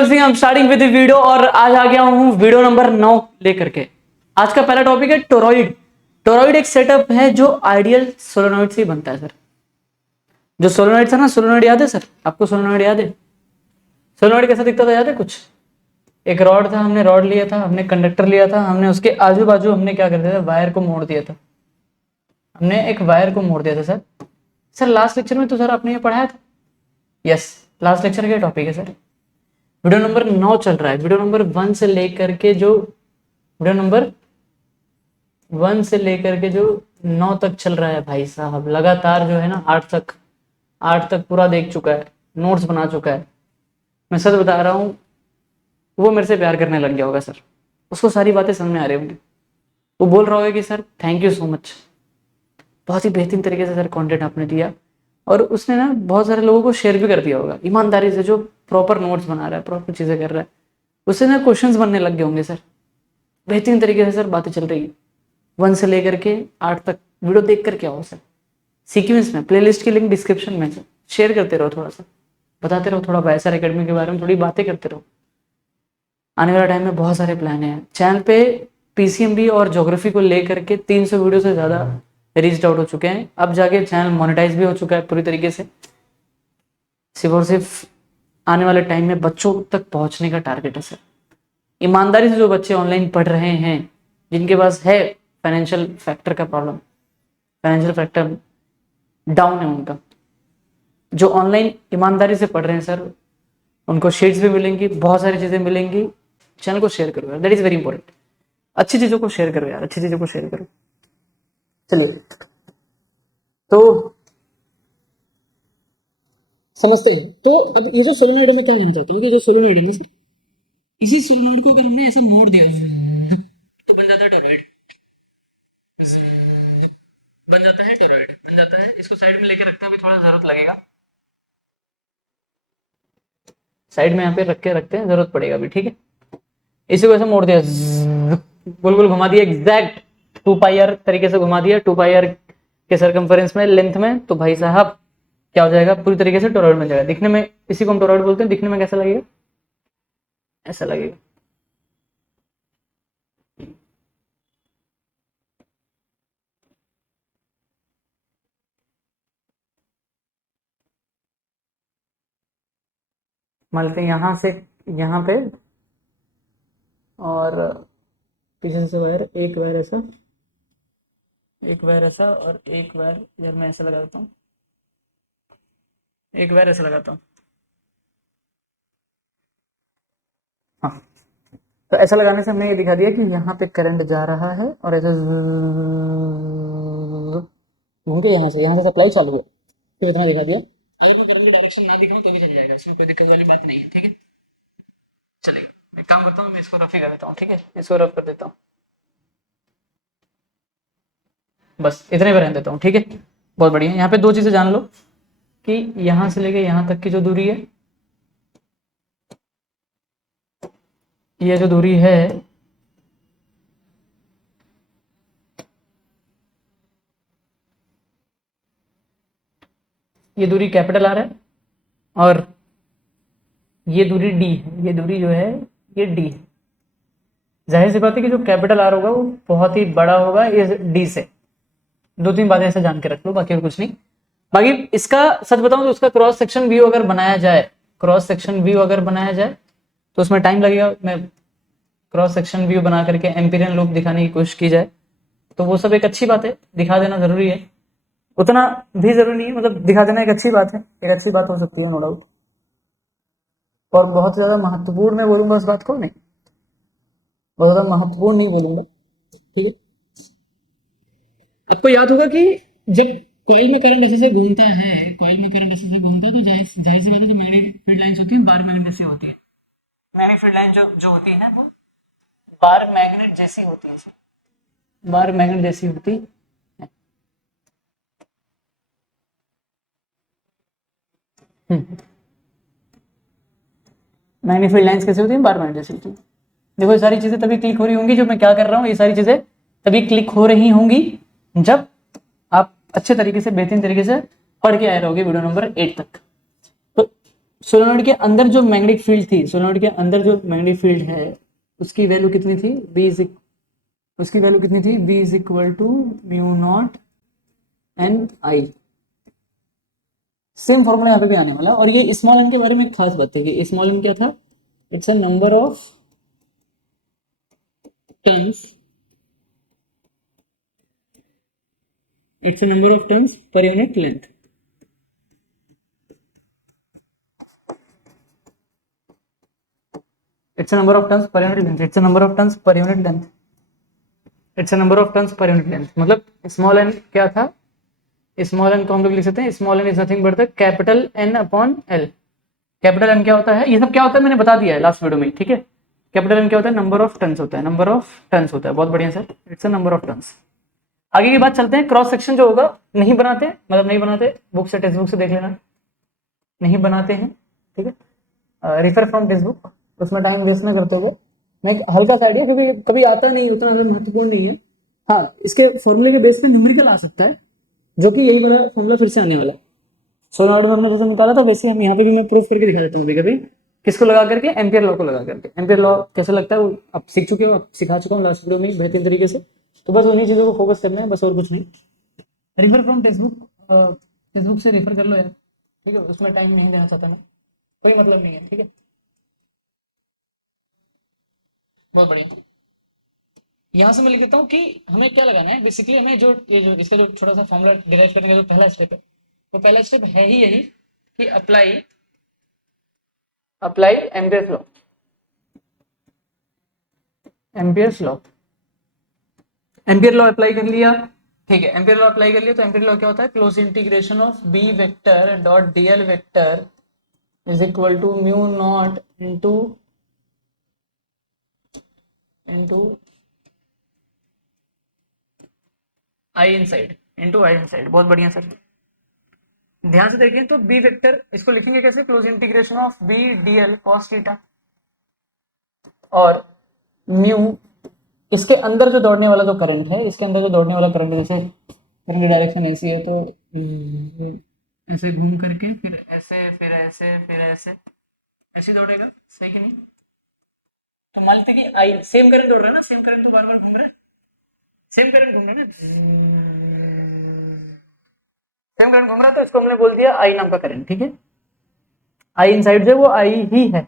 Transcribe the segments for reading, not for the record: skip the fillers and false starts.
केवल Singh, I'm starting with the video और आज आ गया हूँ वीडियो नंबर 9 लेकर के। आज का पहला टॉपिक है टोरॉइड। टोरॉइड एक सेटअप है जो आइडियल सोलेनॉइड से बनता है सर। जो सोलेनॉइड था ना, सोलेनॉइड याद है सर आपको? सोलेनॉइड याद है? सोलेनॉइड कैसा दिखता था याद है? कुछ एक रॉड था, हमने रॉड लिया था, हमने कंडक्टर लिया था, हमने उसके आजू बाजू हमने क्या कर दिया था, वायर को मोड़ दिया था। हमने एक वायर को मोड़ दिया था सर। सर लास्ट लेक्चर में तो सर आपने ये पढ़ाया था। यस, लास्ट लेक्चर का टॉपिक है सर। वीडियो नंबर 9 चल रहा है। वीडियो नंबर 1 से लेकर के जो वीडियो नंबर 1 से लेकर के जो 9 तक चल रहा है भाई साहब, लगातार जो है ना 8 तक पूरा देख चुका है, नोट्स बना चुका है। मैं सच बता रहा हूँ, वो मेरे से प्यार करने लग गया होगा सर। उसको सारी बातें समझ में आ रही होंगी। वो बोल रहा होगा कि sir thank you so much, बहुत ही बेहतरीन तरीके से सर कंटेंट आपने दिया। और उसने ना बहुत सारे लोगों को शेयर भी कर दिया होगा ईमानदारी से, जो प्रॉपर नोट्स बना रहा है, प्रॉपर चीज़ें कर रहा है। उससे ना क्वेश्चंस बनने लग गए होंगे सर। बेहतरीन तरीके से सर बातें चल रही है 1 से लेकर के 8 तक। वीडियो देख कर क्या हो सर, सीक्वेंस में प्लेलिस्ट की लिंक डिस्क्रिप्शन में सर। शेयर करते रहो, थोड़ा सा बताते रहो, थोड़ा वाईएसआर एकेडमी के बारे में थोड़ी बातें करते रहो। आने वाला टाइम में बहुत सारे प्लान हैं चैनल पे। पीसीएमबी और ज्योग्राफी को लेकर के 300 वीडियो से ज़्यादा रीच आउट हो चुके हैं। अब जाके चैनल मोनेटाइज भी हो चुका है पूरी तरीके से। सिर्फ और सिर्फ आने वाले टाइम में बच्चों तक पहुंचने का टारगेट है सर। ईमानदारी से जो बच्चे ऑनलाइन पढ़ रहे हैं, जिनके पास है फाइनेंशियल फैक्टर का प्रॉब्लम, फाइनेंशियल फैक्टर डाउन है उनका, जो ऑनलाइन ईमानदारी से पढ़ रहे हैं सर, उनको शीट्स भी मिलेंगी, बहुत सारी चीज़ें मिलेंगी। चैनल को शेयर करो यार, दैट इज़ वेरी इंपॉर्टेंट। अच्छी चीज़ों को शेयर करो यार, अच्छी चीज़ों को शेयर करो। चलिए तो समझते हैं। तो अब ये जो सोलेनॉइड में क्या कहना चाहता हूँ कि जो सोलेनॉइड है ना सर, इसी सोलेनॉइड को अगर हमने ऐसा मोड़ दिया तो बन जाता है टोरॉइड। बन जाता है टोरॉइड, बन जाता है। इसको साइड में लेके रखते हैं, अभी थोड़ा जरूरत लगेगा। साइड में यहाँ पे रख के रखते हैं, जरूरत पड़ेगा अभी, ठीक है। इसी को ऐसे मोड़ दिया, गोल गोल घुमा दिया, एग्जैक्ट 2 पाई आर तरीके से घुमा दिया, 2 पाई आर के सरकमफेरेंस में, लेंथ में। तो भाई साहब क्या हो जाएगा, पूरी तरीके से टोरॉइड बन जाएगा। दिखने में इसी को हम टोरॉइड बोलते हैं। दिखने में कैसा लगेगा? ऐसा लगेगा। मान लेते हैं यहाँ से यहाँ पे, और पीछे से वायर, एक वायर ऐसा, एक वायर ऐसा, और एक वायर यार मैं ऐसा लगा देता हूँ, एक वायर ऐसा लगाता हूँ। हाँ, तो ऐसा लगाने से हमने ये दिखा दिया कि यहाँ पे करंट जा रहा है और ऐसे घूम के यहाँ से सप्लाई चालू है। तो इतना दिखा दिया। अगर मैं करंट की डायरेक्शन ना दिखाऊं तो भी चल जाएगा, इसमें कोई दिक्कत वाली बात नहीं है, ठीक है। चलेगा, मैं काम करता हूँ, मैं इसको रफ ही कर देता हूँ, ठीक है। इसको रफ कर देता हूँ, बस इतने पे रहने देता हूँ, ठीक है। बहुत बढ़िया। यहाँ पे 2 चीजें जान लो कि यहाँ से लेके यहाँ तक की जो दूरी है, ये जो दूरी है, ये दूरी कैपिटल आर है, और ये दूरी डी है। ये दूरी जो है ये डी है। जाहिर सी बात है कि जो कैपिटल आर होगा वो बहुत ही बड़ा होगा इस डी से। 2-3 बातें ऐसे जान के रख लो, बाकी और कुछ नहीं। बाकी इसका सच बताऊं तो उसका क्रॉस सेक्शन व्यू अगर बनाया जाए, क्रॉस सेक्शन व्यू अगर बनाया जाए तो उसमें टाइम लगेगा। मैं क्रॉस सेक्शन व्यू बना करके एम्पीरियल लूप दिखाने की कोशिश की जाए तो वो सब एक अच्छी बात है, दिखा देना जरूरी है। उतना भी जरूरी नहीं है, मतलब दिखा देना एक अच्छी बात है, एक अच्छी बात हो सकती है, नो डाउट। और बहुत ज्यादा महत्वपूर्ण मैं बोलूंगा उस बात को नहीं, बहुत ज्यादा महत्वपूर्ण नहीं बोलूंगा, ठीक है। आपको याद होगा कि जब कॉइल में करंट ऐसे से घूमता है, कॉइल में करंट ऐसे से घूमता है, तो जाहिर सी बात है जो मैग्नेटिक फील्ड लाइंस होती है बार मैग्नेट जैसी होती है। मैग्नेटिक फील्ड लाइन जो होती है ना, वो बार मैग्नेट जैसी होती है, बार मैग्नेट जैसी होती है। मैग्नेटिक फील्ड लाइंस कैसे होती है? बार मैग्नेट जैसी होती है। देखो ये सारी चीजें तभी क्लिक हो रही होंगी, जो मैं क्या कर रहा हूँ, ये सारी चीजें तभी क्लिक हो रही होंगी जब आप अच्छे तरीके से, बेहतरीन तरीके से पढ़ के आए रहोगे वीडियो नंबर 8 तक। तो सोलेनोइड के अंदर जो मैग्नेटिक फील्ड थी, सोलेनोइड के अंदर जो मैग्नेटिक फील्ड है उसकी वैल्यू कितनी थी, उसकी वैल्यू कितनी थी, B is equal to mu naught N I. Same formula यहाँ पे भी आने वाला। और ये स्मॉल एन के बारे में एक खास बात है कि स्मॉल एन क्या था, it's a number of turns, it's a number of turns per unit length. It's a number of turns per unit length, it's a number of turns per unit length, it's a number of turns per unit length. मतलब small N क्या था, small N को हम लोग लिख सकते हैं, small N is nothing but the capital N upon L. Capital N क्या होता है, ये सब क्या होता है मैंने बता दिया है लास्ट वीडियो में, ठीक है। कैपिटल एन क्या होता है, नंबर ऑफ टर्न्स होता है, नंबर ऑफ टर्न्स होता है। बहुत बढ़िया sir, it's a number of turns. आगे की बात चलते हैं। क्रॉस सेक्शन जो होगा नहीं बनाते, मतलब नहीं बनाते, बुक से टेक्स्ट बुक से देख लेना, नहीं बनाते हैं, ठीक है। रिफर फ्रॉम टेक्स्ट बुक, उसमें टाइम वेस्ट ना करते हुए मैं एक हल्का सा आइडिया, क्योंकि कभी आता नहीं, उतना महत्वपूर्ण नहीं है। हाँ, इसके फॉर्मूले के बेस पे न्यूमेरिकल आ सकता है, जो कि यही वाला फॉर्मूला फिर से आने वाला है। सोलेनोइड में हमने जैसे निकाला था वैसे हम यहाँ पे भी मैं प्रूफ करके दिखा देता हूँ कभी। किसको लगा करके, एम्पियर लॉ को लगा करके। एम्पियर लॉ कैसे लगता है वो आप सीख चुके हो, आप सिखा चुका हूँ लास्ट वीडियो में बेहतरीन तरीके से। तो बस उन्हीं चीजों को फोकस करना है, बस और कुछ नहीं। Refer from text book, text book से रेफर कर लो यार, ठीक है। उसमें टाइम नहीं देना चाहता मैं, कोई मतलब नहीं है, ठीक है। बहुत बढ़िया। यहाँ से मैं लिख देता हूँ कि हमें क्या लगाना है। बेसिकली हमें जो ये जो इसका जो छोटा सा फॉर्मूला डिराइव करने का जो पहला स्टेप है, वो पहला स्टेप है ही यही कि apply Ampere's law, Ampere's law. Ampere law apply कर लिया, ठीक है। एम्पियर लॉ अप्लाई कर लिया तो एम्पियर लॉ क्या होता है, close integration of B vector dot DL vector is equal to mu naught into I inside, into I inside. बहुत बढ़िया सर, ध्यान से देखें तो बी वेक्टर इसको लिखेंगे कैसे, close integration of B DL cos theta, और म्यू इसके अंदर जो दौड़ने वाला जो करंट है, इसके अंदर जो दौड़ने वाला करंट, जैसे करंट की डायरेक्शन ऐसी है तो ऐसे घूम करके फिर ऐसे फिर ऐसे फिर ऐसे ऐसे दौड़ेगा, सही कि नहीं। तो मान लेते कि आई सेम करंट दौड़ रहा है ना, सेम करंट तो बार बार घूम रहा है, सेम करंट घूम रहा है ना, सेम करंट घूम रहा है, तो इसको हमने बोल दिया आई नाम का करंट, ठीक है। आई इनसाइड जो वो आई ही है,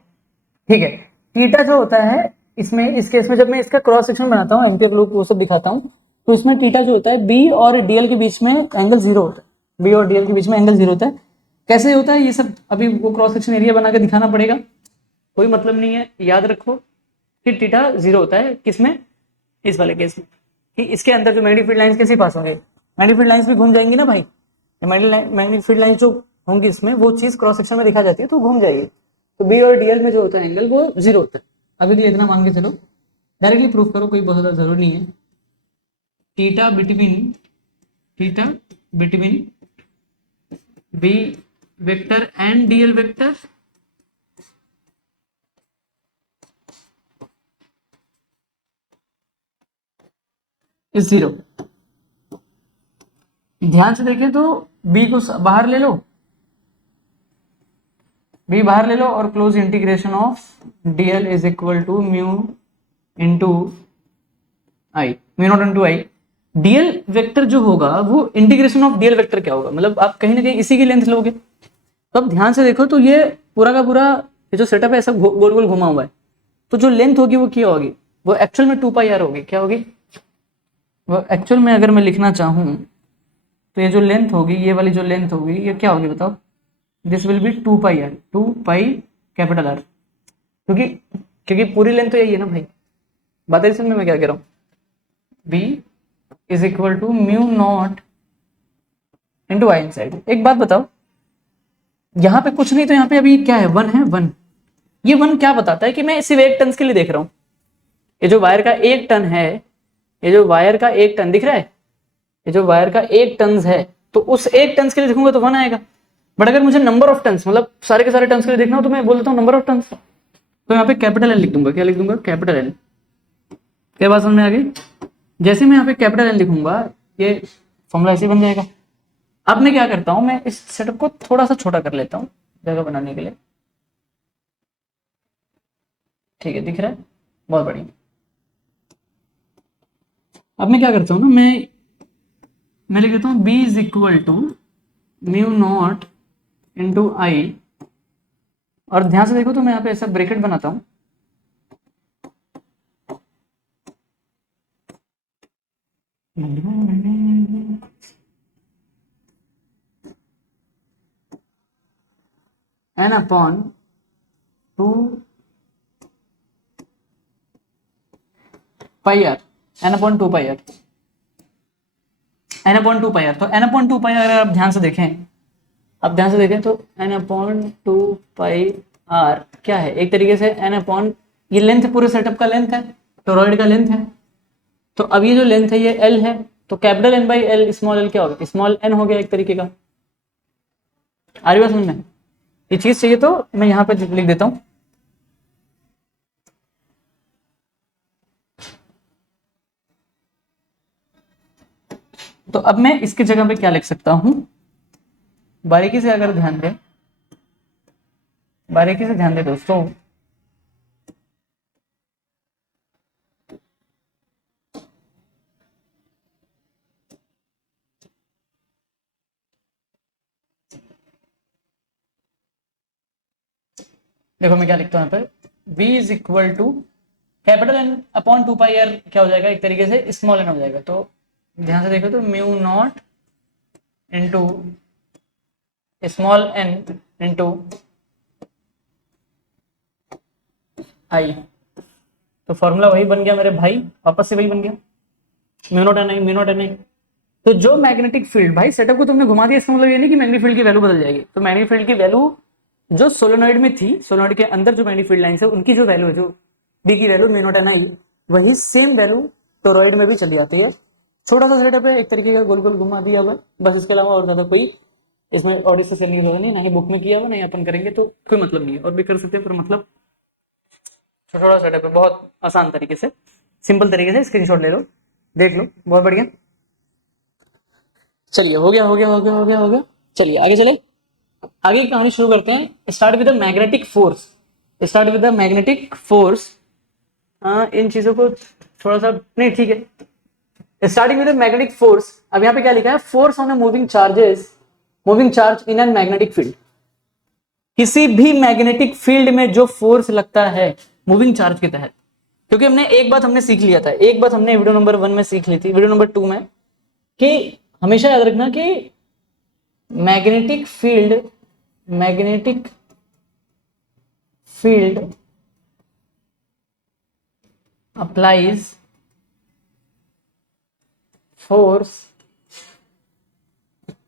ठीक है। थीटा जो होता है इसमें, इस केस में जब मैं इसका क्रॉस सेक्शन बनाता हूँ, एम्पियर लूप वो सब दिखाता हूँ, तो इसमें थीटा जो होता है बी और डीएल के बीच में एंगल जीरो होता है, बी और डीएल के बीच में एंगल जीरो होता है। कैसे होता है ये सब अभी वो क्रॉस सेक्शन एरिया बना के दिखाना पड़ेगा, कोई मतलब नहीं है। याद रखो कि थीटा जीरो होता है किसमें, इस वाले केस में, कि इसके अंदर जो मैग्नेटिक फील्ड लाइंस कैसे पास होंगे, मैग्नेटिक फील्ड लाइंस भी घूम जाएंगी ना भाई। मैग्नेटिक फील्ड लाइंस जो होंगी इसमें, वो चीज क्रॉस सेक्शन में दिखा जाती है तो घूम जाएगी। तो बी और डीएल में जो होता है एंगल वो जीरो होता है। अभी भी इतना मान के चलो, डायरेक्टली प्रूफ करो, कोई बहुत ज्यादा जरूरी नहीं है। Theta between B vector and DL vector is zero. ध्यान से देखें तो बी को बाहर ले लो, बी बाहर ले लो, और close integration of DL is equal to mu into I, mu naught into I. DL vector जो होगा वो इंटीग्रेशन ऑफ डीएल वेक्टर क्या होगा, मतलब आप कहीं ना कहीं इसी की लेंथ लोगे। तो अब ध्यान से देखो तो ये पूरा का पूरा ये जो सेटअप है ऐसा गोल गोल घुमा हुआ है, तो जो लेंथ होगी वो क्या होगी, वो एक्चुअल में 2πr होगी। क्या होगी वो एक्चुअल में, अगर मैं लिखना चाहूँ तो ये जो लेंथ होगी, ये वाली जो लेंथ होगी, ये क्या होगी बताओ, this will be 2πr, 2π capital R, क्योंकि क्योंकि पूरी लेंथ तो यही है ना भाई। बात है समझ में मैं क्या कह रहा हूँ, b is equal to mu naught into I inside. एक बात बताओ, यहाँ पे कुछ नहीं तो यहाँ पे अभी क्या है, वन है, वन। ये वन क्या बताता है कि मैं सिर्फ एक टन के लिए देख रहा हूँ। ये जो वायर का एक टन है, ये जो वायर का एक टन दिख रहा है, ये जो वायर का एक टन है, तो उस एक टन के लिए देखूंगा तो वन आएगा। बट अगर मुझे नंबर ऑफ टन्स, मतलब सारे के सारे टन्स के लिए देखना हो, तो मैं बोल देता हूँ नंबर ऑफ टन्स, तो यहाँ पे कैपिटल एन लिख दूंगा। क्या लिख दूंगा, कैपिटल एन। क्या बात समझ में आ गई। जैसे मैं यहाँ पे कैपिटल एन लिखूंगा, ये फॉर्मूला ऐसे बन जाएगा। अब मैं क्या करता हूँ, मैं इस सेटअप को थोड़ा सा छोटा कर लेता हूँ जगह बनाने के लिए। ठीक है, दिख रहा है, बहुत बढ़िया। अब मैं क्या करता हूँ ना, मैं लिख देता हूँ B is equal to mu naught into I, और ध्यान से देखो तो मैं यहाँ पे ऐसा ब्रैकेट बनाता हूँ, N upon two pi R, N upon two pi R, N upon two pi R. तो एन अपॉन टू पाई अगर आप ध्यान से देखें, अब ध्यान से देखें तो N upon two pi R क्या है, एक तरीके से एन अपॉन, ये लेंथ पूरे सेटअप का लेंथ है, टोरॉइड का लेंथ है। तो अब ये जो लेंथ है ये एल है, तो capital N by L small L क्या होगा, स्मॉल एन हो गया एक तरीके का। आ रही बात समझ में? ये चीज चाहिए तो मैं यहाँ पे लिख देता हूँ, तो अब मैं इसकी जगह पे क्या लिख सकता हूँ, बारीकी से अगर ध्यान दें, बारीकी से ध्यान दें दोस्तों, देखो मैं क्या लिखता हूँ यहाँ पर, v is equal to capital N upon two pi R क्या हो जाएगा, एक तरीके से स्मॉल एन हो जाएगा। तो ध्यान से देखो तो mu naught into small N into I, तो फॉर्मूला वही बन गया मेरे भाई, वापस से वही बन गया, mu naught N I, mu naught N I. तो जो मैग्नेटिक फील्ड, भाई सेटअप को तुमने घुमा दिया, इसका मतलब ये नहीं कि मैग्नेटिक फील्ड की वैल्यू बदल जाएगी। तो मैग्नेटिक फील्ड की वैल्यू जो सोलोनॉइड में थी, सोलोनॉइड के अंदर जो मैग्नेटिक फील्ड लाइंस है उनकी जो वैल्यू है, जो बी की वैल्यू म्यू नॉट एन आई, वही सेम वैल्यू टोरॉइड में भी चली जाती है। छोटा सा सेटअप है, एक तरीके का गोल गोल घुमा दिया हुआ, बस इसके अलावा और ज्यादा कोई इसमें ऑडियो यूज होगा नहीं, ना ही बुक में किया हुआ, नहीं अपन करेंगे, तो कोई मतलब नहीं है, और भी कर सकते हैं पर मतलब थोड़ा सेटअप है, बहुत आसान तरीके से, सिंपल तरीके से स्क्रीनशॉट ले लो, देख लो, बहुत बढ़िया। चलिए हो गया हो गया हो गया हो गया हो गया, चलिए आगे चले, आगे की कहानी शुरू करते हैं। Start with the magnetic force, start with the magnetic force. इन चीजों को थोड़ा सा नहीं, ठीक है, starting with the magnetic force. अब यहाँ पे क्या लिखा है, force on a moving charges, moving charge in an magnetic field. किसी भी मैग्नेटिक फील्ड में जो फोर्स लगता है मूविंग चार्ज के तहत, क्योंकि हमने एक बात हमने सीख लिया था, एक बात हमने वीडियो नंबर 1 में सीख ली थी, वीडियो नंबर 2 में, कि हमेशा याद रखना कि magnetic field, magnetic field applies force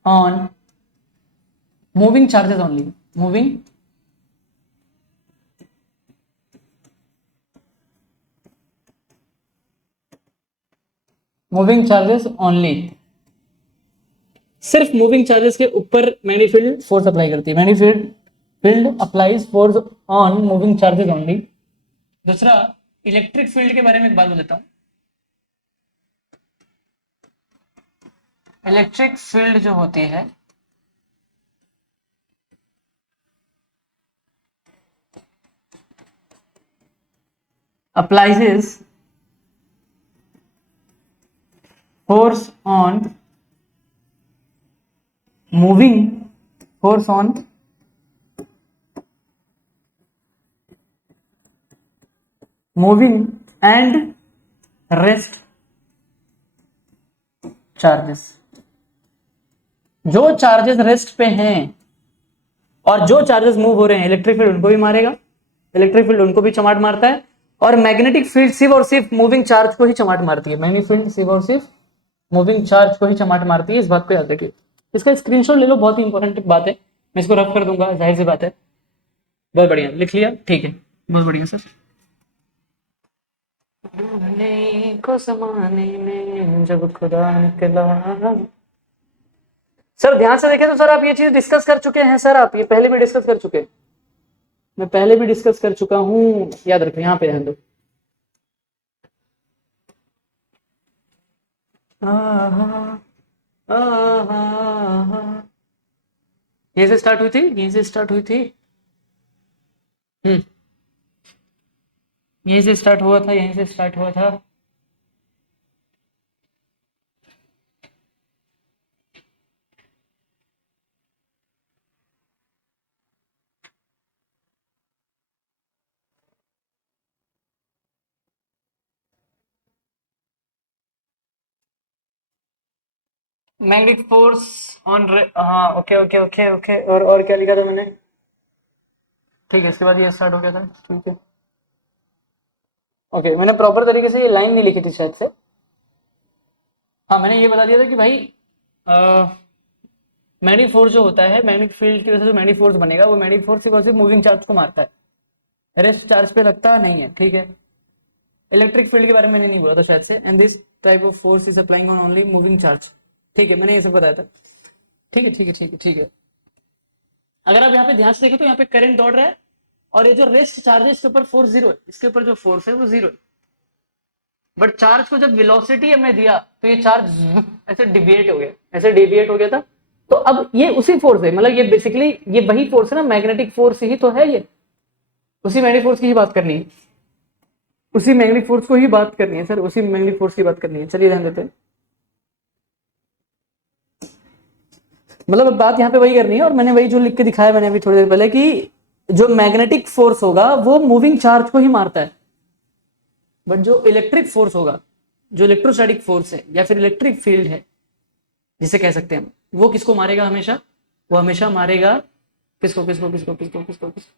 on moving charges only, moving moving charges only, सिर्फ मूविंग चार्जेस के ऊपर मैग्नेटिक फील्ड फोर्स अप्लाई करती है, magnetic field applies force on moving charges only. दूसरा, इलेक्ट्रिक फील्ड के बारे में एक बात बताता हूं, इलेक्ट्रिक फील्ड जो होती है applies force on moving, force on moving and rest charges. जो चार्जेस रेस्ट पे हैं और जो चार्जेस मूव हो रहे हैं, इलेक्ट्रिक फील्ड उनको भी मारेगा, इलेक्ट्रिक फील्ड उनको भी चमाट मारता है, और मैग्नेटिक फील्ड सिर्फ और सिर्फ मूविंग चार्ज को ही चमाट मारती है, मैग्नेटिक फील्ड सिर्फ और सिर्फ मूविंग चार्ज को ही चमाट मारती है, इस बात को याद रखिए। इसका स्क्रीनशॉट ले लो, बहुत ही इंपॉर्टेंट बात है, मैं इसको रफ कर दूंगा, जाहिर सी बात है। बहुत बढ़िया लिख लिया, ठीक है, बहुत बढ़िया सर। को समाने में जब खुदा निकला, सर ध्यान से देखें तो सर आप ये चीज डिस्कस कर चुके हैं, सर आप ये पहले भी डिस्कस कर चुके हैं, मैं पहले भी डिस्कस कर चुका हूं, याद रखो, यहाँ पे ध्यान दो। यहीं से स्टार्ट हुई थी, यहीं से स्टार्ट हुई थी। यहीं से स्टार्ट हुआ था, यहीं से स्टार्ट हुआ था। मैग्नेटिक फोर्स ऑन, हाँ ओके ओके ओके ओके, और क्या लिखा था मैंने? ठीक है, इसके बाद ये स्टार्ट हो गया था, ठीक है। ओके, मैंने प्रॉपर तरीके से ये लाइन नहीं लिखी थी शायद से। हाँ, मैंने ये बता दिया था कि भाई मैग्नेटिक फोर्स जो होता है, मैग्नेटिक फील्ड की वजह से जो मैग्नेटिक फोर्स बनेगा, वो मैग्नेटिक फोर्स सिर्फ और सिर्फ मूविंग चार्ज को मारता है, रेस्ट चार्ज पे लगता नहीं है, ठीक है। इलेक्ट्रिक फील्ड के बारे में मैंने नहीं बोला था शायद से, and this type of force is applying on only moving charge, ठीक है, मैंने ये सब बताया था। ठीक है ठीक है ठीक है ठीक है। अगर आप यहाँ पे ध्यान से देखें तो यहाँ पे करंट दौड़ रहा है, और ये जो रेस्ट चार्ज है इसके ऊपर फोर्स जीरो है, इसके ऊपर जो फोर्स है वो जीरो है। बट चार्ज को जब वेलोसिटी हमने दिया तो ये चार्ज ऐसे डिविएट हो गया, ऐसे डिविएट हो गया था। तो अब ये उसी फोर्स है, मतलब ये बेसिकली ये वही फोर्स है ना, मैग्नेटिक फोर्स ही तो है ये, उसी मैग्नेटिक फोर्स की ही बात करनी है, उसी मैग्नेटिक फोर्स को ही बात करनी है सर, उसी मैग्नेटिक फोर्स की बात करनी है। चलिए ध्यान देते हैं, मतलब अब बात यहाँ पे वही करनी है, और मैंने वही जो लिख के दिखाया मैंने अभी थोड़ी देर पहले कि जो मैग्नेटिक फोर्स होगा वो मूविंग चार्ज को ही मारता है, बट जो इलेक्ट्रिक फोर्स होगा, जो इलेक्ट्रोस्टैटिक फोर्स है या फिर इलेक्ट्रिक फील्ड है जिसे कह सकते हैं, वो किसको मारेगा हमेशा? वो हमेशा मारेगा किसको किसको किसको किसको किसको किसको?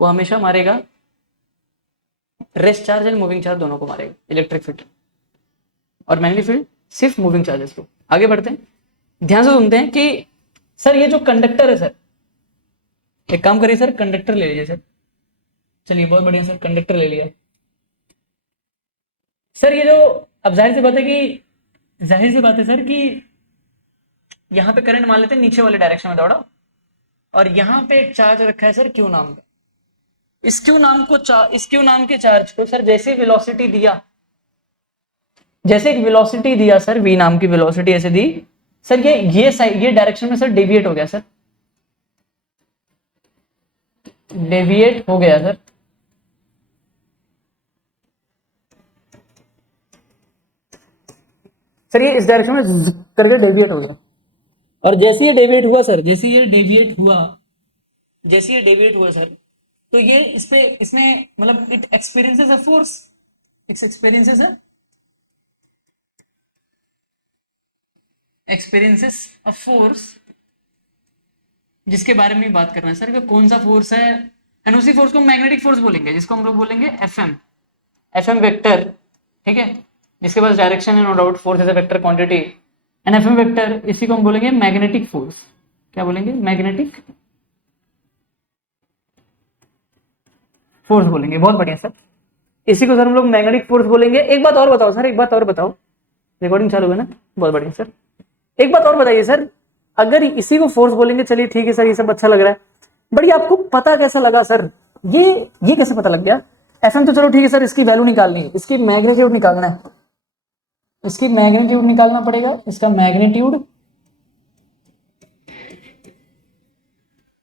वो हमेशा मारेगा rest charge and moving charge, दोनों को मारेगा, इलेक्ट्रिक फील्ड और मैग्नेटिक फील्ड सिर्फ मूविंग चार्जेस को। आगे बढ़ते हैं, ध्यान से सुनते हैं कि सर ये जो कंडक्टर है सर, एक काम करिए सर, कंडक्टर ले लीजिए सर। चलिए बहुत बढ़िया सर, कंडक्टर ले लिया सर। ये जो, अब जाहिर सी बात है कि, जाहिर सी बात है सर कि यहाँ पे करंट मान लेते हैं नीचे वाले डायरेक्शन में दौड़ा, और यहाँ पे एक चार्ज रखा है सर क्यू नाम का। इस क्यू नाम के चार्ज को सर जैसे वेलोसिटी दिया, जैसे एक वेलोसिटी दिया सर, वी नाम की वेलोसिटी ऐसे दी सर, ये डायरेक्शन में सर डेविएट हो गया सर, डेविएट हो गया सर। सर ये इस डायरेक्शन में करके डेविएट हो गया, और जैसे ये डेविएट हुआ सर, जैसे ये डेविएट हुआ सर, तो ये इस पे, इसमें मतलब it experiences a force, experiences a force, जिसके बारे में बात करना है सर कि कौन सा फोर्स है, एंड उसी फोर्स को मैग्नेटिक फोर्स बोलेंगे, जिसको हम लोग बोलेंगे एफ एम वेक्टर, ठीक है, जिसके पास डायरेक्शन है no doubt, force is a vector quantity, and F M vector इसी को हम बोलेंगे मैग्नेटिक फोर्स। क्या बोलेंगे? मैग्नेटिक फोर्स बोलेंगे। बहुत बढ़िया सर, इसी को सर हम लोग मैग्नेटिक फोर्स बोलेंगे। एक बात और बताओ सर, एक बात और बताओ, रिकॉर्डिंग चालू है ना? बहुत बढ़िया सर, एक बात और बताइए सर, अगर इसी को फोर्स बोलेंगे, चलिए ठीक है सर, ये सब अच्छा लग रहा है, बट ये आपको पता कैसा लगा सर? ये कैसे पता लग गया? एफएम तो चलो ठीक है सर, इसकी वैल्यू निकालनी है, इसकी मैग्नीट्यूड निकालना है, इसकी मैग्नीट्यूड निकालना पड़ेगा, इसका मैग्नीट्यूड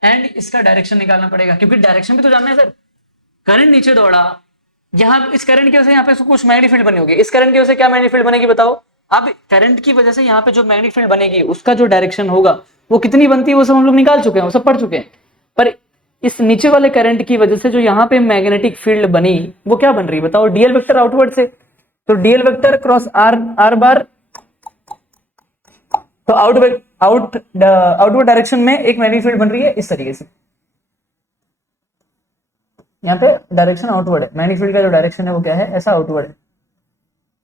एंड इसका डायरेक्शन निकालना पड़ेगा, क्योंकि डायरेक्शन भी तो जानना है सर। करंट नीचे दौड़ा, यहाँ इस करंट की वजह से यहाँ पे कुछ मैग्नेटिक फील्ड बनी होगी, इस करंट की वजह से क्या मैग्नेटिक फील्ड बनेगी बताओ? अब करंट की वजह से यहाँ पे जो मैग्नेटिक फील्ड बनेगी उसका जो डायरेक्शन होगा वो कितनी बनती है, वो सब हम लोग निकाल चुके हैं, वो सब पढ़ चुके हैं। पर इस नीचे वाले करंट की वजह से जो यहाँ पे मैग्नेटिक फील्ड बनी, वो क्या बन रही है बताओ? डीएल वेक्टर आउटवर्ड से, तो डीएल वेक्टर क्रॉस आर बार, तो आउटवर्ड डायरेक्शन में एक मैग्नेटिक फील्ड बन रही है इस तरीके से। यहाँ पे डायरेक्शन आउटवर्ड है, मैग्नेटिक फील्ड का जो डायरेक्शन है वो क्या है? ऐसा आउटवर्ड है।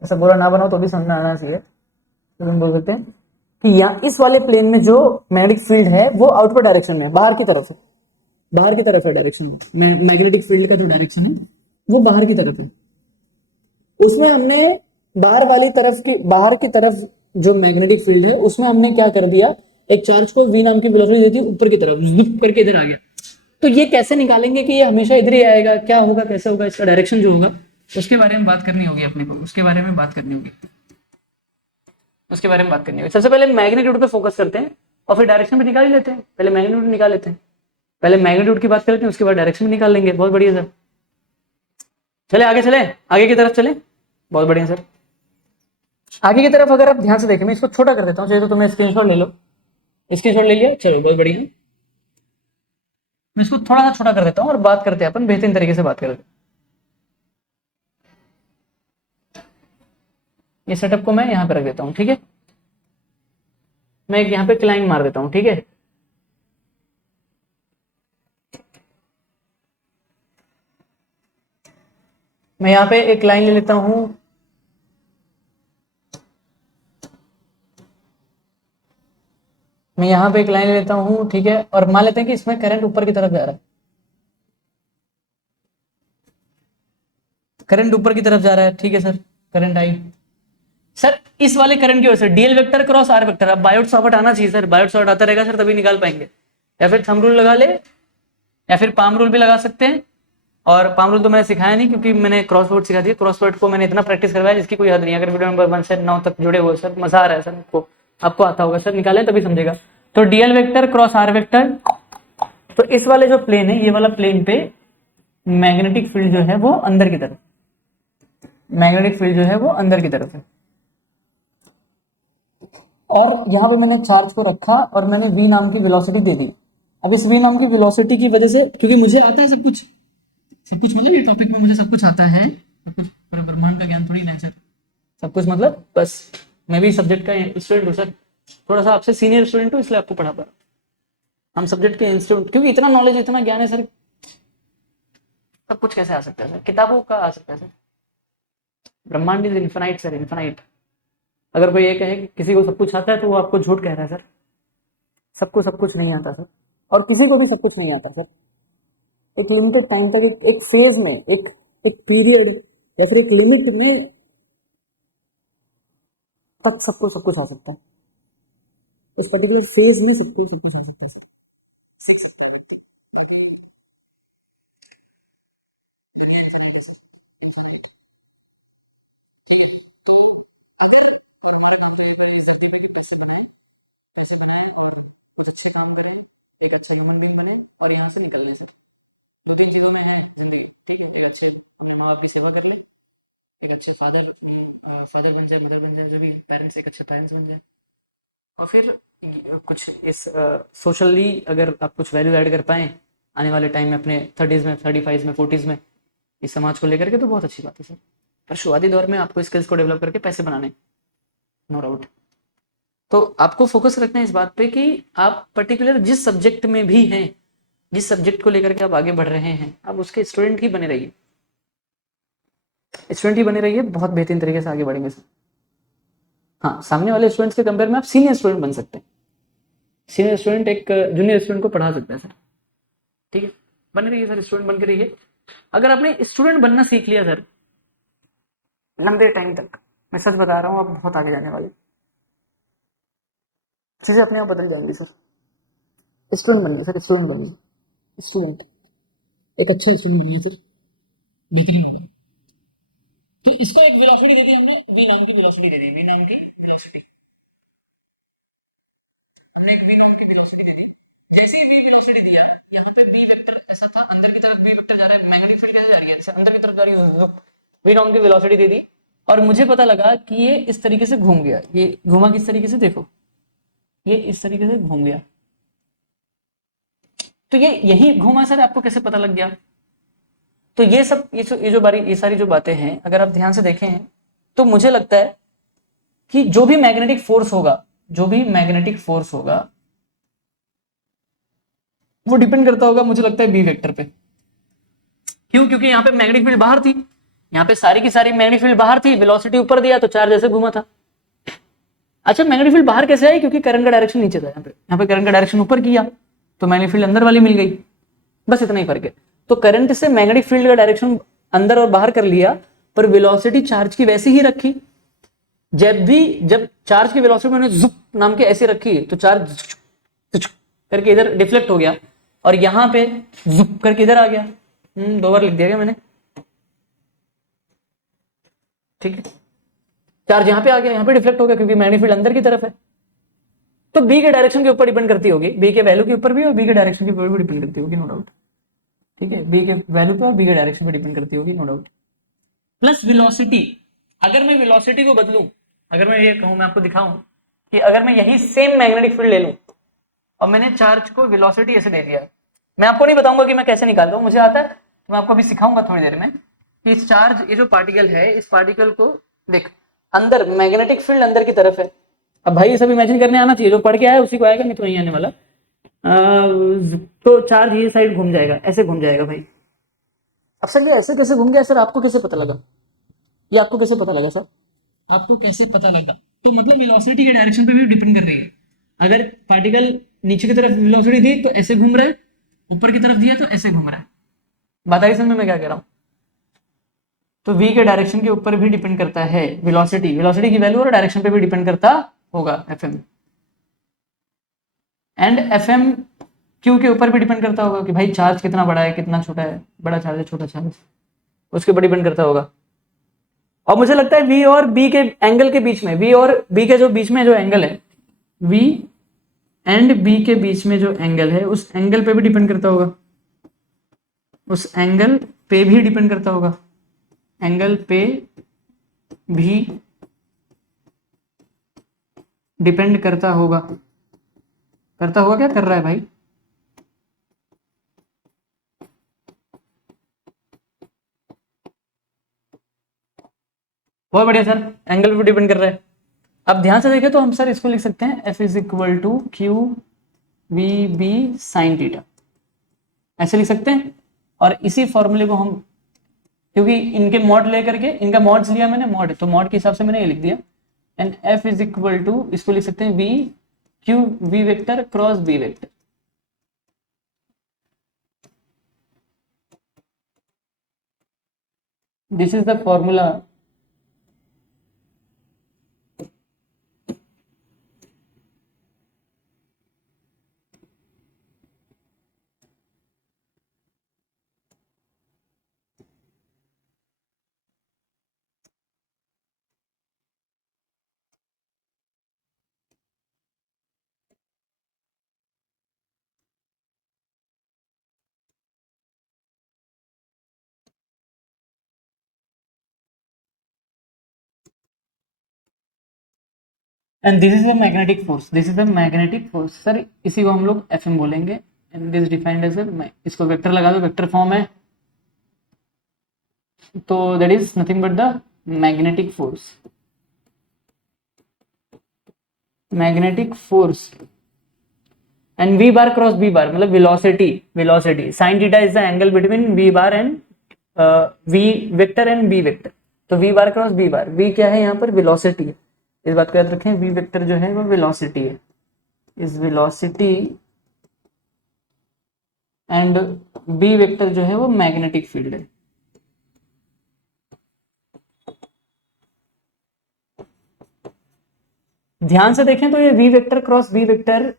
ऐसा बुरा ना बनाओ तो भी समझ में आना चाहिए, तो हम बोल सकते हैं कि यहाँ इस वाले प्लेन में जो मैग्नेटिक फील्ड है वो आउटवर्ड डायरेक्शन में, बाहर की तरफ है, बाहर की तरफ है डायरेक्शन, वो मैग्नेटिक फील्ड का जो डायरेक्शन है वो बाहर की तरफ है। उसमें हमने बाहर की तरफ जो मैग्नेटिक फील्ड है उसमें हमने क्या कर दिया, एक चार्ज को वी नाम की वेलोसिटी दे दी ऊपर की तरफ, जिप करके इधर आ गया। तो ये कैसे निकालेंगे कि ये हमेशा इधर ही आएगा? क्या होगा, कैसे होगा, इसका डायरेक्शन जो होगा उसके बारे में बात करनी होगी अपने को, उसके बारे में बात करनी होगी, उसके बारे में बात करनी होगी। सबसे पहले मैग्नीट्यूड पे फोकस करते हैं और फिर डायरेक्शन भी निकाल ही लेते हैं। पहले मैग्नीट्यूड निकाल लेते हैं, पहले मैग्नीट्यूड की बात करते हैं, उसके बाद डायरेक्शन भी निकाल लेंगे। बहुत बढ़िया सर, चले आगे, चले आगे की तरफ चले। बहुत बढ़िया सर। आगे की तरफ अगर आप ध्यान से देखें, मैं इसको छोटा कर देता हूँ, चाहिए तो तुम्हें स्क्रीनशॉट ले लो। स्क्रीनशॉट ले लिया, चलो बहुत बढ़िया। मैं इसको थोड़ा सा छोटा कर देता हूँ और बात करते हैं अपन, बेहतरीन तरीके से बात करते हैं। ये सेटअप को मैं यहाँ पे रख देता हूँ, ठीक है। मैं एक यहाँ पे क्लाइंट मार देता हूँ, ठीक है। मैं यहाँ पे एक लाइन ले लेता हूँ, मैं यहाँ पे एक लाइन ले लेता हूँ, ठीक है। और मान लेते हैं कि इसमें करंट ऊपर की तरफ जा रहा है, करंट ऊपर की तरफ जा रहा है, ठीक है सर। करंट आई सर, इस वाले करंट की वजह से DL vector cross R vector, अब बायोट सॉर्ट आना चाहिए सर, बायोट सॉर्ट आता रहेगा सर, तभी निकाल पाएंगे। या फिर थंब रूल लगा ले, या फिर पाम रूल भी लगा सकते हैं। और पाम रूल तो मैंने सिखाया नहीं, क्योंकि मैंने क्रॉसवर्ड सिखा दिया। क्रॉसवर्ड को मैंने इतना प्रैक्टिस करवाया जिसकी कोई हद नहीं। अगर वीडियो नंबर 1 से 9 तक जुड़े हुए सर, मजा आ रहा है सर, आपको आता होगा सर, निकालें तभी समझेगा। तो DL vector cross R vector, तो इस वाले जो प्लेन है, ये वाला प्लेन पे मैग्नेटिक फील्ड जो है वो अंदर की तरफ, मैग्नेटिक फील्ड जो है वो अंदर की तरफ है। और यहाँ पे मैंने चार्ज को रखा और मैंने v नाम की वेलोसिटी दे दी। अब इस v नाम की वेलोसिटी की वजह से, क्योंकि मुझे आता है सब कुछ, सब कुछ मतलब ये टॉपिक में मुझे सब कुछ आता है, सब कुछ पूरे ब्रह्मांड का ज्ञान थोड़ी नहीं सर, सब कुछ मतलब बस मैं भी सब्जेक्ट का स्टूडेंट हूँ सर, थोड़ा सा आपसे सीनियर स्टूडेंट हूँ, इसलिए आपको पढ़ा पा रहा हूँ। हम सब्जेक्ट के इंस्टीट्यूट, क्योंकि इतना नॉलेज, इतना ज्ञान है सर, सब कुछ कैसे आ सकता है सर, किताबों का आ सकता है सर। ब्रह्मांड इज इन्फिनाइट सर, इन्फिनाइट। अगर कोई ये कहे कि किसी को सब कुछ आता है तो वो आपको झूठ कह रहा है सर। सबको सब कुछ नहीं आता सर, और किसी को भी सब कुछ नहीं आता सर। एक लिमिटेड टाइम तक, एक फेज में, एक पीरियड या फिर एक लिमिट में तक सबको सब कुछ आ सकता है। उस पर्टिकुलर फेज में सबको सब कुछ आ सकता है सर। कुछ अच्छे काम करें, एक अच्छा ह्यूमन बीइंग बने और यहाँ से निकल गए सर। दो तीन चीजों में है जिंदगी, ठीक है। एक अच्छे अपने माँ बाप की सेवा कर ले, एक अच्छे फादर, फादर बन जाए, मदर बन जाए, जो भी पेरेंट्स, एक अच्छे पेरेंट्स बन जाए। और फिर कुछ इस सोशली अगर आप कुछ वैल्यू ऐड कर पाए आने वाले टाइम में, अपने 30s में, 35 में, 40s में, इस समाज को लेकर के, तो बहुत अच्छी बात है सर। पर शुरुआती दौर में आपको स्किल्स को डेवलप करके पैसे बनाने, नो डाउट। तो आपको फोकस रखना है इस बात पे कि आप पर्टिकुलर जिस सब्जेक्ट में भी हैं, जिस सब्जेक्ट को लेकर के आप आगे बढ़ रहे हैं, आप उसके स्टूडेंट ही बने रहिए, स्टूडेंट ही बने रहिए, बहुत बेहतरीन तरीके से आगे बढ़ेंगे सर। हाँ, सामने वाले स्टूडेंट्स के कंपेयर में आप सीनियर स्टूडेंट बन सकते हैं। सीनियर स्टूडेंट एक जूनियर स्टूडेंट को पढ़ा सकता है सर, ठीक है। बने रहिए सर, स्टूडेंट बन के रहिए। अगर आपने स्टूडेंट बनना सीख लिया सर, लंबे टाइम तक, मैं सच बता रहा हूँ, आप बहुत आगे जाने वाले, चीजें अपने आप बदल जाएंगी सर। स्टूडेंट बनिए सर, स्टूडेंट बनिए, स्टूडेंट, एक अच्छे स्टूडेंट बनिए सर, बेहतरीन बनिए। तो इसको एक वेलोसिटी दे दी हमने, वी नाम की वेलोसिटी दे दी, वी नाम की वेलोसिटी, हमने एक वी नाम की वेलोसिटी दे दी। जैसे ही वी वेलोसिटी दिया, यहाँ पे बी वेक्टर ऐसा था, अंदर की तरफ बी वेक्टर जा रहा है, मैग्नेटिक फील्ड कैसे जा रही है, अंदर की तरफ जा रही है, वी नाम की वेलोसिटी दे दी। और मुझे पता लगा कि ये इस तरीके से घूम गया, ये घूमा किस तरीके से, देखो ये इस तरीके से घूम गया। तो ये यही घूमा सर, आपको कैसे पता लग गया? तो ये सब, ये सारी जो बातें हैं, अगर आप ध्यान से देखें तो मुझे लगता है कि जो भी मैग्नेटिक फोर्स होगा, जो भी मैग्नेटिक फोर्स होगा, वो डिपेंड करता होगा, मुझे लगता है बी वेक्टर पे। क्यों? क्योंकि यहाँ पे मैग्नेटिक फील्ड बाहर थी, यहाँ पे सारी की सारी मैग्नेटिक फील्ड बाहर थी, वेलोसिटी ऊपर दिया तो चार्ज ऐसे घूमा था। अच्छा, मैग्नेटिक फील्ड बाहर कैसे आई? क्योंकि करंट का डायरेक्शन नीचे था, यहाँ पे करंट का डायरेक्शन ऊपर किया तो मैग्नेटिक फील्ड अंदर वाली मिल गई, बस इतना ही फर्क है। तो करंट से मैग्नेटिक फील्ड का डायरेक्शन अंदर और बाहर कर लिया, पर वेलोसिटी चार्ज की वैसी ही रखी। जब चार्ज की वेलोसिटी मैंने जुप नाम के ऐसे रखी, तो चार्ज करके इधर डिफ्लेक्ट हो गया, और यहां पे जुप करके इधर आ गया। 2 बार लिख दिया क्या मैंने? ठीक है, चार्ज यहाँ पे आ गया, यहाँ पे डिफ्लेक्ट हो गया, क्योंकि मैग्नेटिक फील्ड अंदर की तरफ है। तो बी के डायरेक्शन के ऊपर डिपेंड करती होगी, बी के वैल्यू के ऊपर भी और बी के डायरेक्शन के ऊपर भी डिपेंड करती होगी, नो डाउट। ठीक है, बी के वैल्यू पे और बी के डायरेक्शन पे डिपेंड करती होगी, नो डाउट। Plus velocity. अगर मैं वेलोसिटी को बदलूं, अगर मैं ये कहूं, मैं आपको दिखाऊं कि अगर मैं यही सेम मैग्नेटिक फील्ड ले लूं और मैंने चार्ज को वेलोसिटी ऐसे दे दिया, मैं आपको नहीं बताऊंगा कि मैं कैसे निकाल रहा हूं, मुझे आता है, तो मैं आपको अभी सिखाऊंगा थोड़ी देर में कि इस चार्ज, ये जो पार्टिकल है, इस पार्टिकल को देख, अंदर मैग्नेटिक फील्ड अंदर की तरफ है। अब भाई ये सब इमेजिन करने आना चाहिए, जो पढ़ के आया उसी को आएगा, नहीं तो नहीं आने वाला। तो चार्ज ये साइड घूम जाएगा, ऐसे घूम जाएगा भाई। अब सर ये ऐसे कैसे घूम गया सर, आपको कैसे पता लगा? ये आपको कैसे पता लगा सर? आपको कैसे पता लगा? तो मतलब वेलोसिटी के डायरेक्शन पे भी डिपेंड कर रही है। अगर पार्टिकल नीचे की तरफ वेलोसिटी दी तो ऐसे घूम रहा है, ऊपर की तरफ दिया तो ऐसे घूम रहा है। बात आई समझ में मैं क्या कह रहा हूं? तो v के डायरेक्शन के ऊपर भी डिपेंड करता है वेलोसिटी, वेलोसिटी की वैल्यू और डायरेक्शन पे भी डिपेंड करता होगा fm। एंड fm q के ऊपर भी डिपेंड करता होगा कि भाई चार्ज कितना बड़ा है कितना छोटा है, बड़ा चार्ज है छोटा चार्ज, उसके ऊपर डिपेंड करता होगा। और मुझे लगता है v और b के एंगल के बीच में, v और b के जो बीच में जो एंगल है, v एंड b के बीच में जो एंगल है, उस एंगल पे भी डिपेंड करता होगा, उस एंगल पे भी डिपेंड करता होगा, एंगल पे भी डिपेंड करता होगा। करता होगा क्या कर रहा है भाई? बहुत बढ़िया सर, एंगल पे डिपेंड कर रहा है। अब ध्यान से देखें तो हम सर इसको लिख सकते हैं F is equal to Q V B sine theta, ऐसे लिख सकते हैं। और इसी फॉर्मूले को हम, क्योंकि इनके मॉड लेकर के, इनका मॉड्स लिया मैंने, मॉड, तो मॉड के हिसाब से मैंने ये लिख दिया। And F is equal to, इसको लिख सकते हैं V Q V vector cross B vector. This is the formula and this is the magnetic force, this is the magnetic force sir, इसी को हम लोग एफ एम बोलेंगे। एंड दिस डिफाइंड एज, इसको वेक्टर लगा दो, वेक्टर फॉर्म है, तो that is nothing but the magnetic force, magnetic force. And V bar cross B बार मतलब velocity, velocity sine theta is the angle between V bar and V vector and B vector. तो V bar cross B bar, V क्या है यहाँ पर? Velocity है, इस बात को याद रखें, वी वेक्टर जो है वो वेलोसिटी है, is velocity, and B vector जो है वो मैग्नेटिक फील्ड है। ध्यान से देखें तो ये V vector cross B vector,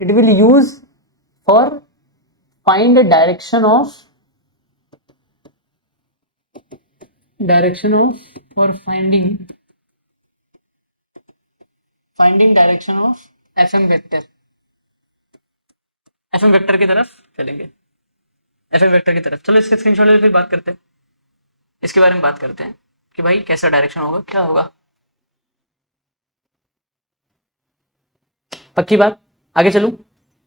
it will use for find direction of, direction of और finding direction of F M vector, F M vector की तरफ चलेंगे, एफ एम वेक्टर की तरफ। चलो इसके स्क्रीनशॉट लेकर बात करते हैं, इसके बारे में बात करते हैं कि भाई कैसा डायरेक्शन होगा, क्या होगा। पक्की बात, आगे चलूं?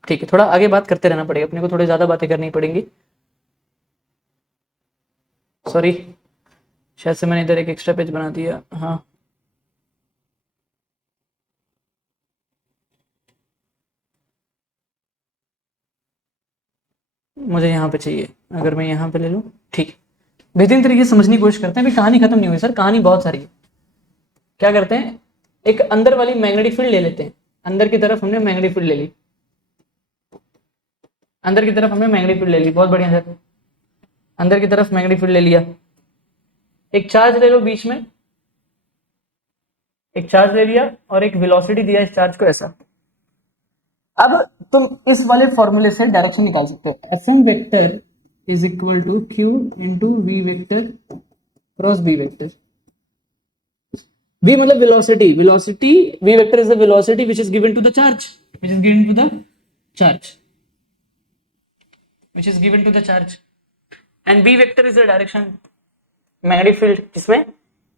ठीक है, थोड़ा आगे बात करते रहना पड़ेगा अपने को, थोड़ी ज्यादा बातें करनी पड़ेंगी। सॉरी, शायद से मैंने इधर एक एक्स्ट्रा पेज बना दिया। हाँ, मुझे यहाँ पे चाहिए, अगर मैं यहाँ पे ले लूँ, ठीक। बेहतरीन तरीके से समझने की कोशिश करते हैं। अभी कहानी खत्म नहीं हुई सर, कहानी बहुत सारी है। क्या करते हैं, एक अंदर वाली मैग्नेटिक फील्ड ले लेते हैं, अंदर की तरफ हमने मैग्नेटिक फील्ड ले ली, अंदर की तरफ हमने मैग्नेटिक फील्ड ले ली, बहुत बढ़िया सर, अंदर की तरफ मैग्नेटिक फील्ड ले लिया। एक चार्ज ले लो बीच में, एक चार्ज ले लिया और एक वेलोसिटी दिया इस चार्ज को ऐसा। अब तुम इस वाले फॉर्मूले से डायरेक्शन निकाल सकते हो, F M vector is equal to Q into V vector cross B vector. v मतलब velocity, velocity, v vector is the velocity which is given to the charge, which is given to the charge, which is given to the charge, and b vector is the direction magnetic field जिसमें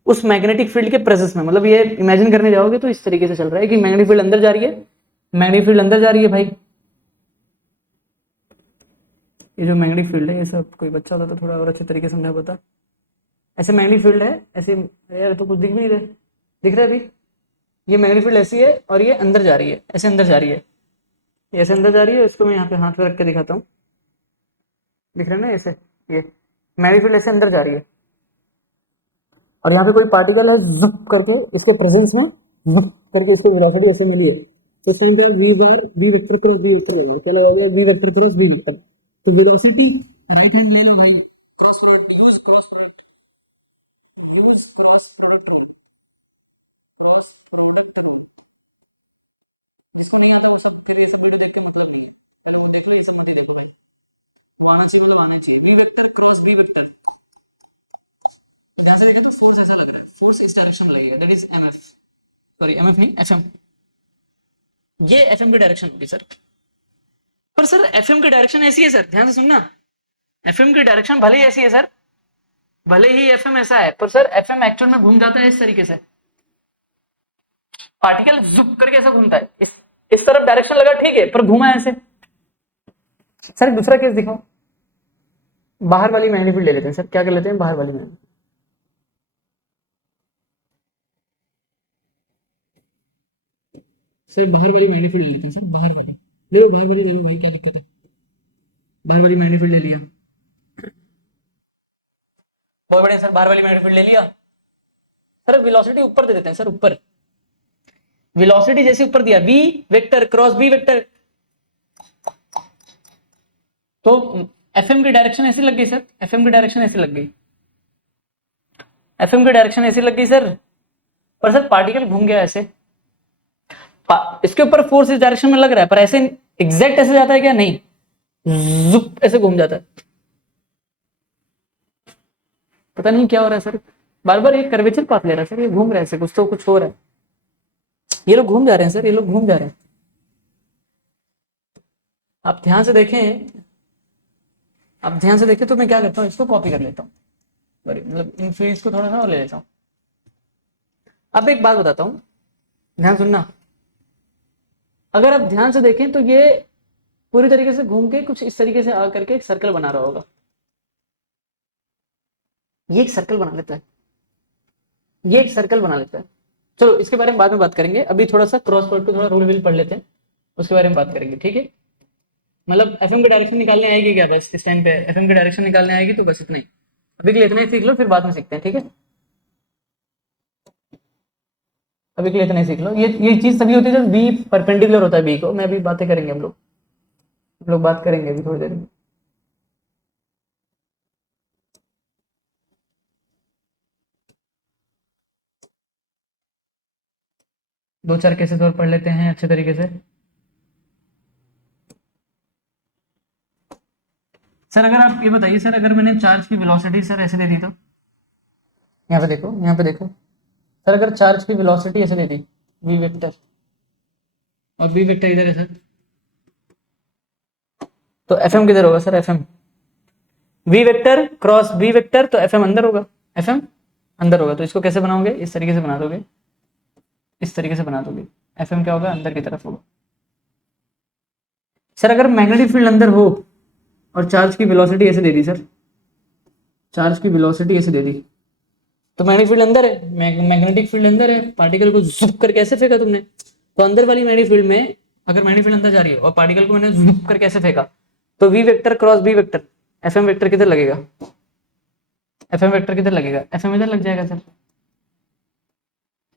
उस magnetic field के presence में, मतलब ये imagine करने जाओगे तो इस तरीके से चल रहा है कि मैग्नेटिक फील्ड अंदर जा रही है, मैग्नेटिक फील्ड अंदर जा रही है भाई। ये जो मैग्नेटिक फील्ड है, ये सब कोई बच्चा होता तो थोड़ा और अच्छे तरीके से समझा पाता। ऐसे मैग्नेटिक फील्ड है, ऐसे यार तो कुछ दिख भी नहीं रहा, दिख रहा है अभी? ये मैग्नेटिक फील्ड ऐसी है और ये अंदर जा रही है, ऐसे अंदर जा रही है, ये ऐसे अंदर जा रही है। इसको मैं यहाँ पे हाथ पे रख के दिखाता हूँ, दिख रहा है ना? ऐसे ये मैग्नेटिक फील्ड ऐसे अंदर जा रही है और यहाँ पे कोई पार्टिकल है, जिप करके इसके प्रेजेंस में जिप करके इसको वेलोसिटी ऐसे मिली है, तो इसका मतलब V bar V vector cross V vector लगा, क्या लगाओगे? V vector cross V vector. तो वेलोसिटी राइट हैंड ले लो भाई, cross product use cross product, use cross product cross product करो। जिसको नहीं आता वो सब फिर ये सब वीडियो देख के मतलब नहीं है, पहले वो देख लो, ये सब मत देखो भाई, वो आना चाहिए, मतलब आना चाहिए। V vector cross V vector, ध्यान से देखो तो फोर्स ऐसा लग रहा है, फोर्स इस डायरेक्शन में लगेगा, that is MF, sorry MF नहीं एफएम, ये एफएम की डायरेक्शन होगी सर। पर सर एफएम की डायरेक्शन ऐसी है सर, ध्यान से सुनना, एफएम की डायरेक्शन भले ही ऐसी है सर, भले ही एफएम ऐसा है, पर सर एफएम एक्चुअल में घूम जाता है इस तरीके से, पार्टिकल जुप करके ऐसा घूमता है, इस तरफ डायरेक्शन लगा ठीक है, पर घूमा ऐसे। सर एक दूसरा केस दिखाओ, बाहर वाली मैग्नेटिक फील्ड ले लेते हैं सर, क्या कर लेते हैं, बाहर वाली मैग्नेटिक, सर बाहर वाली मैग्नेटिक फील्ड ले लेते हैं सर, बाहर वाली ले लो, बाहर वाली ले लो भाई, क्या दिक्कत है, बाहर वाली मैग्नेटिक फील्ड ले लिया, बहुत बढ़िया सर, बाहर वाली मैग्नेटिक फील्ड ले लिया। सर वेलोसिटी ऊपर दे देते हैं सर, ऊपर वेलोसिटी जैसे ऊपर दिया, v vector cross b vector, तो एफएम की डायरेक्शन ऐसी लग गई सर, एफएम की डायरेक्शन ऐसी लग गई, एफएम की डायरेक्शन ऐसी लग गई सर, पर सर पार्टिकल घूम गया ऐसे, इसके ऊपर फोर्स इस डायरेक्शन में लग रहा है, पर ऐसे एग्जैक्ट ऐसे जाता है क्या? नहीं, जुप ऐसे घूम जाता है, पता नहीं क्या हो रहा है सर, बार बार ये कर्वेचर पाथ ले रहा है सर, ये घूम रहा है ऐसे, कुछ तो कुछ हो रहा है, ये लोग घूम जा रहे हैं सर, ये लोग घूम जा रहे हैं, आप ध्यान से देखें, आप ध्यान से देखें, तो मैं क्या करता हूँ, इसको कॉपी कर लेता हूँ, मतलब इन फील्ड्स को थोड़ा सा और ले लेता हूँ। अब एक बात बताता हूँ, ध्यान सुनना, अगर आप ध्यान से देखें तो ये पूरी तरीके से घूम के कुछ इस तरीके से आकर के एक सर्कल बना रहा होगा, ये एक सर्कल बना लेता है, ये एक सर्कल बना लेता है। चलो इसके बारे में बाद में बात करेंगे, अभी थोड़ा सा क्रॉस प्रोडक्ट को थोड़ा रूल विल पढ़ लेते हैं, उसके बारे में बात करेंगे, ठीक है? मतलब एफएम की डायरेक्शन निकालने आएगी क्या? बस इस टाइम पे एफएम की डायरेक्शन निकालने आएगी, तो बस इतना ही, अभी के लिए इतना ही सीख लो, फिर बाद में सीखते हैं, ठीक है? अभी के लिए इतना ही सीख लो, ये चीज तभी होती है जब बी परपेंडिकुलर होता है बी को, मैं अभी बातें करेंगे, हम लोग बात करेंगे अभी थोड़ी देर में। दो चार केसेस और पढ़ लेते हैं अच्छे तरीके से। सर अगर आप ये बताइए सर, अगर मैंने चार्ज की वेलोसिटी सर ऐसे दे दी तो, यहाँ पे देखो, यहाँ पे देखो सर, अगर चार्ज की वेलोसिटी ऐसे दे दी वी वेक्टर, और बी वेक्टर इधर है सर, तो एफएम किधर होगा sir? FM V vector cross B vector, तो एफएम अंदर होगा, एफएम अंदर होगा, तो इसको कैसे बनाओगे? इस तरीके से बना दोगे, इस तरीके से बना दोगे, एफएम क्या होगा? अंदर की तरफ होगा। सर अगर मैग्नेटिक फील्ड अंदर हो और चार्ज की वेलोसिटी ऐसे दे दी सर, चार्ज की वेलोसिटी ऐसे दे दी, तो मैग्नेटिक फील्ड अंदर है, मैग्नेटिक फील्ड अंदर है, पार्टिकल को जुप करके ऐसे फेंका तुमने, तो अंदर वाली मैग्नेटिक फील्ड में, अगर मैग्नेटिक फील्ड अंदर जा रही है और पार्टिकल को मैंने जुप करके ऐसे फेंका, तो V vector cross B vector, FM vector किधर लगेगा? एफएम वेक्टर किधर लगेगा? एफएम इधर लग जाएगा सर।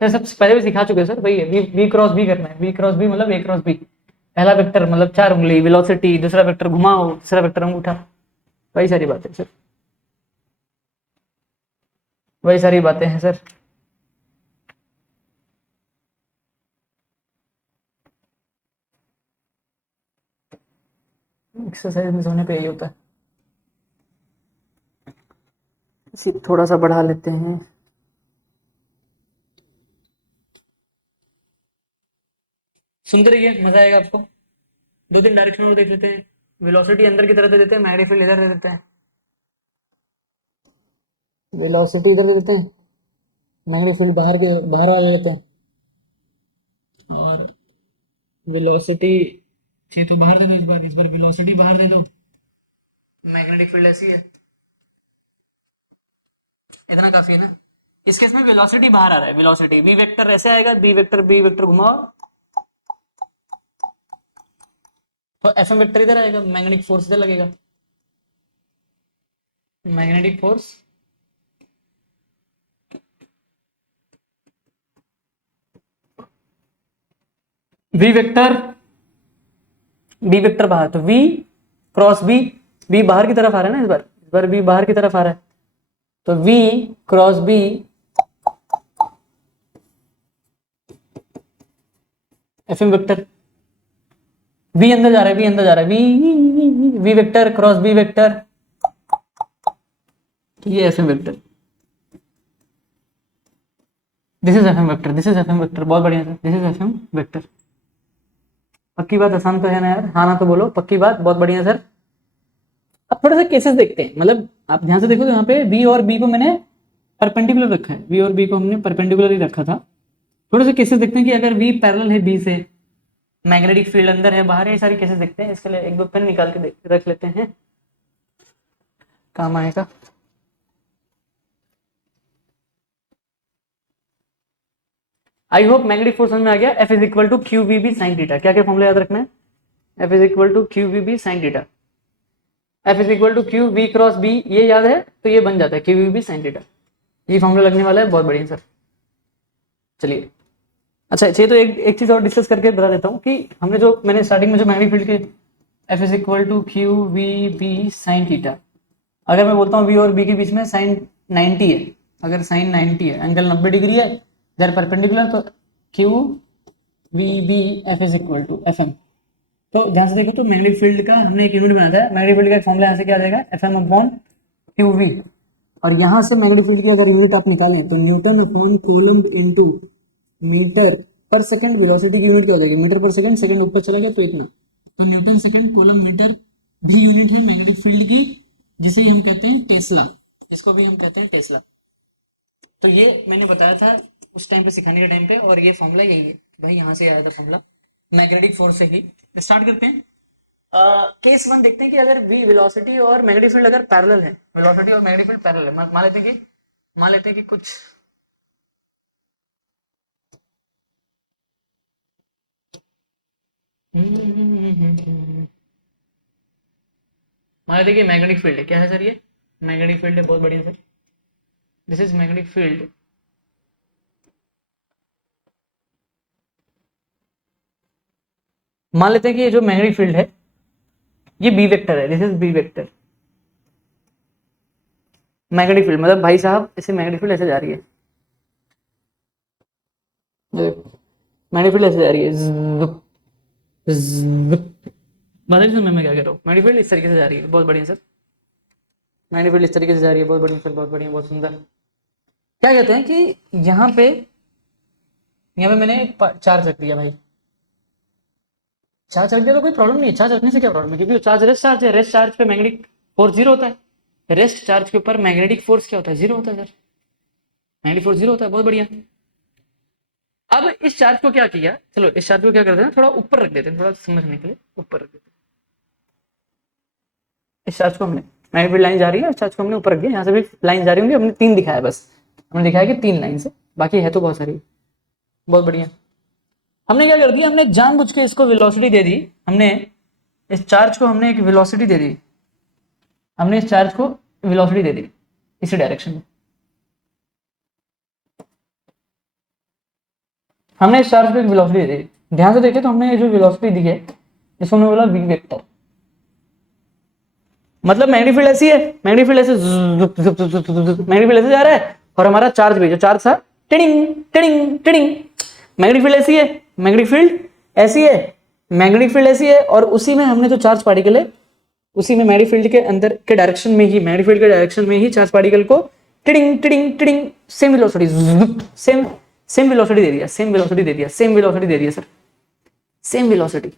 सर सबसे पहले भी सिखा चुके हैं सर, वही है, वी क्रॉस बी करना है, वी क्रॉस बी मतलब ए क्रॉस बी, पहला वेक्टर मतलब 4 उंगली वेलोसिटी, दूसरा वेक्टर घुमाओ, तीसरा वेक्टर अंगूठा, वही सारी बातें सर, वही सारी बातें हैं सर। एक्सरसाइज में सोने पे यही होता है। इसी थोड़ा सा बढ़ा लेते हैं, सुनते रहिए, मजा आएगा आपको। दो तीन डायरेक्शन और देख लेते हैं, वेलोसिटी अंदर की तरफ दे देते हैं, मैग्नेटिक फील्ड इधर दे देते हैं। वेलोसिटी इधर ले लेते हैं, मैग्नेटिक फील्ड बाहर वाले लेते हैं, और वेलोसिटी चाहिए तो बाहर दे दो, इस बार वेलोसिटी बाहर दे दो, मैग्नेटिक फील्ड ऐसी है, इतना काफी है ना। इस केस में वेलोसिटी बाहर आ रहा है, वेलोसिटी v वेक्टर ऐसे आएगा, b वेक्टर घुमाओ तो fm वेक्टर इधर आएगा, मैग्नेटिक फोर्स इधर लगेगा, magnetic force v vector, b vector बाहर, तो v क्रॉस b बाहर की तरफ आ रहा है ना, इस बार b बाहर की तरफ आ रहा है, तो v cross b fm vector, v अंदर जा रहा है, v vector cross b vector, ये fm vector, this is fm vector, बहुत बढ़िया sir, this is fm vector. पक्की बात, आसान तो है ना यार, हाँ ना तो बोलो, पक्की बात, बहुत बढ़िया सर। अब थोड़ा सा केसेस देखते हैं, मतलब आप ध्यान से देखो तो यहाँ पे v और b को मैंने परपेंडिकुलर रखा है, v और b को हमने परपेंडिकुलर ही रखा था। थोड़े से केसेस देखते हैं कि अगर v पैरेलल है b से, मैग्नेटिक फील्ड अंदर है बाहर है, ये सारी केसेस देखते हैं। इसके लिए एक दो पेन निकाल के रख लेते हैं, काम आएगा। आई होप मैग्नेटिक फोर्स समझ में आ गया। F is equal to Q V B sine theta, क्या क्या फॉर्मूला याद रखना है, F is equal to Q V B sine theta, F is equal to Q V cross B, ये याद है तो ये बन जाता है Q V B sine theta, ये फॉर्मूला लगने वाला है, बहुत बढ़िया सर। चलिए अच्छा, चलिए तो एक चीज और डिस्कस करके बता देता हूँ कि हमने जो मैंने स्टार्टिंग में जो मैग्नेटिक फील्ड के F is equal to Q V B sine theta, अगर मैं बोलता हूँ v और b के बीच में साइन 90 है, अगर साइन 90 है, एंगल 90 डिग्री है, देयर परपेंडिकुलर, तो q v b f is equal to F M. तो ध्यान से देखो तो मैग्नेटिक फील्ड का हमने एक यूनिट बनाया था, मैग्नेटिक फील्ड का एक फॉर्मूला यहाँ से क्या आ जाएगा, F M upon Q V, और यहाँ से मैग्नेटिक फील्ड की अगर यूनिट आप निकालें तो Newton upon coulomb into metre पर सेकंड, वेलोसिटी की यूनिट क्या हो जाएगी, मीटर पर सेकंड, सेकंड ऊपर चला गया तो इतना, तो न्यूटन सेकंड कोलम्ब मीटर भी यूनिट है मैग्नेटिक फील्ड की, जिसे हम कहते हैं टेस्ला, इसको भी हम कहते हैं टेस्ला। तो ये मैंने बताया था उस टाइम पे सिखाने के टाइम पे, और ये फॉर्मूला यही है भाई, यहाँ से आया था फॉर्मूला मैग्नेटिक फोर्स से ही। स्टार्ट करते हैं। केस वन देखते हैं कि अगर v वेलोसिटी और मैग्नेटिक फील्ड अगर पैरेलल है, वेलोसिटी और मैग्नेटिक फील्ड पैरेलल है, मान लेते हैं कि कुछ मान लेते हैं कि मैग्नेटिक फील्ड है, क्या है सर ये, मैग्नेटिक फील्ड है, बहुत बढ़िया sir, this is magnetic field. मान लेते हैं कि ये जो मैग्नेटिक फील्ड है ये बी वेक्टर है, this is B vector, magnetic field मतलब भाई साहब ऐसे मैग्नेटिक फील्ड ऐसे जा रही है, मैग्नेटिक फील्ड ऐसे जा रही है, मतलब इसमें मैं क्या कह रहा हूँ, मैग्नेटिक फील्ड इस तरीके से जा रही है, बहुत बढ़िया सर, मैग्नेटिक फील्ड इस तरीके से जा रही है, बहुत बढ़िया सर, बहुत बढ़िया, बहुत सुंदर। क्या कहते हैं कि यहाँ पे मैंने चार्ज रख दिया भाई, चार्ज रख दिया तो कोई प्रॉब्लम नहीं है, चार्ज रखने से क्या प्रॉब्लम है, क्योंकि चार्ज रेस्ट चार्ज है, रेस्ट चार्ज पे मैग्नेटिक फोर्स जीरो होता है, रेस्ट चार्ज के ऊपर मैग्नेटिक फोर्स क्या होता है, जीरो होता है सर, मैग्नेटिक फोर्स जीरो होता है, बहुत बढ़िया। अब इस चार्ज को क्या किया, चलो इस चार्ज को क्या करते हैं, थोड़ा ऊपर रख देते हैं, थोड़ा समझने के लिए ऊपर रख देते हैं, इस चार्ज को हमने, मैग्नेटिक लाइन जा रही है, इस चार्ज को हमने ऊपर रख दिया, यहाँ से भी लाइन जा रही होंगी, हमने तीन दिखाया, बस हमने दिखाया कि तीन लाइन से, बाकी है तो बहुत सारी, बहुत बढ़िया। हमने क्या कर दिया, हमने जानबूझ के इसको वेलोसिटी दे दी, हमने इस चार्ज को हमने एक वेलोसिटी दे दी, हमने इस चार्ज को वेलोसिटी दे दी इसी डायरेक्शन में, हमने इस चार्ज को एक वेलोसिटी दे दी, ध्यान से देखें तो हमने ये जो वेलोसिटी दी है इसको हमने बोला वी वेक्टर, मतलब मैग्नेटिक फील्ड ऐसी है, मैग्नेटिक फील्ड ऐसे मैग्नेटिक फील्ड ऐसे जा रहा है, और हमारा चार्ज भी जो चार्ज था टिडिंग टिडिंग टिडिंग, मैग्नेटिक फील्ड ऐसी है, मैग्नेटिक फील्ड ऐसी है, मैग्नेटिक फील्ड ऐसी है, और उसी में हमने जो चार्ज पार्टिकल है, उसी में मैग्नेटिक फील्ड के अंदर के डायरेक्शन में ही, मैग्नेटिक फील्ड के डायरेक्शन में ही चार्ज पार्टिकल को टिडिंग टिडिंग टिडिंग सेम वेलोसिटी, सेम वेलोसिटी दे दिया, सेम वेलोसिटी दे दिया, सेम वेलोसिटी दे दिया sir, same velocity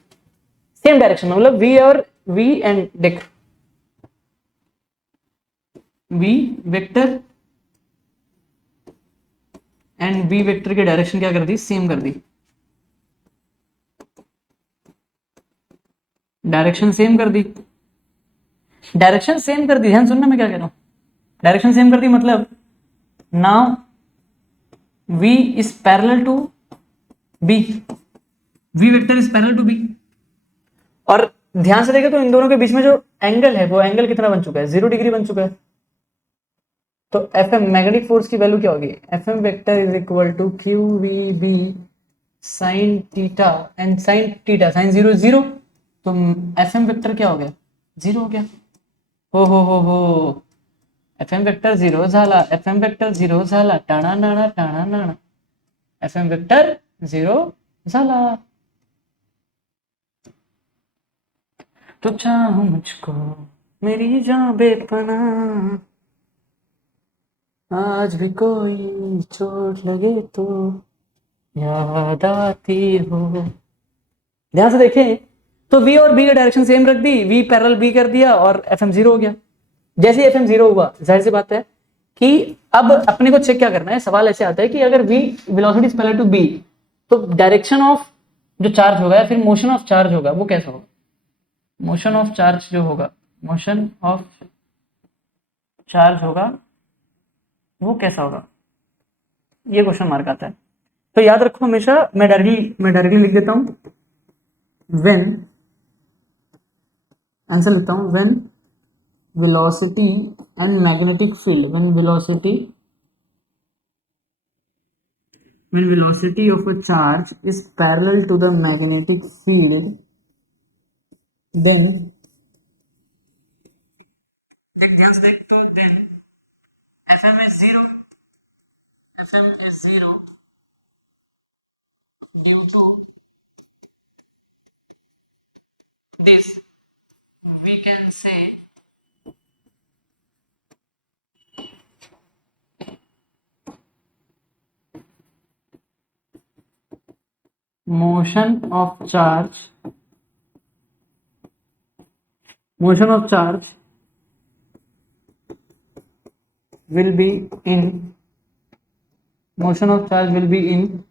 same direction में, मतलब v और v एंड देख v vector and B vector की डायरेक्शन क्या कर दी, सेम कर दी, डायरेक्शन सेम कर दी, डायरेक्शन सेम कर दी, ध्यान सुनना मैं क्या कह रहा हूं, डायरेक्शन सेम कर दी मतलब now v is parallel to b, v vector is parallel to b। और ध्यान से देखें तो इन दोनों के बीच में जो एंगल है वो एंगल कितना बन चुका है, 0 डिग्री बन चुका है। तो एफ एम मैग्नेटिक फोर्स की वैल्यू क्या होगी, F M vector is equal to Q V B sine theta, and sine theta sine 0 0, तो एफ एम वेक्टर क्या हो गया, 0 हो गया। हो एफ एम वेक्टर 0 झाला, एफ एम वेक्टर 0 झाला, टाणा नाणा टाणा नाणा, एफ एम वेक्टर 0 झाला। तो चाहो मुझको मेरी जान बेपनाह, आज भी कोई चोट लगे तो याद आती हो। ध्यान से देखें तो v और b का डायरेक्शन सेम रख दी, v पैरेलल b कर दिया और fm 0 हो गया। जैसे ही fm 0 हुआ, जाहिर सी बात है कि अब अपने को चेक क्या करना है, सवाल ऐसे आता है कि अगर v velocity is parallel to b, तो डायरेक्शन ऑफ जो चार्ज होगा या फिर मोशन ऑफ चार्ज होगा वो कैसा होगा, मोशन ऑफ चार्ज जो होगा, मोशन ऑफ चार्ज होगा वो कैसा होगा, ये क्वेश्चन मार्क आता है। तो याद रखो हमेशा, मैं डायरेक्टली लिख देता हूं, व्हेन आंसर लिखता हूं, when velocity and magnetic field, when velocity of a charge is parallel to the magnetic field, then ध्यान से देख तो then fm is 0, fm is 0 due to this we can say motion of charge will be in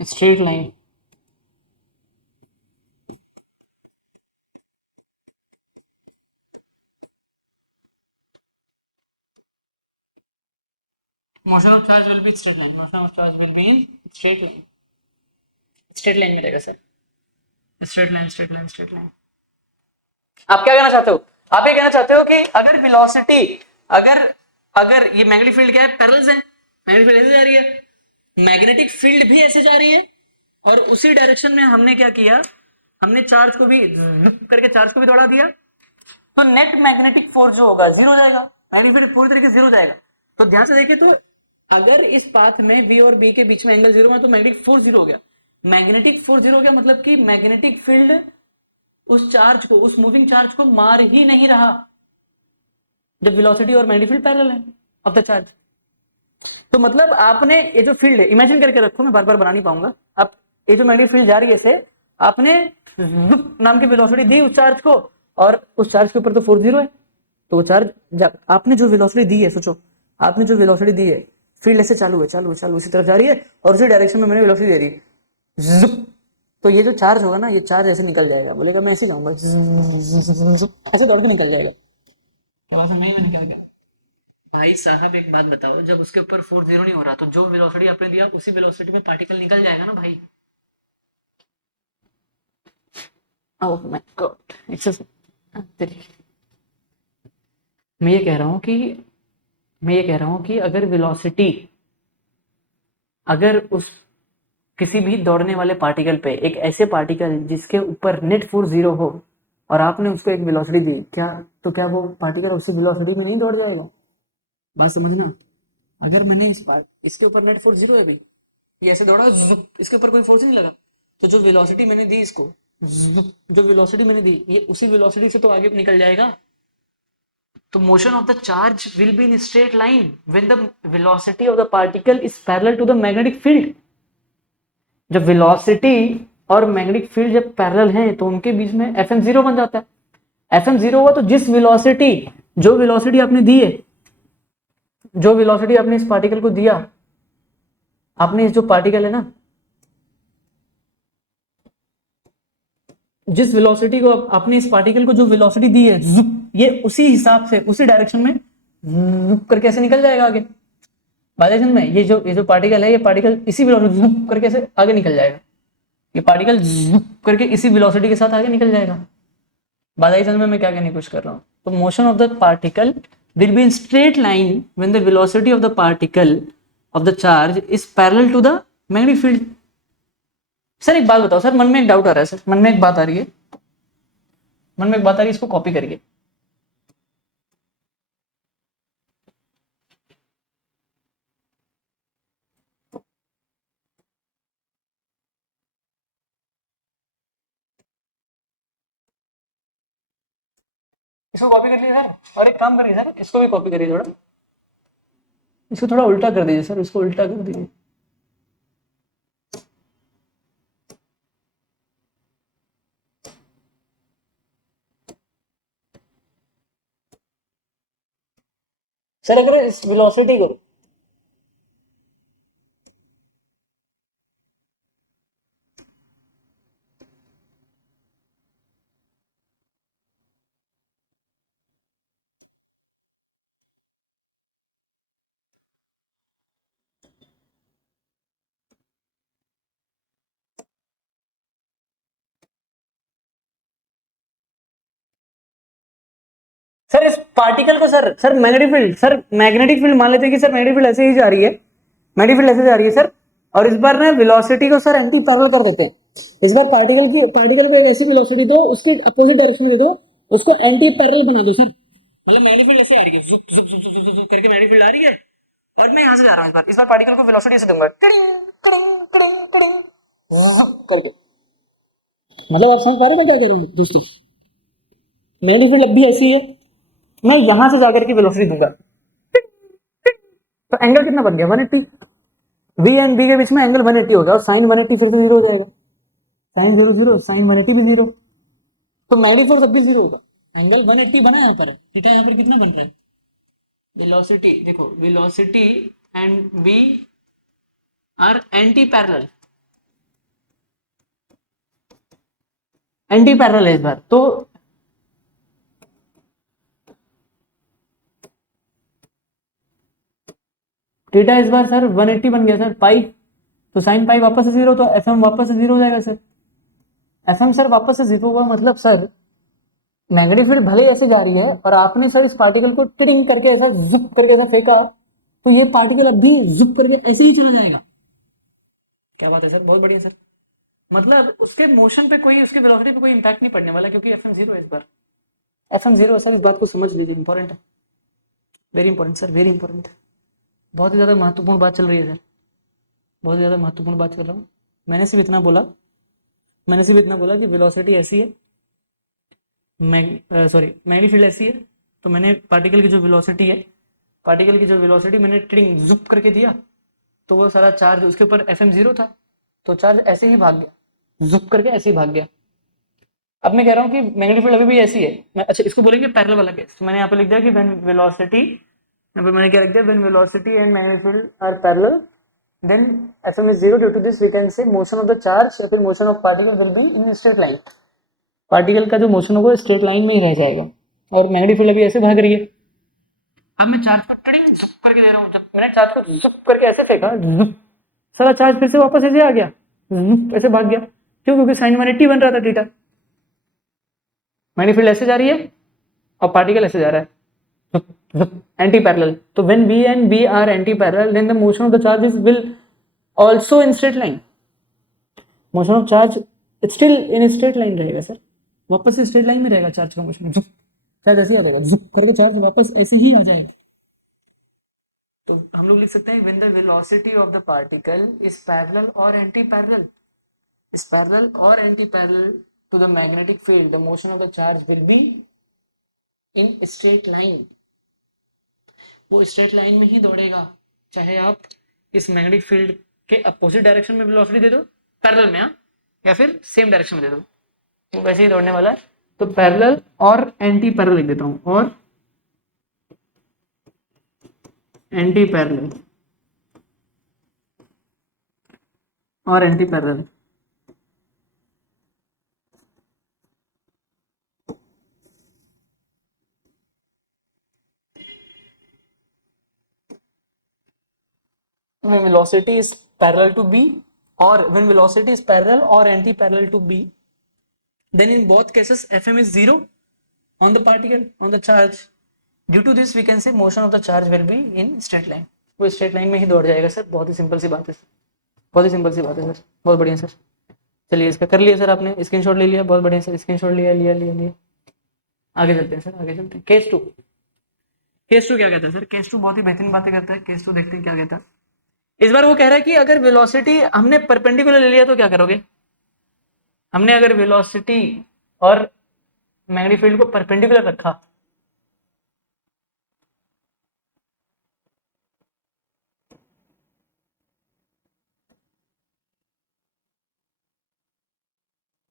straight line। motion of charge will be straight line, motion of charge will be in straight line, straight line मिलेगा sir, straight line। आप क्या कहना चाहते हो, आप ये कहना चाहते हो कि अगर वेलोसिटी, अगर ये मैग्नेटिक फील्ड क्या है, पैरेलल है, मैग्नेटिक फील्ड ऐसे जा रही है, मैग्नेटिक फील्ड भी ऐसे जा रही है, और उसी डायरेक्शन में हमने क्या किया, हमने चार्ज को भी करके चार्ज को भी दौड़ा दिया, तो नेट मैग्नेटिक फोर्स जो होगा 0 हो जाएगा, मैग्नेटिक फील्ड पूरी तरीके से 0 हो जाएगा। तो ध्यान से देखिए, तो अगर इस पाथ में v और b के बीच में एंगल 0 है तो मैग्नेटिक फोर्स 0 हो गया, मैग्नेटिक फोर्स 0 हो गया, मतलब कि मैग्नेटिक फील्ड उस चार्ज को, उस मूविंग चार्ज को मार ही नहीं रहा, जब वेलोसिटी और मैग्नेटिक फील्ड पैरेलल है ऑफ द चार्ज। तो मतलब आपने ये जो फील्ड है, इमेजिन करके रखो, मैं बार बार बना नहीं पाऊंगा, आप ये जो मैग्नेटिक फील्ड जा रही है इसे, आपने नाम की वेलोसिटी दी उस चार्ज को, और उस चार्ज के ऊपर तो फोर्स 0 है, तो वो चार्ज आपने जो वेलोसिटी दी है, सोचो आपने जो वेलोसिटी दी है, फील्ड ऐसे चालू है उसी तरफ जा रही है, और उसी डायरेक्शन में मैंने वेलोसिटी दे दी, तो ये जो चार्ज होगा ना, ये चार्ज ऐसे निकल जाएगा, बोलेगा मैं ऐसे जाऊंगा, ऐसे दौड़ के निकल जाएगा। मैंने क्या किया भाई साहब, एक बात बताओ, जब उसके ऊपर फोर्स 0 नहीं हो रहा, तो जो वेलोसिटी आपने दिया उसी वेलोसिटी में पार्टिकल निकल जाएगा ना भाई। ओह माय गॉड, इट्स मैं ये कह रहा हूं कि अगर वेलोसिटी, अगर उस किसी भी दौड़ने वाले पार्टिकल पे, एक ऐसे पार्टिकल जिसके ऊपर नेट फोर्स 0 हो, और आपने उसको एक वेलोसिटी दी, क्या वो पार्टिकल उसी वेलोसिटी में नहीं दौड़ जाएगा? बात समझना, अगर मैंने इसके ऊपर नेट फोर्स 0 है भाई, ये ऐसे दौड़ा, इसके ऊपर कोई फोर्स नहीं लगा, तो जो वेलोसिटी मैंने दी इसको, जो वेलोसिटी मैंने दी, ये उसी वेलोसिटी से तो आगे निकल जाएगा। तो motion of the charge will be in straight line when the velocity of the particle is parallel to the magnetic field. जब वेलोसिटी और मैग्नेटिक फील्ड जब पैरेलल हैं, तो उनके बीच में fm 0 बन जाता है। fm 0 हुआ तो जो वेलोसिटी आपने दी है जो वेलोसिटी आपने इस पार्टिकल को दिया, आपने इस जो पार्टिकल है ना, जिस वेलोसिटी को आपने इस पार्टिकल को जो वेलोसिटी दी है जुप, ये उसी हिसाब से उसी डायरेक्शन में जुप करके ऐसे निकल जाएगा आगे। बात में ये जो पार्टिकल है, ये पार्टिकल इसी वेलोसिटी जुप करके ऐसे आगे निकल जाएगा। ये पार्टिकल जुप करके इसी वेलोसिटी के साथ आगे निकल जाएगा। बात आई समझ में मैं क्या कहने की कोशिश कर रहा हूँ? तो motion of the particle will be in straight line when the velocity of the particle of the charge is parallel to the magnetic field. Sir एक बात बताओ सर, मन में एक डाउट आ रहा है सर, मन में एक बात आ रही है, मन में एक बात आ रही है, इसको कॉपी करिए। इसको कॉपी कर लीजिए सर, और एक काम करिए सर, इसको भी कॉपी करिए, थोड़ा इसको थोड़ा उल्टा कर दीजिए सर, इसको उल्टा कर दीजिए। सर अगर इस वेलोसिटी को सर इस पार्टिकल को सर मैग्नेटिक फील्ड मान लेते हैं कि सर मैग्नेटिक फील्ड ऐसे ही जा रही है, मैग्नेटिक फील्ड ऐसे जा रही है सर, और इस बार ना वेलोसिटी को सर एंटी पैरेलल कर देते हैं। इस बार पार्टिकल को एक ऐसी वेलोसिटी दो, उसके अपोजिट डायरेक्शन में दे दो, उसको एंटी पैरेलल बना दो सर। मतलब मैग्नेटिक फील्ड ऐसे आ रही है, सुप सुप सुप सुप सुप करके मैग्नेटिक फील्ड आ रही है, और मैं यहां से जा रहा हूं। इस बार पार्टिकल को वेलोसिटी ऐसे दूंगा, करके। मतलब आप समझ पा रहे हो क्या कर रहा हूं दोस्तों? मैग्नेटिक फील्ड अब भी ऐसी है, मैं यहां से जाकर के वेलोसिटी दूंगा, तो एंगल कितना बन गया 180। v एंड b के बीच में एंगल 180 हो गया, और साइन 180 फिर से जीरो हो जाएगा, साइन 0 0, साइन 180 भी जीरो, तो मैग्नेटिक फोर्स अब भी जीरो होगा। एंगल 180 बना यहाँ पर, थीटा यहाँ पर कितना बन रहा है? वेलोसिटी देखो, velocity and v are anti parallel, anti parallel है इस बार। तो थीटा इस बार सर 180 बन गया सर, पाई, तो साइन पाई वापस से जीरो, तो एफ एम वापस से जीरो हो जाएगा सर। एफ एम सर वापस से जीरो हुआ, मतलब सर नेगेटिव फील्ड भले ऐसे जा रही है, और आपने सर इस पार्टिकल को टिडिंग करके ऐसा जिप करके ऐसा फेंका, तो ये पार्टिकल अब भी जिप करके ऐसे ही चला जाएगा। क्या बात है सर, बहुत बढ़िया सर। मतलब उसके मोशन पे कोई, उसकी वेलोसिटी पे कोई इंपैक्ट नहीं पड़ने वाला, क्योंकि एफ एम जीरो है इस बार। एफ एम जीरो है सर, इस बात को समझ लीजिए, इंपॉर्टेंट है, very important sir, very important. बहुत ही ज्यादा महत्वपूर्ण बात चल रही है सर, बहुत ज्यादा महत्वपूर्ण बात कर रहा हूँ। मैंने सिर्फ इतना बोला, कि वेलोसिटी ऐसी है, मैग्नेटिक फील्ड ऐसी है, तो मैंने पार्टिकल की जो वेलोसिटी मैंने टिडिंग जुप करके दिया, तो वो सारा चार्ज उसके ऊपर एफ एम जीरो था, तो चार्ज ऐसे ही भाग गया, जुप करके ऐसे ही भाग गया। अब मैं कह रहा हूँ कि मैग्नेटिक फील्ड अभी भी ऐसी है, मैं अच्छा इसको बोलेंगे पैरेलल वाला केस, तो मैंने यहाँ पे लिख दिया कि व्हेन वेलोसिटी, यहाँ पे मैंने क्या लिख दिया, when velocity and magnetic field are parallel then fm is zero, due to this we can say motion of the charge या फिर motion of particle will be in straight line, particle का जो मोशन होगा straight line में ही रह जाएगा, और magnetic field अभी ऐसे भाग रही है। अब मैं चार्ज को टिडिंग झुक करके दे रहा हूँ, जब मैंने चार्ज को झुक करके ऐसे फेंका, सारा चार्ज फिर से वापस ऐसे आ गया, ऐसे भाग गया, क्यों? क्योंकि साइन 180 बन रहा था थीटा। मैग्नेटिक फील्ड ऐसे जा रही है और पार्टिकल ऐसे जा रहा है, एंटी पैरेलल, तो when v and b are anti parallel then the motion of the charge is will also in straight line, motion of charge still in straight line रहेगा सर, वापस से स्ट्रेट लाइन में रहेगा charge का motion, charge ऐसे ही आ जाएगा, जुप करके charge वापस ऐसे ही आ जाएगा। तो हम लोग लिख सकते हैं when the velocity of the particle is parallel और एंटी पैरेलल, इज पैरेलल और anti parallel to the magnetic field, the motion of the charge will be in straight line, वो स्ट्रेट लाइन में ही दौड़ेगा, चाहे आप इस मैग्नेटिक फील्ड के अपोजिट डायरेक्शन में वेलोसिटी दे दो, पैरेलल में, या फिर सेम डायरेक्शन में दे दो, तो वैसे ही दौड़ने वाला है। तो पैरेलल और एंटी पैरेलल लिख देता हूं, और एंटी पैरेलल और anti parallel. When velocity is parallel to b, or when velocity is parallel or anti-parallel to b, then in both cases Fm is zero on the particle, on the charge. Due to this we can say motion of the charge will be in straight line. वो straight line में ही दौड़ जाएगा sir. बहुत ही simple सी बात है, बहुत ही simple सी बात है सर। बहुत बढ़िया सर। चलिए इसका कर लिया सर आपने, स्क्रीनशॉट ले लिया, बहुत बढ़िया सर। स्क्रीनशॉट लिया लिया लिया लिया। आगे चलते हैं सर, आगे चलते हैं। केस टू, केस टू क्या कहता है सर? केस टू बहुत ही बेहतरीन बातें करता है। केस टू देखते हैं क्या कहता है। इस बार वो कह रहा है कि अगर वेलोसिटी हमने परपेंडिकुलर ले लिया तो क्या करोगे? हमने अगर वेलोसिटी और मैग्नेटिक फील्ड को परपेंडिकुलर रखा,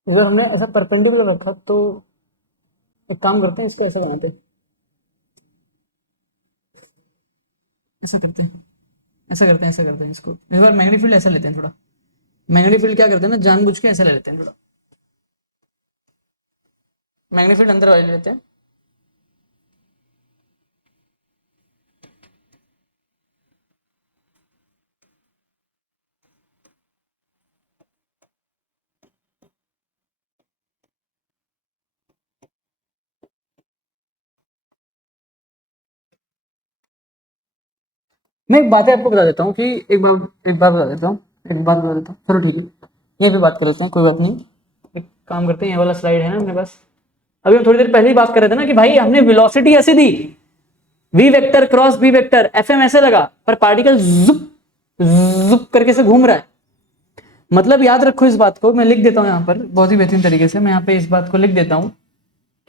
अगर हमने ऐसा परपेंडिकुलर रखा तो एक काम करते हैं, इसको ऐसा बनाते हैं, ऐसा करते हैं, ऐसा करते हैं, ऐसा करते हैं। इसको इस बार मैग्नेटिक फील्ड ऐसा लेते हैं थोड़ा। मैग्नेटिक फील्ड क्या करते हैं ना, जानबूझ के ऐसा ले लेते हैं थोड़ा। मैग्नेटिक फील्ड अंदर वाले लेते हैं। मैं एक बात आपको बता देता हूँ कि एक बात बता देता हूँ, एक बात बता देता हूँ। चलो ठीक है, यहीं पे बात कर लेते हैं, कोई बात नहीं। एक काम करते हैं, ये वाला स्लाइड है ना अपने पास। अभी हम थोड़ी देर पहले ही बात कर रहे थे ना कि भाई हमने वेलोसिटी ऐसे दी, V vector cross B vector, F M ऐसे लगा, पर पार्टिकल जुप जुप करके से घूम रहा है। मतलब याद रखो इस बात को, मैं लिख देता हूँ यहाँ पर बहुत ही बेहतरीन तरीके से। मैं यहाँ पे इस बात को लिख देता हूँ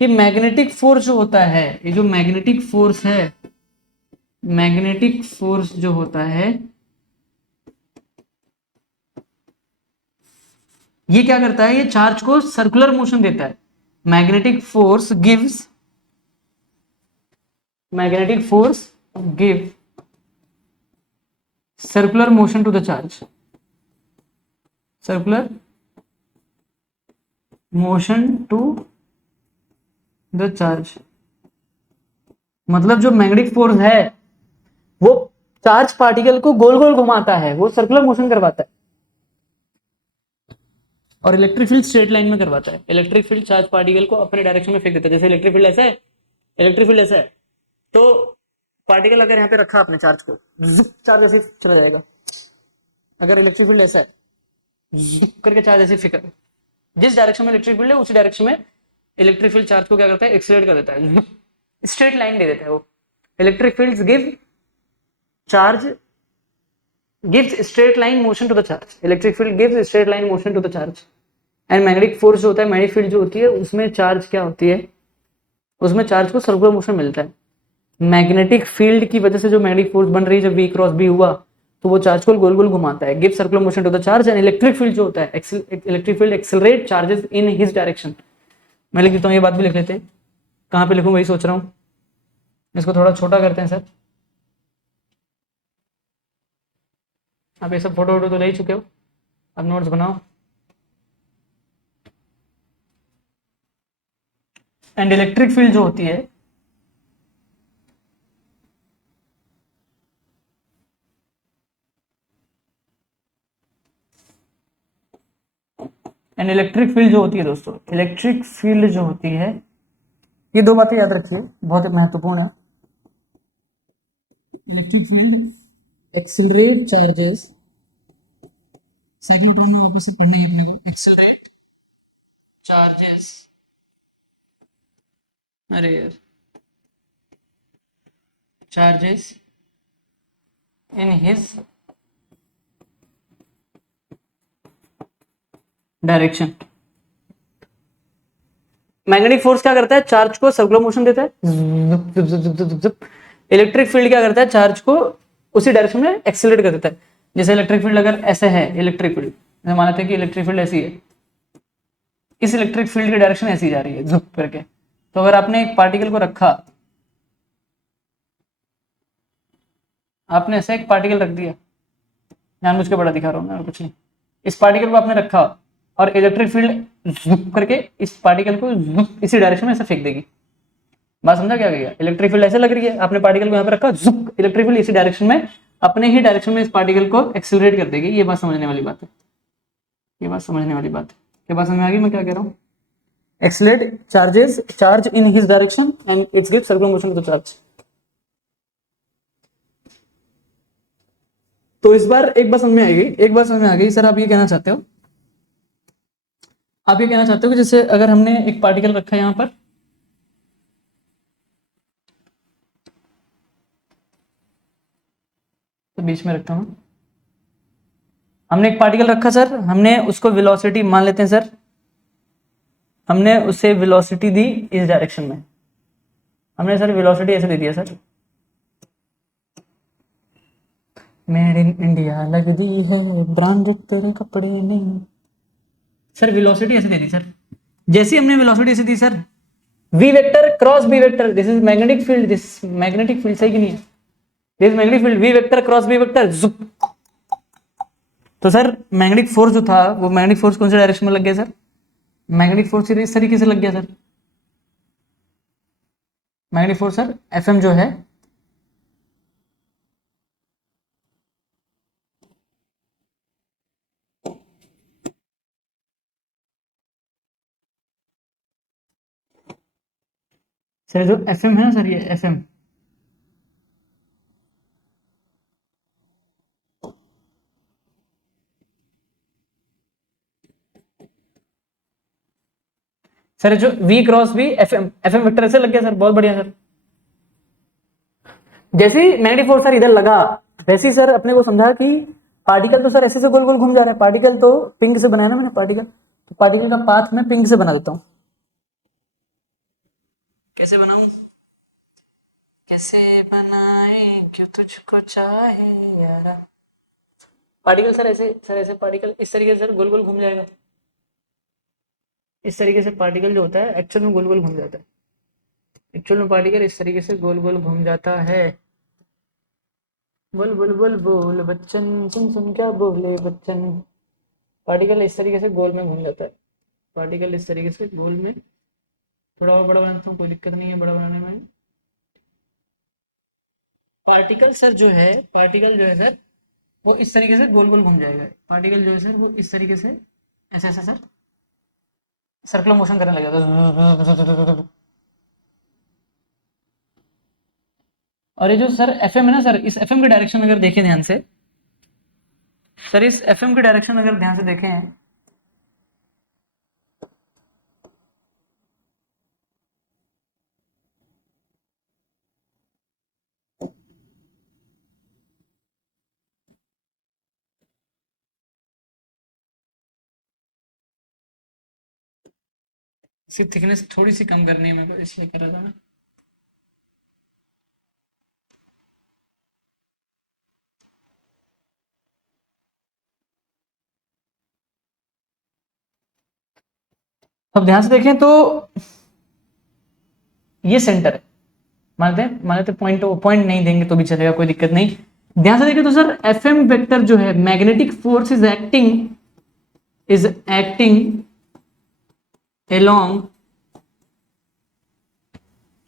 कि मैग्नेटिक फोर्स जो होता है, ये जो मैग्नेटिक फोर्स है, मैग्नेटिक फोर्स जो होता है, ये क्या करता है? ये चार्ज को सर्कुलर मोशन देता है। Magnetic force gives, magnetic force give circular motion to the charge, circular motion to the charge. मतलब जो मैग्नेटिक फोर्स है वो चार्ज पार्टिकल को गोल गोल घुमाता है, वो सर्कुलर मोशन करवाता है। और इलेक्ट्रिक फील्ड स्ट्रेट लाइन में करवाता है। इलेक्ट्रिक फील्ड चार्ज पार्टिकल को अपने डायरेक्शन में फेंक देता है। जैसे इलेक्ट्रिक फील्ड ऐसा है, इलेक्ट्रिक फील्ड ऐसा है, तो पार्टिकल अगर यहाँ पे रखा अपने चार्ज को, चार्ज ऐसे चला जाएगा। अगर इलेक्ट्रिक फील्ड ऐसा है, करके चार्ज ऐसे फेंका, जिस डायरेक्शन में इलेक्ट्रिक फील्ड है उसी डायरेक्शन में इलेक्ट्रिक फील्ड चार्ज को क्या करता है? एक्सीलरेट कर देता है, स्ट्रेट लाइन दे देता है वो। Electric fields give charge, gives straight line motion to the charge. Electric field gives straight line motion to the charge. And magnetic force जो होता है, मैग्नेटिक फील्ड जो होती है, उसमें चार्ज क्या होती है? उसमें चार्ज को सर्कुलर मोशन मिलता है। मैग्नेटिक फील्ड की वजह से जो मैग्नेटिक फोर्स बन रही है, जब V क्रॉस B हुआ तो वो चार्ज को गोल गोल घुमाता है, give circular motion to the charge. And electric field जो होता है, electric field accelerate charges in his direction. मैं लिख देता हूँ, ये बात भी लिख लेते हैं। कहाँ पे लिखूँ वही सोच रहा हूँ। इसको थोड़ा छोटा करते हैं सर। आप ये सब फोटो वोटो तो ले ही चुके हो, अब नोट्स बनाओ। एंड इलेक्ट्रिक फील्ड जो होती है, एंड इलेक्ट्रिक फील्ड जो होती है दोस्तों, इलेक्ट्रिक फील्ड जो होती है, ये दो बातें याद रखिए, बहुत ही महत्वपूर्ण है। Electric field accelerate charges, cyclotron में वापस से पढ़ना है अपने को। एक्सीलरेट चार्जेस, अरे यार, charges in his direction. Magnetic force क्या करता है? चार्ज को सर्कुलर मोशन देता है, इलेक्ट्रिक फील्ड क्या करता है? चार्ज को उसी डायरेक्शन में एक्सेलरेट कर देता है। जैसे इलेक्ट्रिक फील्ड अगर ऐसे है, इलेक्ट्रिक फील्ड मानते हैं कि इलेक्ट्रिक फील्ड ऐसी है, इस इलेक्ट्रिक फील्ड की डायरेक्शन ऐसी जा रही है झुक करके, तो अगर आपने एक पार्टिकल को रखा, आपने ऐसा एक पार्टिकल रख दिया, जानबूझ के बड़ा दिखा रहा हूँ मैं और कुछ नहीं। इस पार्टिकल को आपने रखा और इलेक्ट्रिक फील्ड ज़ुप करके इस पार्टिकल को ज़ुप इसी डायरेक्शन में ऐसे फेंक देगी। बात समझा क्या गया? इलेक्ट्रिक फील्ड ऐसे लग रही है, आपने पार्टिकल को यहाँ पे रखा, ज़ुप इलेक्ट्रिक फील्ड इसी डायरेक्शन में अपने ही डायरेक्शन में इस पार्टिकल को एक्सेलरेट कर देगी। ये बात समझने वाली बात है, ये बात समझने वाली बात है। क्या बात समझ में आ गई मैं क्या कह रहा हूँ? Accelerate charges charge in his direction and it's give circular motion to the charge. तो इस बार एक बात समझ में आएगी, एक बात समझ में आ गई सर। आप ये कहना चाहते हो, आप ये कहना चाहते हो कि जैसे अगर हमने एक पार्टिकल रखा है यहाँ पर, तो बीच में रखता हूँ, हमने एक पार्टिकल रखा सर, हमने उसको वेलोसिटी मान लेते हैं सर, हमने उसे वेलोसिटी दी इस डायरेक्शन में, हमने सर वेलोसिटी ऐसे दे दिया सर, मेड इन इंडिया लग दी है ब्रांडेड तेरे कपड़े नहीं। सर वेलोसिटी ऐसे दे दी सर, जैसे हमने वेलोसिटी ऐसे दी sir, V vector cross B vector, this is magnetic field, this magnetic field सही कि नहीं है? This magnetic field V vector cross B vector जुप। तो सर मैग्नेटिक फोर्स जो था वो मैग्नेटिक फोर्स कौन से डायरेक्शन में लग गया सर? मैग्नेटिक फोर्स इस तरीके से लग गया sir, magnetic force sir F M जो है सर, जो एफ एम है ना सर, ये एफ एम, सर जो V cross B F M vector ऐसे लग गया सर, बहुत बढ़िया सर। जैसे ही मैग्नेटिक फोर्स सर इधर लगा, वैसे ही सर अपने को समझा कि पार्टिकल तो सर ऐसे से गोल गोल घूम जा रहा है, पार्टिकल तो पिंक से बनाया ना मैंने पार्टिकल, तो पार्टिकल का पाथ मैं पिंक से बना देता हूँ। कैसे बनाऊं? कैसे बनाए क्यों तुझको चाहे यारा। पार्टिकल सर ऐसे पार्टिकल इस तरीके से सर गोल गोल घूम जाएगा, इस तरीके से पार्टिकल जो होता है एक्चुअल में गोल गोल घूम जाता है, एक्चुअल में पार्टिकल इस तरीके से गोल गोल घूम जाता है। बोल बोल बोल बोल बच्चन, सुन सुन क्या बोले बच्चन। पार्टिकल इस तरीके से गोल में घूम जाता है, पार्टिकल इस तरीके से गोल में, थोड़ा और बड़ा बनाता हूँ, कोई दिक्कत नहीं है बड़ा बनाने में। पार्टिकल सर जो है, पार्टिकल जो है सर वो इस तरीके से गोल गोल घूम जाएगा, पार्टिकल जो है सर वो इस तरीके से ऐसे ऐसे सर सर्कुलर मोशन करने लग जाता है। और ये जो सर एफ एम है ना सर, इस एफ एम की डायरेक्शन अगर देखें ध्यान से, सर इस एफ एम की डायरेक्शन अगर ध्यान से देखें, इसकी थिकनेस थोड़ी सी कम करनी है मेरे को, इसलिए कर रहा था मैं। अब ध्यान से देखें तो ये सेंटर है, मानते पॉइंट पॉइंट नहीं देंगे तो भी चलेगा, कोई दिक्कत नहीं। ध्यान से देखें तो सर एफ एम वेक्टर जो है, magnetic force is acting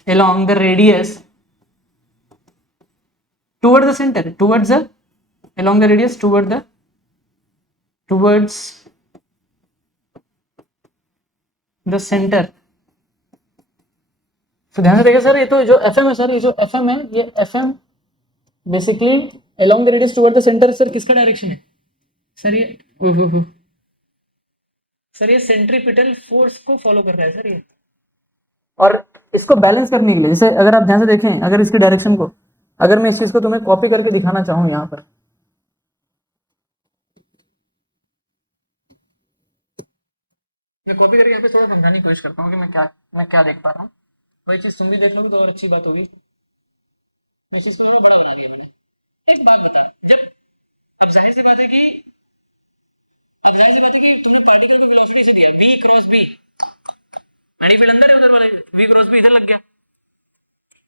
along the radius toward the center, towards the along the radius towards the center। तो ध्यान से देखिए सर, ये तो जो एफ एम है सर, ये जो एफ एम है, ये F am basically along the radius toward the center sir किसका डायरेक्शन है सर? ये सेंट्रीपिटल फोर्स को फॉलो कर रहा है सर ये। और इसको बैलेंस करने के लिए, जैसे अगर आप ध्यान से देखें, अगर इसकी डायरेक्शन को, अगर मैं इस चीज को तुम्हें कॉपी करके दिखाना चाहूँ यहाँ पर, मैं कॉपी करके यहाँ पे थोड़ा समझाने की कोशिश करता हूँ कि मैं क्या देख पा रहा हूँ। वही चीज तुम भी देख लोगे तो और अच्छी बात होगी। मैं चीज को बड़ा बना दिया मैंने। एक बात बता, जब अब जाहिर सी बात है कि तुमने पार्टिकल को वेलोसिटी से दिया v cross b, magnetic field अंदर है उधर वाले v क्रॉस b इधर लग गया,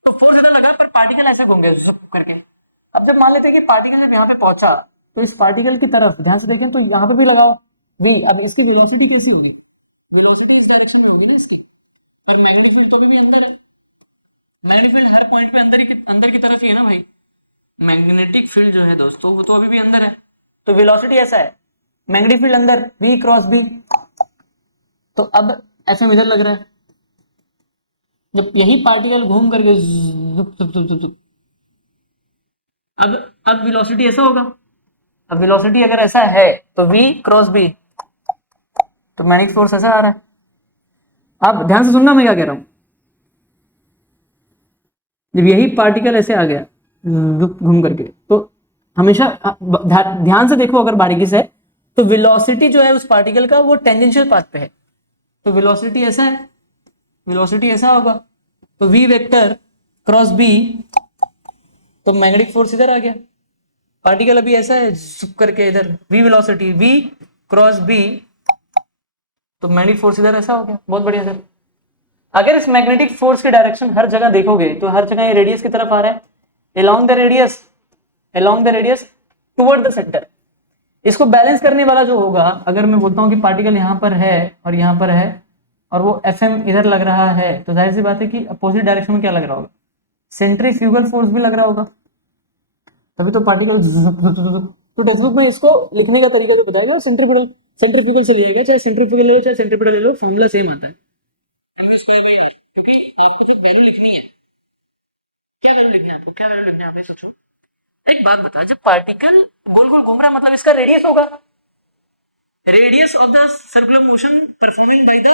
तो फोर्स इधर लगा पर पार्टिकल ऐसे घूम गया करके, अब जब मान लेते हैं कि पार्टिकल जब यहाँ पे पहुंचा, तो इस पार्टिकल की तरफ ध्यान से देखें तो यहाँ पे भी लगाओ v। अब इसकी वेलोसिटी कैसी होगी, वेलोसिटी इस डायरेक्शन में होगी ना इसकी, और मैग्नेटिक फील्ड तो अभी भी अंदर है। मैग्नेटिक फील्ड हर पॉइंट पे अंदर की तरफ ही है ना भाई। मैग्नेटिक फील्ड जो है दोस्तों वो तो अभी भी अंदर है, तो वेलोसिटी ऐसा है, मैग्नेटिक फील्ड अंदर v क्रॉस b। तो अब ऐसे इधर लग रहा है, जब यही पार्टिकल घूम करके जुप जुप जुप जुप जुप, अब वेलोसिटी ऐसा होगा। अब वेलोसिटी अगर ऐसा है तो v क्रॉस b, तो मैग्नेटिक फोर्स ऐसा आ रहा है। अब ध्यान से सुनना मैं क्या कह रहा हूं। जब यही पार्टिकल ऐसे आ गया घूम करके, तो हमेशा ध्यान से देखो अगर बारीकी से, तो वेलोसिटी जो है उस पार्टिकल का वो टेंजेंशियल पाथ पे है, तो वेलोसिटी ऐसा है, वेलोसिटी ऐसा होगा, तो v वेक्टर क्रॉस b, तो मैग्नेटिक फोर्स इधर आ गया। पार्टिकल अभी ऐसा है झुक करके इधर, v velocity v cross b, तो मैग्नेटिक फोर्स इधर ऐसा हो गया। बहुत बढ़िया सर। अगर इस मैग्नेटिक फोर्स की डायरेक्शन हर जगह देखोगे तो हर जगह ये रेडियस की तरफ आ रहा है, along the radius toward the centre. इसको बैलेंस करने वाला जो होगा, अगर मैं बोलता हूं कि पार्टिकल यहां पर है और यहां पर है और वो FM इधर लग रहा है, तो जाहिर सी बात है कि अपोजिट डायरेक्शन में क्या लग रहा होगा, सेंट्रीफ्यूगल फोर्स भी लग रहा होगा, तभी तो पार्टिकल। तो टेक्स्ट बुक में इसको लिखने का तरीका जो बताएगा सेंट्रीफ्यूगल, सेंट्रीफ्यूगल से लिया गया, चाहे सेंट्रीफ्यूगल ले लो चाहे सेंट्रीपिटल ले लो, फॉर्मूला सेम आता है mv स्क्वायर बाई आर। क्योंकि आपको जो वैल्यू लिखनी है, क्या वैल्यू लिखनी है आपको, क्या वैल्यू लिखनी है आप ये सोचो। एक बात बता, जब पार्टिकल गोल गोल घूम रहा है मतलब इसका रेडियस होगा, radius of the circular motion performing by the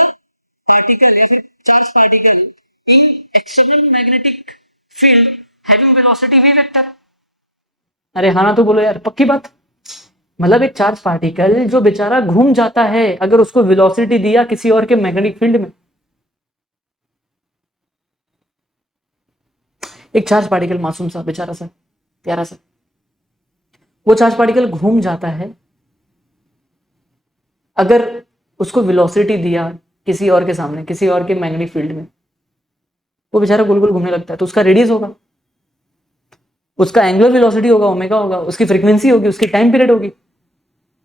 particle या फिर charge particle in external magnetic field having velocity v vector. अरे हाँ ना तो बोलो यार, पक्की बात। मतलब एक चार्ज पार्टिकल जो बेचारा घूम जाता है, अगर उसको वेलोसिटी दिया किसी और के मैग्नेटिक फील्ड में, एक चार्ज पार्टिकल मासूम सा बेचारा सा प्यारा सा, वो चार्ज पार्टिकल घूम जाता है, अगर उसको वेलोसिटी दिया किसी और के सामने, किसी और के मैग्नेटिक फील्ड में, वो बेचारा गोल गोल घूमने लगता है, तो उसका रेडियस होगा, उसका एंगुलर वेलोसिटी होगा, ओमेगा होगा, उसकी फ्रीक्वेंसी होगी, उसकी टाइम पीरियड होगी।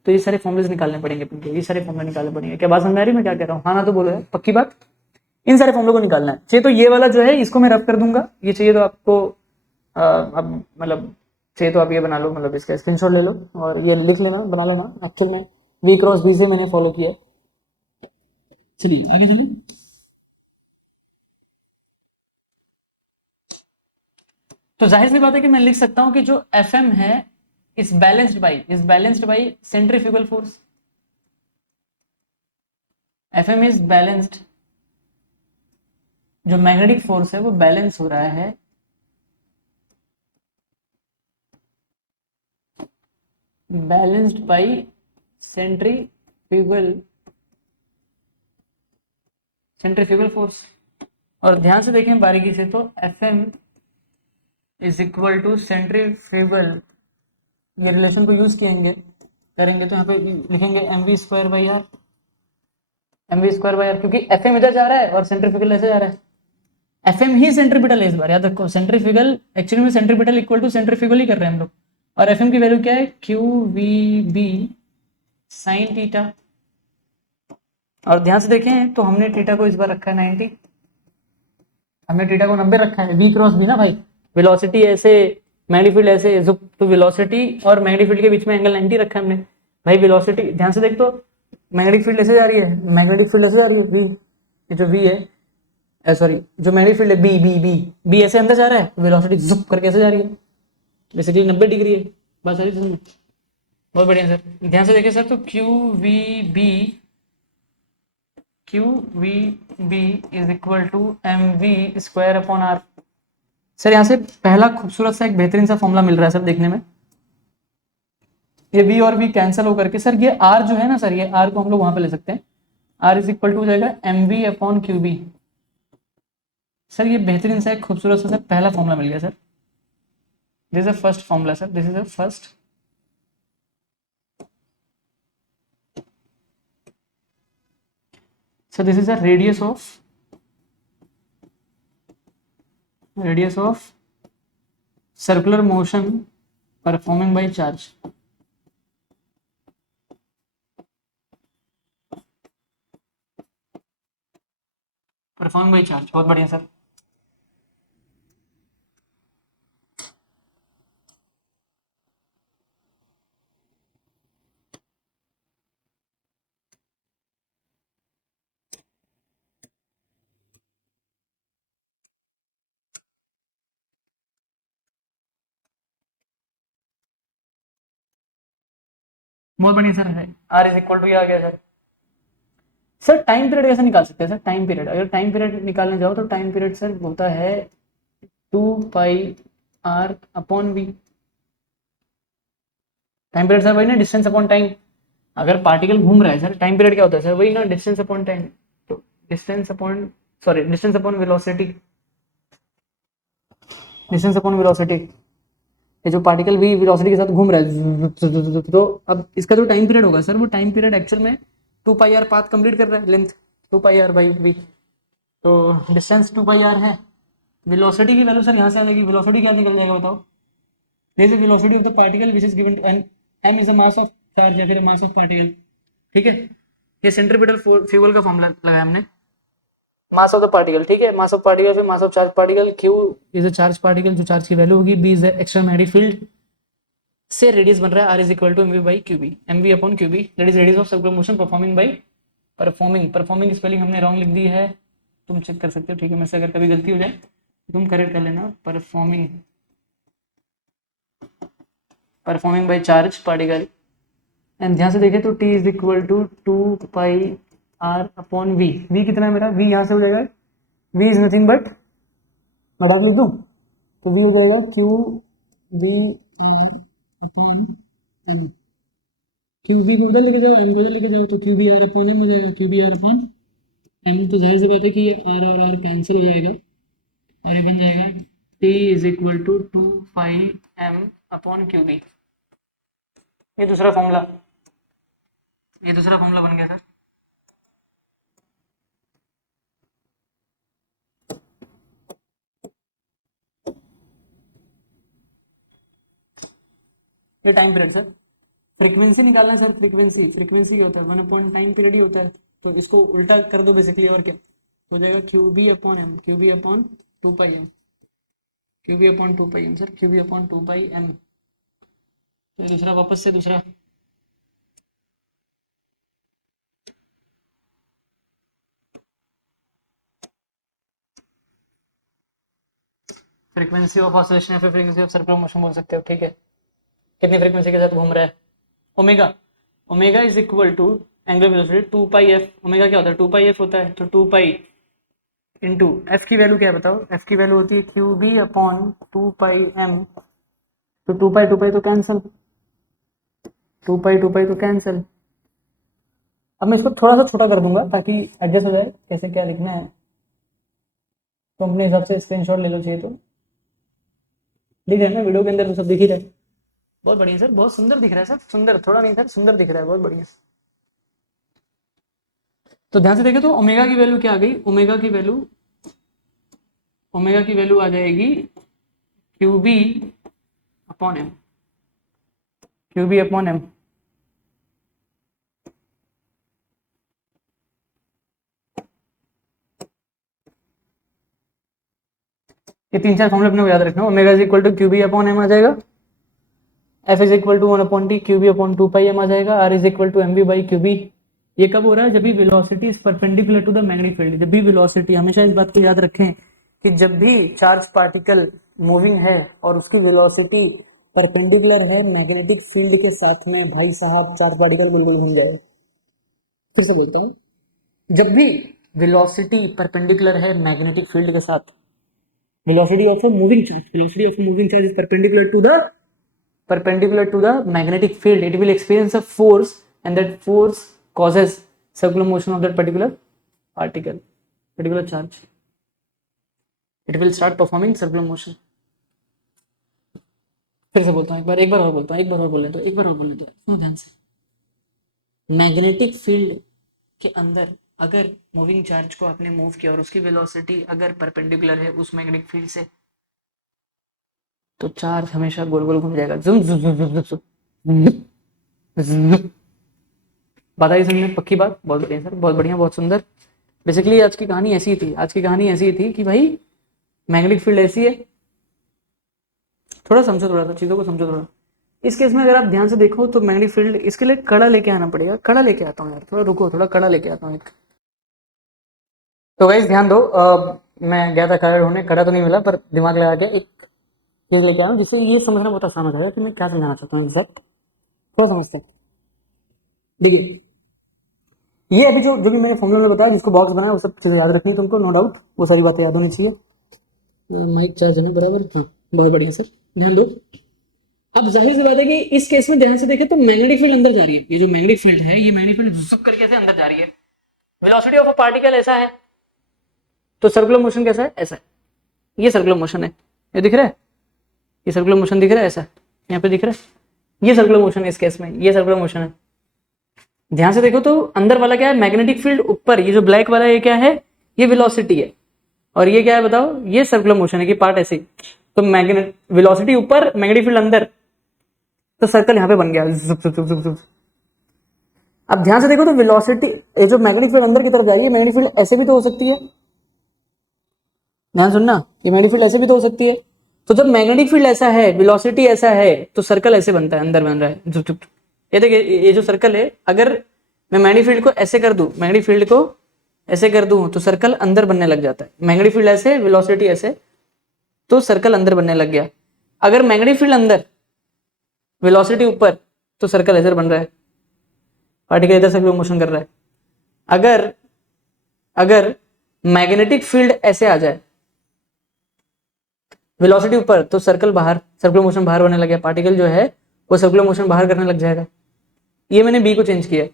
तो ये सारे फॉर्मुले निकालने पड़ेंगे, ये सारे फॉर्मुले निकालने पड़ेंगे। क्या बात समझ आ रही है मैं क्या कह रहा हूँ, हाँ ना तो बोलो है, पक्की बात। इन सारे फॉर्मुलों को निकालना है। चाहिए तो ये वाला जो है इसको मैं रफ कर दूंगा, ये चाहिए तो आपको अब मतलब चाहिए तो आप ये बना लो, मतलब इसका स्क्रीनशॉट ले लो और ये लिख लेना, बना लेना। एक्चुअल में v क्रॉस b से मैंने फॉलो किया। चलिए आगे चलें। तो जाहिर सी बात है कि मैं लिख सकता हूं कि जो FM है is balanced by centrifugal force. FM is balanced, जो मैग्नेटिक फोर्स है वो बैलेंस हो रहा है बैलेंस्ड बाई सेंट्रीफ्यूगल फोर्स। और ध्यान से देखें बारीकी से, तो FM is equal to centrifugal, ये रिलेशन को यूज करेंगे तो यहाँ पे लिखेंगे mv स्क्वायर बाई आर, क्योंकि FM इधर जा रहा है और सेंट्रीफ्यूगल ऐसे जा रहा है। FM ही सेंट्रीपिटल है इस बार, याद रखो। सेंट्रीफ्यूगल एक्चुअली में सेंट्रीपिटल इक्वल टू सेंट्रीफ्यूगल ही कर रहे हैं हम लोग। और FM की वैल्यू क्या है, QVB साइन थीटा। और ध्यान से देखें तो हमने थीटा को इस बार रखा है 90, हमने थीटा को 90 रखा है। v क्रॉस b ना भाई, वेलोसिटी ऐसे मैग्नेटिक फील्ड ऐसे, तो वेलोसिटी और मैग्नेटिक फील्ड के बीच में एंगल 90 रखा है हमने भाई। वेलोसिटी ध्यान से देख, तो मैग्नेटिक फील्ड ऐसे जा रही है, मैग्नेटिक फील्ड ऐसे जा रही है v, ये जो v है, सॉरी जो मैग्नेटिक फील्ड है b ऐसे अंदर जा रहा है, वेलोसिटी जुप करके ऐसे जा रही है, बेसिकली 90 डिग्री है। बस सही समझ, बहुत बढ़िया सर। ध्यान से देखिए सर, तो QVB is equal to mv square upon R. Sir यहाँ से पहला खूबसूरत सा एक बेहतरीन सा फॉर्मूला मिल रहा है सर देखने में, ये v और v कैंसिल होकर के सर ये r जो है ना सर, ये r को हम लोग वहां पे ले सकते हैं, r इज इक्वल टू हो जाएगा mv अपॉन QB। सर ये बेहतरीन सा एक खूबसूरत सा सर पहला फॉर्मूला मिल गया sir, this is the first formula sir, this is the first. So this is the radius of circular motion performing by charge. Performing by charge, बहुत बढ़िया सर। बहुत बढ़िया सर है। आर इज इक्वल टू ये आ गया sir. Sir time period कैसे निकाल सकते हैं सर? टाइम पीरियड, अगर टाइम पीरियड निकालने जाओ तो टाइम पीरियड सर होता है 2 pi r/v। Time period sir वही ना, डिस्टेंस अपॉन टाइम। अगर पार्टिकल घूम रहा है सर, टाइम पीरियड क्या होता है सर? वही ना, डिस्टेंस अपॉन टाइम। तो distance upon, sorry, distance upon velocity, distance upon velocity. ये जो पार्टिकल भी वेलोसिटी के साथ घूम रहा है, तो अब इसका जो टाइम पीरियड होगा सर, वो टाइम पीरियड एक्चुअल में 2 पाई r पाथ कंप्लीट कर रहा है, लेंथ 2 पाई r/v। तो डिस्टेंस 2 पाई r है। वेलोसिटी की वैल्यू सर यहाँ से आ जाएगी। वेलोसिटी क्या निकल जाएगा बताओ? This is velocity of the particle which is given to N. M is the mass of charge या फिर मास ऑफ पार्टिकल। ठीक है, ये सेंट्रीपिटल फ्यूल का फॉर्मूला लगाया हमने। मास ऑफ द पार्टिकल, ठीक है, मास ऑफ पार्टिकल फिर mass of charge particle. Q is a charge particle, जो चार्ज की वैल्यू होगी। बी इज एक्स्ट्रामैग्नेटिक फील्ड से रेडियस बन रहा है। R is equal to M V by Q B, M V upon Q B, that is radius of circular motion performing by performing. Performing spelling हमने wrong लिख दी है, तुम check कर सकते हो, ठीक है। मेरे से अगर कभी गलती हो जाए तो तुम करेक्ट कर लेना। Performing, performing by charge particle. And ध्यान से देखें तो T is equal to 2 pi r/v। v कितना है मेरा? v यहाँ से हो जाएगा, v इज नथिंग बट, मैं डाक लिख दूँ तो v हो जाएगा Q B upon M. Q B को उधर लेके जाओ, एम को उधर लेके जाओ, तो Q B R upon M हो जाएगा। Q B R upon M, तो जाहिर सी बात है कि ये आर और आर कैंसिल हो जाएगा और ये बन जाएगा T is equal to 2 pi m upon Q B. ये दूसरा फॉर्मूला, ये दूसरा फॉर्मूला बन गया सर। ये टाइम पीरियड सर। फ्रीक्वेंसी निकालना है सर। फ्रीक्वेंसी, फ्रीक्वेंसी क्या होता है? 1 अपॉन टाइम पीरियड ही होता है। तो इसको उल्टा कर दो बेसिकली, और क्या हो जाएगा? Q B upon M, Q B upon 2 pi m, Q B upon 2 pi m sir, Q B upon 2 pi m। तो दूसरा वापस से दूसरा, फ्रीक्वेंसी ऑफ ऑसिलेशन या फिर फ्रीक्वेंसी ऑफ सर्कुलर मोशन बोल सकते हो, ठीक है। कितनी फ्रीक्वेंसी के साथ घूम रहा है? Omega, omega is equal to angular velocity 2 pi f। Omega क्या होता है? 2 पाई f होता है। तो 2 पाई इंटू एफ की वैल्यू क्या है बताओ? एफ की वैल्यू होती है Q B upon 2 pi m। तो 2 पाई तो कैंसिल, 2 पाई तो कैंसिल। अब मैं इसको थोड़ा सा छोटा कर दूंगा ताकि एडजस्ट हो जाए कैसे क्या लिखना है। तो अपने हिसाब से स्क्रीनशॉट ले लो, चाहिए तो लिख रहे हैं ना वीडियो के अंदर, तो सब दिख ही रहा है। बहुत बढ़िया सर, बहुत सुंदर दिख रहा है सर, सुंदर थोड़ा नहीं सर, सुंदर दिख रहा है, बहुत बढ़िया। तो ध्यान से देखें तो ओमेगा की वैल्यू क्या आ गई? ओमेगा की वैल्यू, ओमेगा की वैल्यू आ जाएगी Q B upon M, Q B upon M. ये 3-4 फॉर्मूले अपने को याद रखना। Omega is equal to Q B upon M आ जाएगा, F is equal to 1/t Q B upon 2 pi m आ जाएगा, R is equal to M B by Q B. ये कब हो रहा है? जब भी velocity is perpendicular to the magnetic field. जब भी वेलोसिटी, हमेशा इस बात को याद रखें कि जब भी चार्ज पार्टिकल मूविंग है और उसकी वेलोसिटी परपेंडिकुलर है मैग्नेटिक फील्ड के साथ में, भाई साहब चार्ज पार्टिकल बिल्कुल घूम जाए। फिर से बोलता हूँ, जब भी वेलोसिटी परपेंडिकुलर है मैग्नेटिक फील्ड के साथ, velocity of a moving charge, velocity of a moving charge is perpendicular to the magnetic field, it will experience a force and that force causes circular motion of that particular particle, particular charge, it will start performing circular motion। फिर से बोलता हूँ, एक बार और बोलता हूँ, एक बार और बोलने दो, एक बार और बोलने दो, सुनो ध्यान से। मैग्नेटिक फील्ड के अंदर अगर मूविंग चार्ज को आपने मूव किया और उसकी वेलोसिटी अगर परपेंडिकुलर है उस मैग्नेटिक फील्ड से, तो चार्ज हमेशा गोल गोल घूम जाएगा। जुम जुम जुम जुम जुम जुम। बात आई समझ में? पक्की बात। बहुत बढ़िया सर, बहुत बढ़िया, बहुत सुंदर। बेसिकली आज की कहानी ऐसी थी, आज की कहानी ऐसी थी कि भाई मैग्नेटिक फील्ड ऐसी है, थोड़ा समझो, थोड़ा सा चीज़ों को समझो थोड़ा। इस केस में अगर आप ध्यान से देखो तो मैग्नेटिक फील्ड, इसके लिए कड़ा लेके आना पड़ेगा। कड़ा लेके आता हूँ यार, थोड़ा रुको, थोड़ा कड़ा लेके आता हूँ एक। तो गाइस ध्यान दो, मैं गया था कड़ा ढूंढने, कड़ा तो नहीं मिला, पर दिमाग लगा के एक चीज लेके आया हूँ जिससे ये समझना बहुत आसान हो जाएगा कि मैं क्या समझाना चाहता हूँ एग्जैक्ट। थोड़ा समझते हैं। देखिए, ये अभी जो जो भी मैंने फॉर्मूला में बताया, जिसको बॉक्स बनाया, वो सब चीज़ें याद रखनी है तुमको, नो डाउट, वो सारी बातें याद होनी चाहिए। माइक चार्ज है ना बराबर? हाँ, बहुत बढ़िया सर, ध्यान दो। अब जाहिर सी बात है कि इस केस में ध्यान से देखें तो मैग्नेटिक फील्ड अंदर जा रही है। ये जो मैग्नेटिक फील्ड है, ये मैग्नेटिक फील्ड झुक करके ऐसे अंदर जा रही है। वेलोसिटी ऑफ अ पार्टिकल ऐसा है, तो सर्कुलर मोशन कैसा है? ऐसा है। ये सर्कुलर मोशन है, ये दिख रहा है, ये सर्कुलर मोशन दिख रहा है, ऐसा यहाँ पे दिख रहा है, ये सर्कुलर मोशन है इस केस में, ये सर्कुलर मोशन है। ध्यान से देखो तो अंदर वाला क्या है? मैग्नेटिक फील्ड ऊपर, ये जो ब्लैक वाला ये क्या है? ये वेलोसिटी है। और ये क्या है बताओ? ये सर्कुलर मोशन है कि पार्ट ऐसे। तो मैग्नेट वेलोसिटी ऊपर, मैग्नेटिक फील्ड अंदर, तो सर्कल यहाँ पे बन गया। जुप जुप जुप जुप जुप। अब ध्यान से देखो तो वेलोसिटी, ये जो मैग्नेटिक फील्ड अंदर की तरफ जाएगी, मैग्नेटिक फील्ड ऐसे भी तो हो सकती है। ध्यान सुनना, ये मैग्नेटिक फील्ड ऐसे भी तो हो सकती है। तो जब मैग्नेटिक फील्ड ऐसा है, वेलोसिटी ऐसा है, तो सर्कल ऐसे बनता है, अंदर बन रहा है। जुप जुप। ये देखिए, ये जो सर्कल है, अगर मैं मैग्नेटिक फील्ड को ऐसे कर दूं, मैग्नेटिक फील्ड को ऐसे कर दूं, तो सर्कल अंदर बनने लग जाता है। मैग्नेटिक फील्ड ऐसे, वेलोसिटी ऐसे, तो सर्कल अंदर बनने लग गया। अगर मैग्नेटिक फील्ड अंदर, वेलोसिटी ऊपर, तो सर्कल ऐसे बन रहा है, पार्टिकल इधर सर्कुलर मोशन कर रहा है। अगर अगर मैग्नेटिक फील्ड ऐसे आ जाए, वेलोसिटी ऊपर, तो सर्कल बाहर, सर्कुलर मोशन बाहर बनने लग गया, पार्टिकल जो है वो सर्कुलर मोशन बाहर करने लग जाएगा। ये मैंने बी को चेंज किया।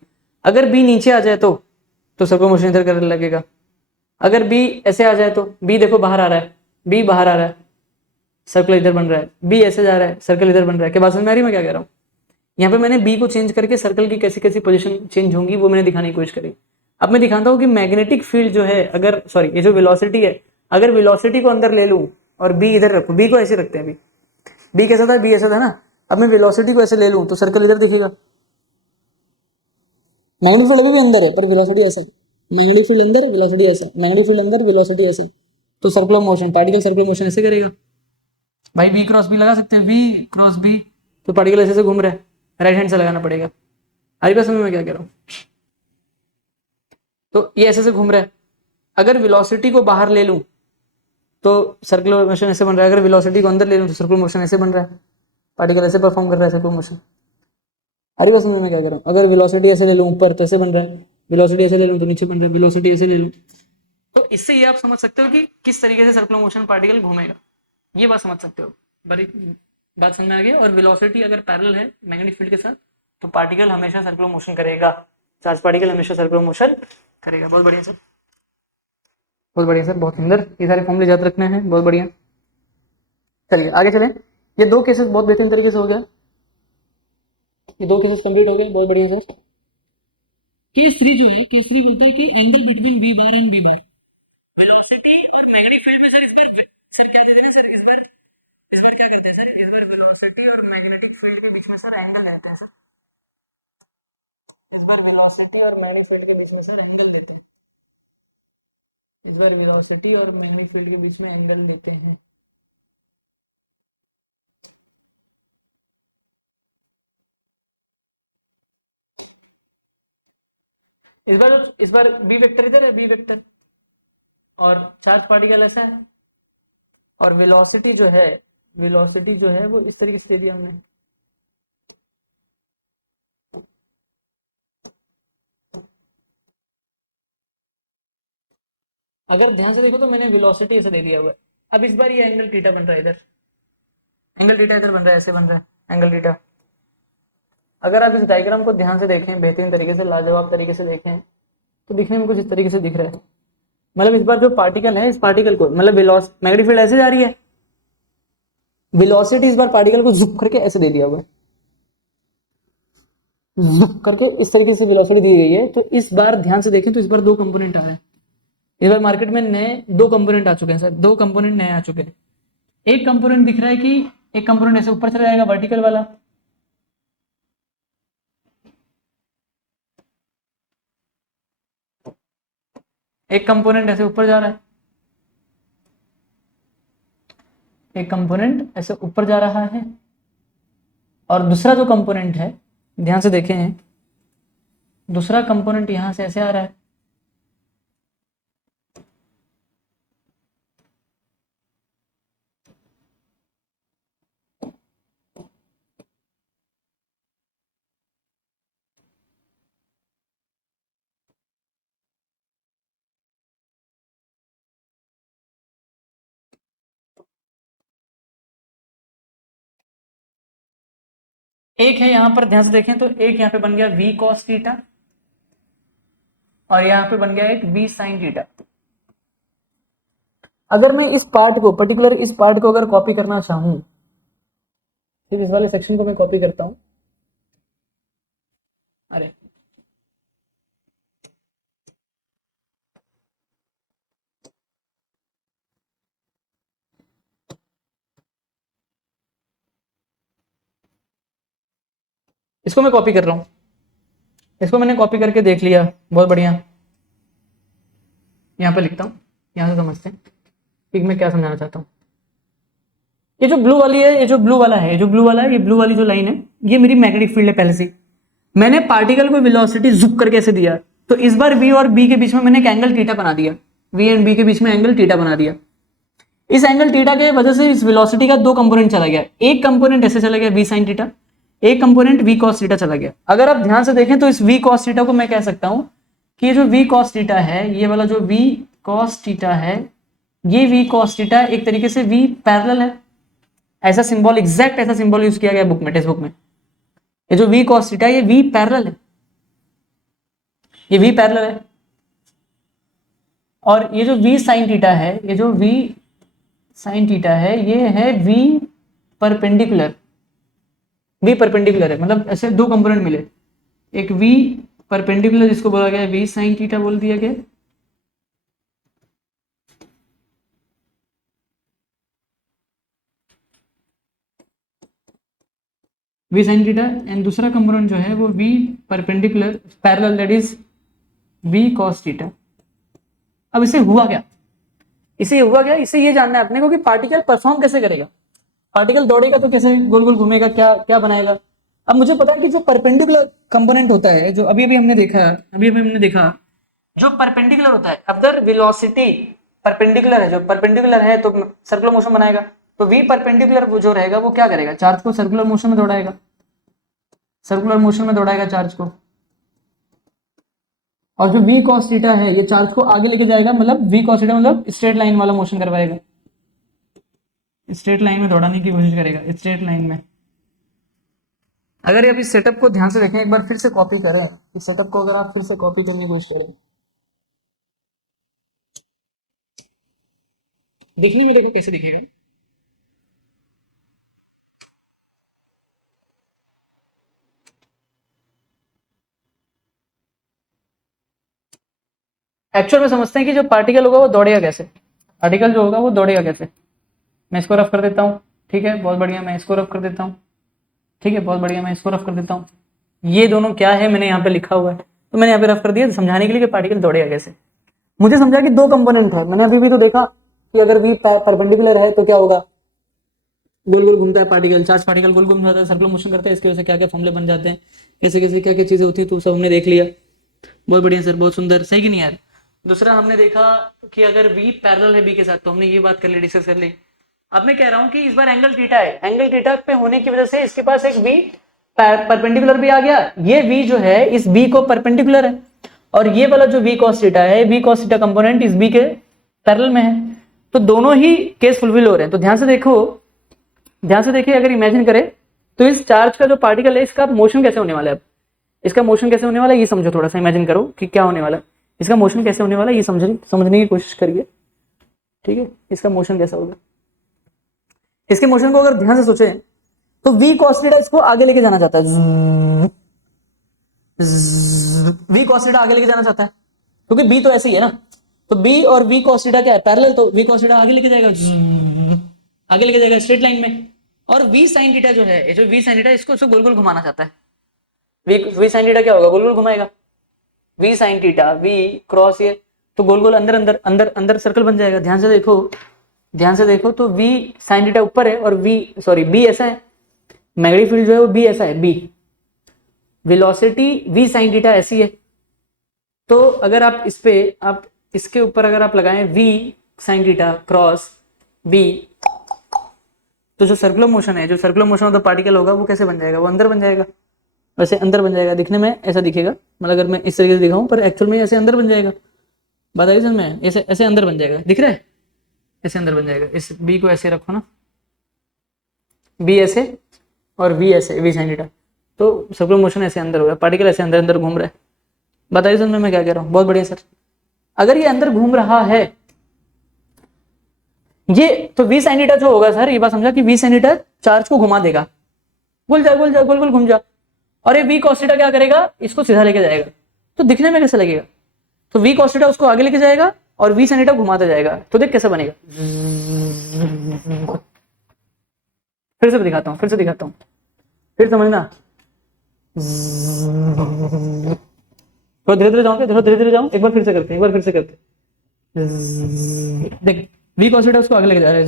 अगर बी नीचे आ जाए तो सर्कुलर मोशन इधर करने लगेगा। अगर बी ऐसे आ जाए तो बी देखो बाहर आ रहा है, बी बाहर आ रहा है, सर्कल इधर बन रहा है। बी ऐसे जा रहा है, सर्कल इधर बन रहा है। क्या बात समझ में आ रही है मैं क्या कह रहा हूँ? यहाँ पे मैंने बी को चेंज करके सर्कल की कैसी कैसी पोजीशन चेंज होंगी वो मैंने दिखाने की कोशिश करी। अब मैं दिखाता हूँ कि मैग्नेटिक फील्ड जो है, अगर सॉरी ये जो वेलोसिटी है, अगर वेलोसिटी को अंदर ले लूं और बी इधर रखूं, बी को ऐसे रखते हैं, बी कैसा था? बी ऐसा था ना। अब मैं वेलोसिटी को ऐसे ले लूं तो सर्कल इधर दिखेगा। मैग्नेटिक फील्ड अभी भी अंदर है, पर वेलोसिटी ऐसा, मैग्नेटिक फील्ड अंदर, वेलोसिटी ऐसा, मैग्नेटिक फील्ड अंदर, वेलोसिटी ऐसा, तो circular motion, particle circular motion ऐसे करेगा। भाई बी क्रॉस बी लगा सकते हैं, बी क्रॉस बी, तो पार्टिकल ऐसे से घूम रहा है, राइट हैंड से लगाना पड़ेगा। आई बात समझ में क्या कह रहा हूँ? तो ये ऐसे से घूम रहा है। अगर वेलोसिटी को बाहर ले लूं तो सर्कुलर मोशन ऐसे बन रहा है, अगर वेलोसिटी को अंदर ले लूं तो सर्कुलर मोशन ऐसे बन रहा है, पार्टिकल ऐसे परफॉर्म कर रहा है सर्कुलर मोशन। अरे बस समझ में क्या कर रहा हूँ? अगर वेलोसिटी ऐसे ले लूं ऊपर तो ऐसे बन रहा है, वेलोसिटी ऐसे ले लूं तो नीचे बन रहा है, वेलोसिटी ऐसे ले लूं, तो इससे ये आप समझ सकते हो कि किस तरीके से सर्कुलर मोशन पार्टिकल घूमेगा। ये बात समझ सकते हो, बड़ी बात समझ में आ गई। और वेलोसिटी अगर पैरेलल है मैग्नेटिक फील्ड के साथ, तो पार्टिकल हमेशा सर्कुलर मोशन करेगा, चार्ज पार्टिकल हमेशा सर्कुलर मोशन करेगा। बहुत बढ़िया सर, बहुत बढ़िया सर, बहुत सुंदर। ये सारे फॉर्मूले याद रखने हैं, बहुत बढ़िया। चलिए आगे चलें। ये दो केसेस बहुत बेहतरीन तरीके से हो गया, ये दो केसेस कंप्लीट हो गए, बहुत बढ़िया सर। केस 3 जो है, केस 3 बोलता है कि angle between V bar and V bar, velocity और मैग्नेटिक फील्ड में। सर इस पर सर क्या दे रहे हैं सर? इस बार क्या करते हैं सर? इस बार वेलोसिटी और मैग्नेटिक फील्ड के बीच में सर एंगल लेते हैं सर। इस बार वेलोसिटी और मैग्नेटिक फील्ड के बीच में सर एंगल लेते हैं। इस बार वेलोसिटी और मैग्नेटिक फील्ड के बीच में एंगल लेते हैं। इस बार बी वेक्टर इधर है, बी वेक्टर, और चार्ज पार्टिकल ऐसा है, और वेलोसिटी जो है, वेलोसिटी जो है वो इस तरीके से दे दिया हमने। अगर ध्यान से देखो तो मैंने वेलोसिटी ऐसे दे दिया हुआ है। अब इस बार ये एंगल थीटा बन रहा है, इधर एंगल थीटा इधर बन रहा है, ऐसे बन रहा है एंगल थीटा। अगर आप इस डायग्राम को ध्यान से देखें, बेहतरीन तरीके से, लाजवाब तरीके से देखें, तो दिखने में कुछ इस तरीके से दिख रहा है। मतलब इस बार जो पार्टिकल है, इस पार्टिकल को, मतलब मैग्नेटिक फील्ड ऐसे जा रही है, वेलोसिटी इस बार पार्टिकल को झुक करके ऐसे दे दिया हुआ है, झुक करके इस तरीके से वेलोसिटी दी गई है। तो इस बार ध्यान से देखें तो इस बार दो कंपोनेंट आ रहे हैं। इस बार मार्केट में नए दो कंपोनेंट आ चुके हैं सर, दो कंपोनेंट नए आ चुके हैं। एक कंपोनेंट दिख रहा है कि एक कंपोनेंट ऐसे ऊपर चला जाएगा वर्टिकल वाला, एक कंपोनेंट ऐसे ऊपर जा रहा है, एक कंपोनेंट ऐसे ऊपर जा रहा है, और दूसरा जो कंपोनेंट है ध्यान से देखें, दूसरा कंपोनेंट यहां से ऐसे आ रहा है। एक है यहां पर, ध्यान से देखें तो एक यहां पे बन गया v cos थीटा, और यहां पे बन गया एक v sin थीटा। अगर मैं इस पार्ट को, पर्टिकुलर इस पार्ट को अगर कॉपी करना चाहूं, फिर इस वाले सेक्शन को मैं कॉपी करता हूं। अरे इसको मैं कॉपी कर रहा हूं, इसको मैंने कॉपी करके देख लिया, बहुत बढ़िया। यहां पे लिखता हूं, यहां से समझते हैं कि मैं क्या समझाना चाहता हूं। ये जो ब्लू वाली है, ये जो ब्लू वाला है, ये जो ब्लू वाला है, ये ब्लू वाली जो लाइन है, ये मेरी मैग्नेटिक फील्ड है पहले से। मैंने पार्टिकल को वेलोसिटी जुक करके ऐसे दिया, तो इस बार v और b के बीच में मैंने एक एंगल थीटा बना दिया, v एंड b के बीच में एंगल थीटा बना दिया। इस एंगल थीटा के वजह से इस वेलोसिटी का दो कंपोनेंट चला गया, एक कंपोनेंट ऐसे चला गया v sin थीटा, एक कंपोनेंट v cos थीटा चला गया। अगर आप ध्यान से देखें तो इस v cos थीटा को मैं कह सकता हूं कि ये जो v cos थीटा है, ये वाला जो v cos थीटा है, ये v cos थीटा एक तरीके से v पैरेलल है। ऐसा सिंबल, एग्जैक्ट ऐसा सिंबल यूज किया गया बुक में, टेक्स्ट बुक में। ये जो v cos थीटा, ये v पैरेलल है, ये v पैरेलल है। और ये जो v sin थीटा है, ये जो v sin थीटा है, ये है v परपेंडिकुलर, v परपेंडिकुलर है, मतलब ऐसे दो कंपोनेंट मिले, एक v परपेंडिकुलर जिसको बोला गया v sin थीटा बोल दिया गया, v sin थीटा, एंड दूसरा कंपोनेंट जो है वो v perpendicular parallel, that is v cos theta. अब इसे हुआ क्या, इसे हुआ क्या, इसे ये जानना है अपने को कि पार्टिकल परफॉर्म कैसे करेगा। पार्टिकल दौड़ेगा तो कैसे गोल गोल घूमेगा, क्या क्या बनाएगा। अब मुझे पता है कि जो परपेंडिकुलर कंपोनेंट होता है, जो अभी अभी हमने देखा, जो परपेंडिकुलर होता है, अदर वेलोसिटी परपेंडिकुलर है, जो परपेंडिकुलर है तो सर्कुलर मोशन बनाएगा, तो v परपेंडिकुलर वो जो रहेगा वो क्या करेगा, चार्ज को सर्कुलर मोशन में दौड़ाएगा, सर्कुलर मोशन में दौड़ाएगा चार्ज को। और जो v cos थीटा है, ये चार्ज को आगे लेके जाएगा, मतलब v cos थीटा मतलब स्ट्रेट लाइन वाला मोशन करवाएगा, स्ट्रेट लाइन में दौड़ाने की कोशिश करेगा, स्ट्रेट लाइन में। अगर आप इस सेटअप को ध्यान से देखें, एक बार फिर से कॉपी करें, इस सेटअप को अगर आप फिर से कॉपी करने की कोशिश करें, देखने में देखो कैसे दिखेगा। एक्चुअल में समझते हैं कि जो पार्टिकल होगा वो दौड़ेगा कैसे, पार्टिकल जो होगा वो दौड़ेगा कैसे। मैं इसको रफ कर देता हूँ, ठीक है, बहुत बढ़िया, मैं इसको रफ कर देता हूँ, ठीक है, बहुत बढ़िया, मैं इसको रफ कर देता हूँ। ये दोनों क्या है मैंने यहाँ पे लिखा हुआ है, तो मैंने यहाँ पे रफ कर दिया समझाने के लिए कि पार्टिकल दौड़ेगा कैसे। मुझे समझा कि दो कंपोनेंट है, मैंने अभी भी तो देखा कि अगर v परपेंडिकुलर है तो क्या होगा, गोल गोल घूमता है पार्टिकल, चार्ज पार्टिकल गोल घूम जाता है, सर्कुलर मोशन करता है, इसकी वजह से क्या क्या फॉर्मूले बन जाते हैं, कैसे कैसे क्या क्या चीजें होती है, तो सब हमने देख लिया। बहुत बढ़िया सर, बहुत सुंदर, सही कि नहीं यार। दूसरा हमने देखा कि अगर v पैरेलल है b के साथ, तो हमने ये बात कर ली, डिस्कस कर ली। अब मैं कह रहा हूं कि इस बार एंगल थीटा है, एंगल थीटा पे होने की वजह से इसके पास एक v परपेंडिकुलर भी आ गया, ये v जो है इस b को परपेंडिकुलर है, और ये वाला जो v cos थीटा है, v cos थीटा कंपोनेंट इस b के पैरेलल में है, तो दोनों ही केस फुलफिल हो रहे हैं। तो ध्यान से देखो, ध्यान से देखिए, अगर इमेजिन करें तो इस चार्ज का जो पार्टिकल है, इसका मोशन कैसे होने वाला है। अब इसका मोशन कैसे होने वाला है ये समझो, थोड़ा सा इमेजिन करो कि क्या होने वाला है, इसका मोशन कैसे होने वाला है ये समझने की कोशिश करिए, ठीक है। इसका मोशन कैसा होगा, इसके मोशन को अगर ध्यान से सोचे तो v cos थीटा इसको आगे लेके जाना चाहता है, v cos थीटा आगे लेके जाना चाहता है, क्योंकि b तो ऐसे ही है ना, तो b और v cos थीटा क्या है, पैरेलल, तो v cos थीटा आगे लेके जाएगा, आगे लेके जाएगा स्ट्रेट लाइन में। और वी साइन थीटा जो है, ये जो वी साइन थीटा, इसको गोल गोल घुमाना चाहता है। वी साइन थीटा क्या होगा, गोल गोल घुमाएगा। V sine theta, V cross ये, तो गोल गोल अंदर अंदर अंदर अंदर सर्कल बन जाएगा। ध्यान से देखो, ध्यान से देखो, तो वी साइन थीटा ऊपर है और बी ऐसा है, मैग्नेटिक फील्ड जो है वो बी ऐसा है, B velocity V sine theta ऐसी है। तो अगर आप इस पे, आप इसके ऊपर अगर आप लगाएं V sine theta cross B, तो जो सर्कुलर मोशन है, जो circular motion of the particle होगा वो कैसे बन जाएगा, वो अंदर बन जाएगा, वैसे अंदर बन जाएगा। दिखने में ऐसा दिखेगा, मतलब अगर मैं इस तरीके से दिखाऊं, पर एक्चुअल में ऐसे अंदर बन जाएगा। बात आई समझ में, ऐसे ऐसे अंदर बन जाएगा, दिख रहा है, ऐसे अंदर बन जाएगा। इस बी को ऐसे रखो ना, बी ऐसे और वी ऐसे, वी साइन थीटा, तो सर्कुलर मोशन ऐसे अंदर हो रहा है, पार्टिकल ऐसे अंदर अंदर घूम रहा है। बताइए समझ में मैं क्या कह रहा हूँ, बहुत बढ़िया सर। अगर ये अंदर घूम रहा है ये, तो वी साइन थीटा जो होगा सर, ये बात समझा कि वी साइन थीटा चार्ज को घुमा देगा, गोल जा गोल जा गोल गोल घूम जा, और ये वी कॉस थीटा क्या करेगा, इसको सीधा लेके जाएगा। तो दिखने में कैसे लगेगा, तो वी कॉस थीटा उसको आगे लेके जाएगा और वी साइन थीटा घुमाता जाएगा, तो देख कैसे बनेगा। फिर से दिखाता हूँ, फिर से दिखाता हूँ, फिर समझना। थोड़ा धीरे धीरे जाओगे, थोड़ा धीरे धीरे जाओ, एक बार फिर से करते, एक बार फिर से करते। देख, वी कॉस थीटा उसको आगे लेके जा रहा है।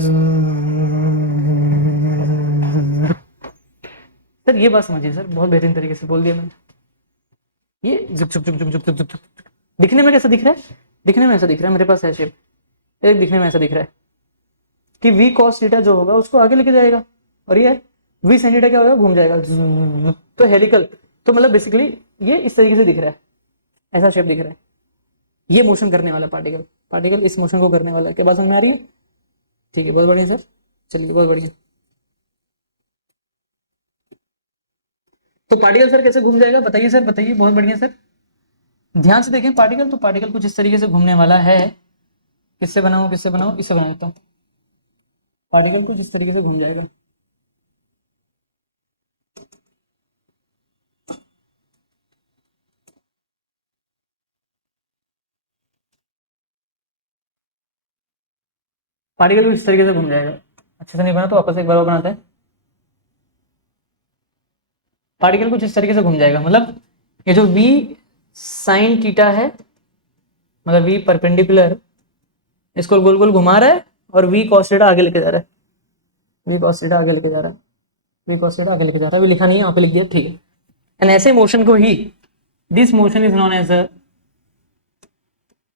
सर ये बात समझिए सर, बहुत बेहतरीन तरीके से बोल दिया मैंने। ये जुक जुक जुक जुक जुक जुक जुक, दिखने में कैसा दिख रहा है, दिखने में ऐसा दिख रहा है, मेरे पास है शेप, एक दिखने में ऐसा दिख रहा है कि वी कॉस थीटा जो होगा उसको आगे लेके जाएगा, और ये वी साइन थीटा क्या होगा, घूम जाएगा। तो हेलिकल, तो मतलब बेसिकली ये इस तरीके से दिख रहा है, ऐसा शेप दिख रहा है। ये मोशन करने वाला पार्टिकल, पार्टिकल इस मोशन को करने वाला है। क्या बात समझ में आ रही है? ठीक है, बहुत बढ़िया सर, चलिए बहुत बढ़िया। तो पार्टिकल सर कैसे घूम जाएगा, बताइए सर, बताइए, बहुत बढ़िया सर। ध्यान से देखें पार्टिकल, तो पार्टिकल कुछ इस तरीके से घूमने वाला है। किससे बनाऊं, किससे बनाऊं, इससे बना देता हूं। पार्टिकल कुछ इस तरीके से घूम जाएगा। पार्टिकल कुछ इस तरीके से घूम जाएगा। अच्छे से नहीं बना तो वापस एक बार और बनाते हैं। पार्टिकल कुछ इस तरीके से घूम जाएगा, मतलब ये जो v साइन थीटा है, मतलब v परपेंडिकुलर, इसको गोल गोल घुमा रहा है और v cos थीटा आगे लेके जा रहा है, v cos थीटा आगे लेके जा रहा है, v cos थीटा आगे लेके जा रहा है। अभी लिखा नहीं है, यहाँ पे लिख दिया, ठीक है। एंड ऐसे मोशन को ही, this motion is known as,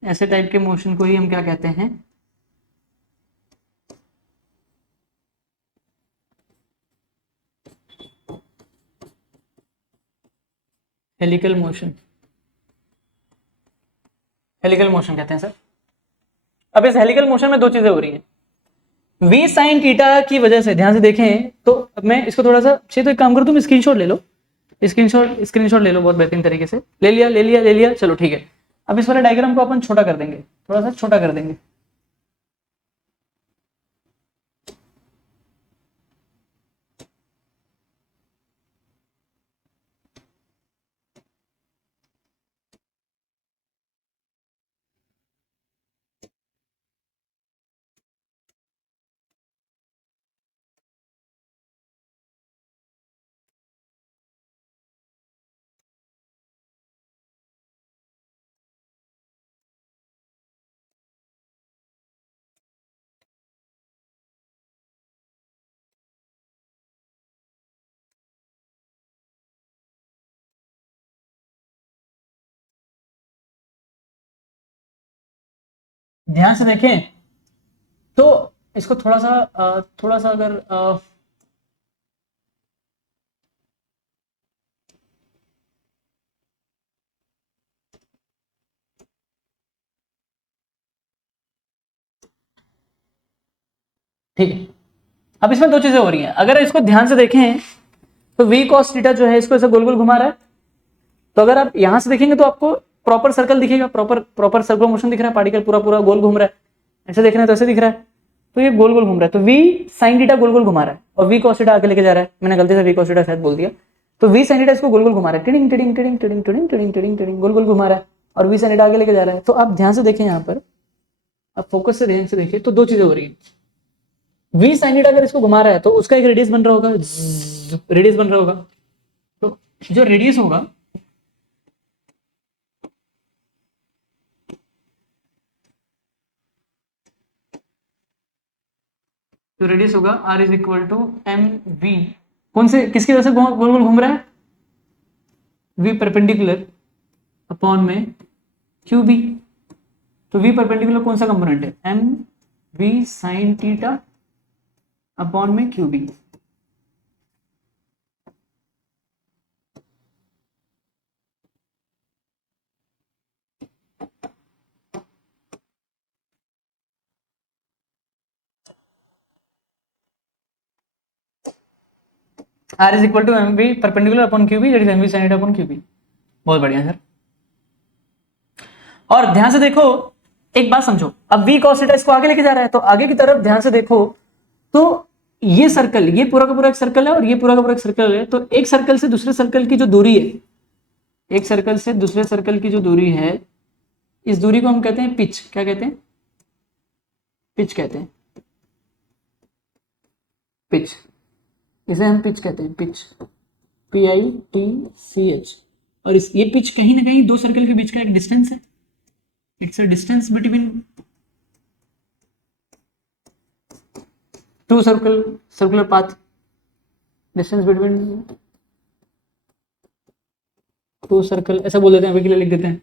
ऐसे टाइप के मोशन को ही हम क्या कहते हैं, हेलिकल मोशन, हेलिकल मोशन कहते हैं सर। अब इस हेलिकल मोशन में दो चीजें हो रही हैं, वी साइन थीटा की वजह से, ध्यान से देखें तो। अब मैं इसको थोड़ा सा, तो एक काम करो, तुम स्क्रीनशॉट ले लो, स्क्रीनशॉट ले लो, बहुत बेहतरीन तरीके से ले लिया, ले लिया, ले लिया, चलो ठीक है। अब इस वाले डायग्राम को अपन छोटा कर देंगे, थोड़ा सा छोटा कर देंगे। ध्यान से देखें तो इसको थोड़ा सा अगर ठीक है। अब इसमें दो चीजें हो रही हैं, अगर इसको ध्यान से देखें तो वी कॉस थीटा जो है इसको ऐसे गोल गोल घुमा रहा है। तो अगर आप यहां से देखेंगे तो आपको प्रॉपर सर्कल दिखेगा, प्रॉपर सर्कुलर मोशन दिख रहा है, पार्टिकल पूरा पूरा गोल घूम रहा है। ऐसे देख रहे हैं तो ऐसे दिख रहा है, तो ये गोल गोल घूम रहा है। तो वी साइन थीटा गोल गोल घुमा रहा है और वी कॉस थीटा आगे लेके जा रहा है। मैंने गलती से वी कॉस थीटा शायद बोल दिया। तो वी साइन थीटा इसको गोल गोल घुमा रहा है, टिडिंग टिडिंग टिडिंग टिडिंग टिडिंग टिडिंग टिडिंग टिडिंग गोल गोल घुमा रहा है, और वी साइन थीटा आगे लेके जा रहा है। तो आप ध्यान से देखें यहाँ पर, आप फोकस से ध्यान से देखिए तो दो चीजें हो रही है। वी साइन थीटा अगर इसको घुमा रहा है तो उसका एक रेडियस बन रहा होगा, रेडियस बन रहा होगा। तो जो रेडियस होगा तो रेडियस होगा R is equal to M V, कौन से किसकी वजह से गोल गोल घूम रहा है, वी परपेंडिकुलर अपॉन में क्यू बी। तो वी परपेंडिकुलर कौन सा कंपोनेंट है, M V sine theta upon में Q B. R is equal to M V perpendicular upon Q B, that is M V sine theta upon Q B. बहुत बढ़िया sir. और ध्यान से देखो, एक बात समझो, अब वी cos थीटा इसको आगे लेके जा रहा है, तो आगे की तरफ ध्यान से देखो, तो ये सर्कल, ये पूरा का पूरा एक सर्कल है और ये पूरा का पूरा एक सर्कल है। तो एक सर्कल से दूसरे सर्कल की जो दूरी है, एक सर्कल से दूसरे सर्कल की जो दूरी है, इस दूरी को हम कहते हैं पिच। क्या कहते हैं, पिच कहते हैं, पिच, इसे हम पिच कहते हैं, पिच, PITCH। और इस ये पिच कहीं ना कहीं दो सर्कल के बीच का एक डिस्टेंस है, it's a distance between two circular path, distance between two circle, ऐसा बोल देते हैं, अभी के लिए लिख देते हैं।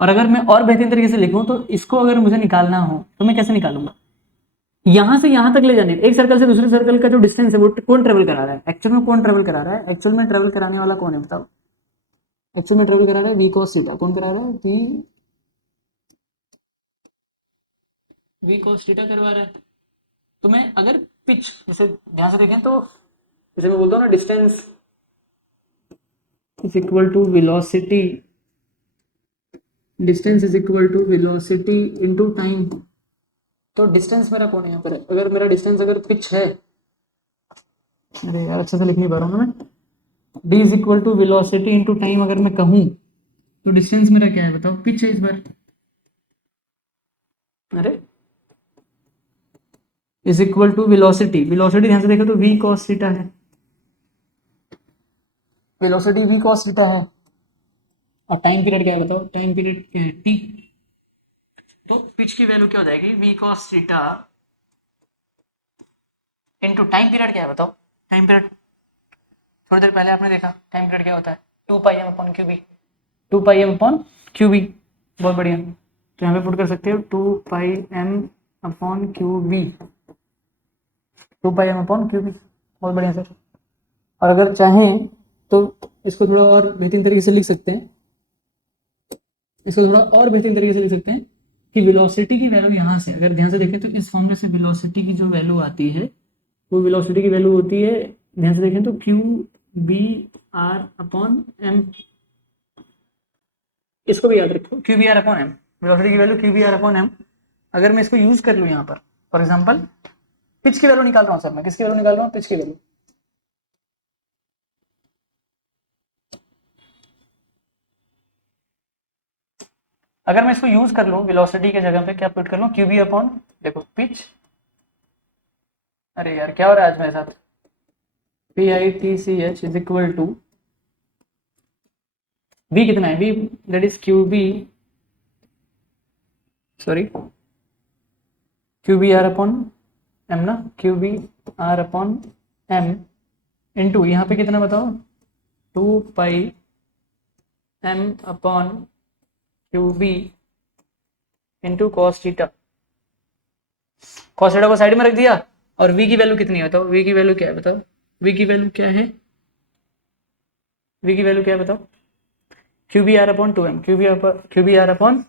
और अगर मैं और बेहतरीन तरीके से लिखूं तो इसको अगर मुझे निकालना हो तो मैं कैसे निकालूंगा, यहां से यहां तक ले जाने, एक सर्कल से दूसरे सर्कल का जो डिस्टेंस है वो कौन ट्रेवल करा रहा है, एक्चुअल में कौन ट्रेवल करा रहा है, एक्चुअल में ट्रेवल कराने वाला कौन है बताओ, एक्चुअल में ट्रेवल करा रहा है वी cos थीटा, कौन करा रहा है, वी cos थीटा करवा रहा है। तो मैं अगर पिच, जैसे ध्यान से देखें तो जैसे मैं बोलता हूँ ना, distance is equal to velocity, distance is equal to velocity into time. तो डिस्टेंस मेरा कौन है यहाँ पर, अगर मेरा डिस्टेंस अगर पिच है, अरे यार अच्छे से लिख नहीं पा रहा हूँ मैं, d is equal to velocity into time अगर मैं कहूँ, तो डिस्टेंस मेरा क्या है बताओ, पिच है इस बार, अरे is equal to velocity, velocity ध्यान से देखो तो v cos थीटा है, वेलोसिटी v cos थीटा है, और टाइम पीरियड क्या है बताओ, टाइम पीरियड क्या है, t। तो पिच की वैल्यू क्या हो जाएगी, v cos theta into time period क्या है बताओ, टाइम पीरियड थोड़ी देर पहले आपने देखा, टाइम पीरियड क्या होता है, 2πm upon Q B, 2πm upon Q B. बहुत बढ़िया, तो यहाँ पे पुट कर सकते हो 2πm upon Q B, 2πm upon Q B. बहुत बढ़िया सर। और अगर चाहें तो इसको थोड़ा और बेहतरीन तरीके से लिख सकते हैं, इसको थोड़ा और बेहतरीन तरीके से लिख सकते हैं कि वेलोसिटी की वैल्यू यहाँ से अगर ध्यान से देखें तो इस फॉर्मूले से वेलोसिटी की जो वैल्यू आती है वो वेलोसिटी की वैल्यू होती है, ध्यान से देखें तो Q B R upon M, इसको भी याद रखो, Q B R upon M, velocity की value Q B R upon M. अगर मैं इसको यूज कर लूँ यहाँ पर, फॉर एग्जाम्पल पिच की वैल्यू निकाल रहा हूँ सर, मैं किसकी वैल्यू निकाल रहा हूँ, पिच की वैल्यू। अगर मैं इसको यूज कर लूँ वेलोसिटी के जगह पे क्या पुट कर लूँ, क्यू बी अपॉन, देखो पिच, अरे यार क्या हो रहा है आज मेरे साथ, PITCH is equal to v कितना है, v that is Q B, sorry Q B R upon M ना, Q B R upon M into यहाँ पे कितना बताओ, 2πm upon Q B into cos theta. Cos theta को side में रख दिया, और v की वैल्यू कितनी है बताओ, v की वैल्यू क्या है बताओ, v की वैल्यू क्या है, v की वैल्यू क्या है बताओ, Q B R upon 2m, Q B R upon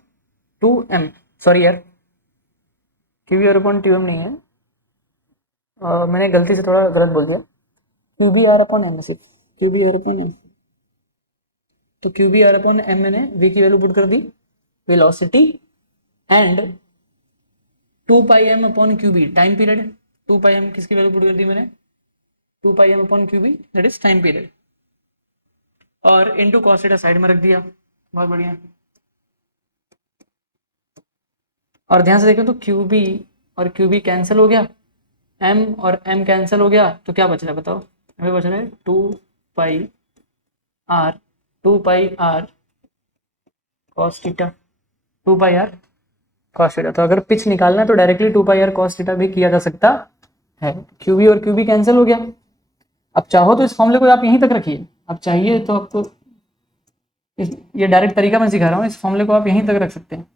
2m, sorry यार Q B R upon 2m नहीं है, मैंने गलती से थोड़ा गलत बोल दिया, Q B R upon M, सिर्फ Q B R upon M. तो Q B R upon M मैंने v की वैल्यू पुट कर दी, velocity, and 2πm upon Q B time period, 2πm किसकी वैल्यू पुट कर दी मैंने, 2πm upon Q B that is time period, और इनटू cos थीटा साइड में रख दिया। बहुत बढ़िया। और ध्यान से देखें तो क्यू बी और क्यू बी कैंसिल हो गया, m और m कैंसिल हो गया तो क्या बच रहा है बताओ, हमें बच रहा है 2 pi r, 2 pi r cos theta, 2 pi r cos theta. तो अगर पिच निकालना है तो directly 2 pi r cos theta भी किया जा सकता है। QB और QB कैंसिल हो गया। अब चाहो तो इस फॉर्मूले को आप यहीं तक रखिए, अब चाहिए तो आपको ये डायरेक्ट तरीका मैं सिखा रहा हूँ, इस फॉर्मूले को आप यहीं तक रख सकते हैं।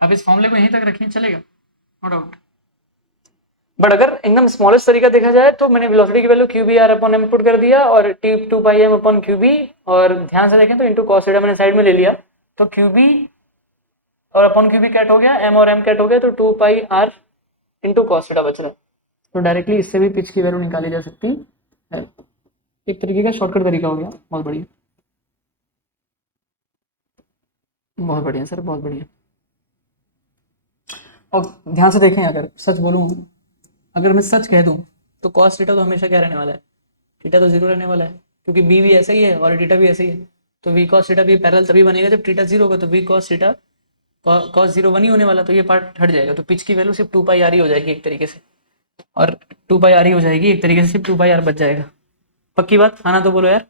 अब इस फॉर्मूले को यहीं तक रखिए, चलेगा, नो डाउट। बट अगर एकदम स्मॉलेस्ट तरीका देखा जाए तो मैंने वेलोसिटी की value Q B R upon M put कर दिया और T 2 pi M upon Q B, और ध्यान से देखें तो इंटू कॉस थीटा मैंने साइड में ले लिया, तो क्यू बी और अपॉन क्यू बी कैट हो गया, एम और एम कैट हो गया, तो 2 पाई आर इंटू कॉस थीटा बच रहा है। तो डायरेक्टली इससे भी पिच की वैल्यू निकाली जा सकती है, एक तरीके का शॉर्टकट तरीका हो गया। बहुत बढ़िया, बहुत बढ़िया सर, बहुत बढ़िया। और ध्यान से देखें, अगर सच बोलूँ, अगर मैं सच कह दूं तो कॉस थीटा तो हमेशा क्या रहने वाला है, थीटा तो जीरो रहने वाला है, क्योंकि बी भी ऐसा ही है और थीटा भी ऐसा ही है। तो वी कॉस थीटा भी पैरेलल तभी बनेगा जब थीटा जीरो होगा, तो V cos theta cos zero नहीं होने वाला, तो ये पार्ट हट जाएगा। तो पिच की वैल्यू सिर्फ 2 पाई आर ही हो जाएगी एक तरीके से, और 2 पाई आर ही हो जाएगी एक तरीके से, सिर्फ 2 पाई आर बच जाएगा। पक्की बात, हाँ ना तो बोलो यार।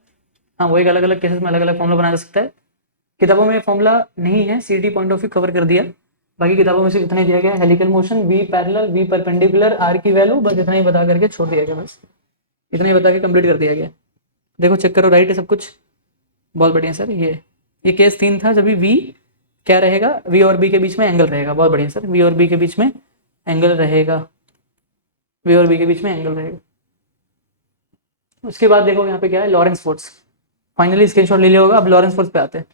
हाँ, वो एक अलग अलग केसेस में अलग अलग फॉर्मुला बनाया जा सकता है। किताबों में फॉर्मुला नहीं है, सीटी पॉइंट ऑफ व्यू कवर कर दिया। बाकी किताबों में सिर्फ इतना ही दिया गया, helical motion, V parallel, V perpendicular, R की वैल्यू, बस इतना ही बता करके छोड़ दिया गया, बस इतना ही बता के कंप्लीट कर दिया गया। देखो चेक करो, राइट है सब कुछ, बहुत बढ़िया सर। ये केस 3 था, जब भी वी क्या रहेगा, वी और बी के बीच में एंगल रहेगा। बहुत बढ़िया सर, वी और बी के बीच में एंगल रहेगा, वी और बी के बीच में एंगल रहेगा। उसके बाद देखो यहाँ पे क्या है, लॉरेंस फोर्स। फाइनली स्क्रीनशॉट ले लिया होगा। अब लॉरेंस फोर्स पे आते हैं,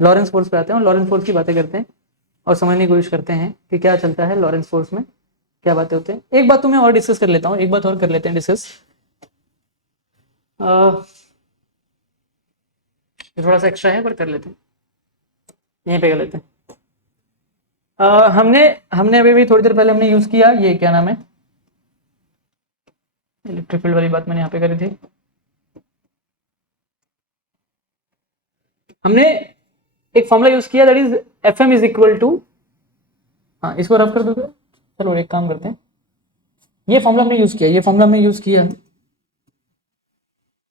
लॉरेंस फोर्स पे आते हैं और लॉरेंस फोर्स की बातें करते हैं और समझने की कोशिश करते हैं कि क्या चलता है लॉरेंस फोर्स में, क्या बातें होते हैं। एक बात तो मैं और डिस्कस कर लेता हूँ, एक बात और कर लेते हैं डिस्कस, थोड़ा सा एक्स्ट्रा है पर कर लेते हैं, यहीं पे कर लेते हैं। हमने हमने अभी भी थोड़ी देर पहले हमने यूज किया, ये क्या नाम है, इलेक्ट्रिक फील्ड वाली बात मैंने यहाँ पे करी थी। हमने एक फॉर्मूला यूज किया, that is F M is equal to, हाँ इसको रफ कर दो। चलो एक काम करते हैं, ये फॉर्मूला हमने यूज किया, ये फॉर्मूला हमने यूज किया,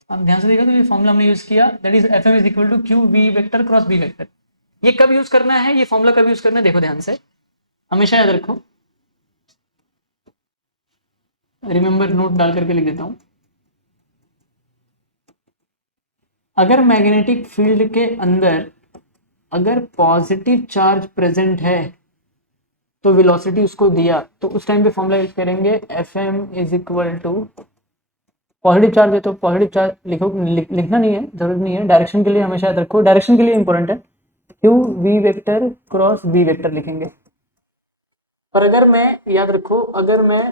अब ध्यान से देखा तो ये फॉर्मूला हमने यूज किया, that is F M is equal to Q V vector cross B vector. ये कब यूज करना है, ये फॉर्मूला कब यूज करना है, देखो ध्यान से, हमेशा याद रखो, रिमेंबर नोट डाल करके लिख देता हूं। अगर मैग्नेटिक फील्ड के अंदर अगर पॉजिटिव चार्ज प्रेजेंट है तो वेलोसिटी उसको दिया, तो उस टाइम पे फॉर्मूला यूज करेंगे F M is equal to, positive charge है तो पॉजिटिव चार्ज लिखो, लिखना नहीं है, जरूरत नहीं है, डायरेक्शन के लिए हमेशा याद रखो, डायरेक्शन के लिए इंपॉर्टेंट है, Q V vector cross B vector लिखेंगे। पर अगर मैं, याद रखो, अगर मैं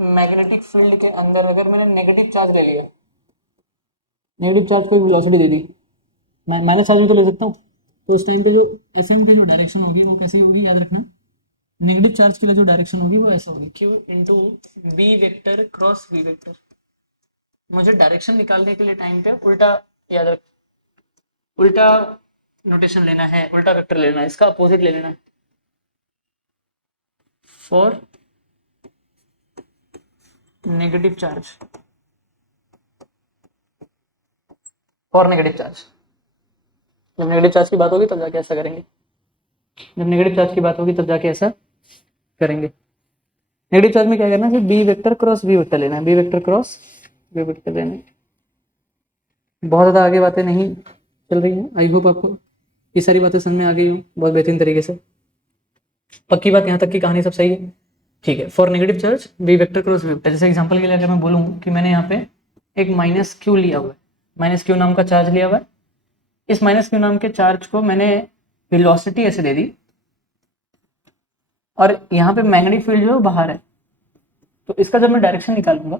मैग्नेटिक फील्ड के अंदर अगर मैंने नेगेटिव चार्ज ले लिया, नेगेटिव चार्ज को वेलोसिटी दे दी, मैं माइनस चार्ज भी तो ले सकता हूँ, तो उस टाइम पे जो एस एम की जो डायरेक्शन होगी वो कैसी होगी, याद रखना, नेगेटिव चार्ज के लिए जो डायरेक्शन होगी वो ऐसा होगी, Q into B vector cross B vector. मुझे डायरेक्शन निकालने के लिए टाइम पे उल्टा, याद रख, उल्टा नोटेशन लेना है, उल्टा वेक्टर लेना है, इसका अपोजिट ले लेना है, for negative charge, for negative charge. जब नेगेटिव चार्ज की बात होगी तब जाके ऐसा करेंगे, जब नेगेटिव चार्ज की बात होगी तब जाके ऐसा करेंगे। नेगेटिव चार्ज में क्या करना है, B vector cross B vector लेना है, B vector cross B vector लेना है। बहुत ज़्यादा आगे बातें नहीं चल रही हैं, आई होप आपको ये सारी बातें समझ में आ गई हो बहुत बेहतरीन तरीके से। पक्की बात, यहाँ तक की कहानी सब सही है, ठीक है। For negative charge B vector cross B vector, जैसे एग्जांपल के लिए अगर मैं बोलूँ कि मैंने यहाँ पे एक माइनस क्यू लिया हुआ है, माइनस क्यू नाम का चार्ज लिया हुआ है, इस माइनस क्यू नाम के चार्ज को मैंने वेलोसिटी ऐसे दे दी, और यहाँ पे मैग्नेटिक फील्ड जो है बाहर है, तो इसका जब मैं डायरेक्शन निकालूंगा,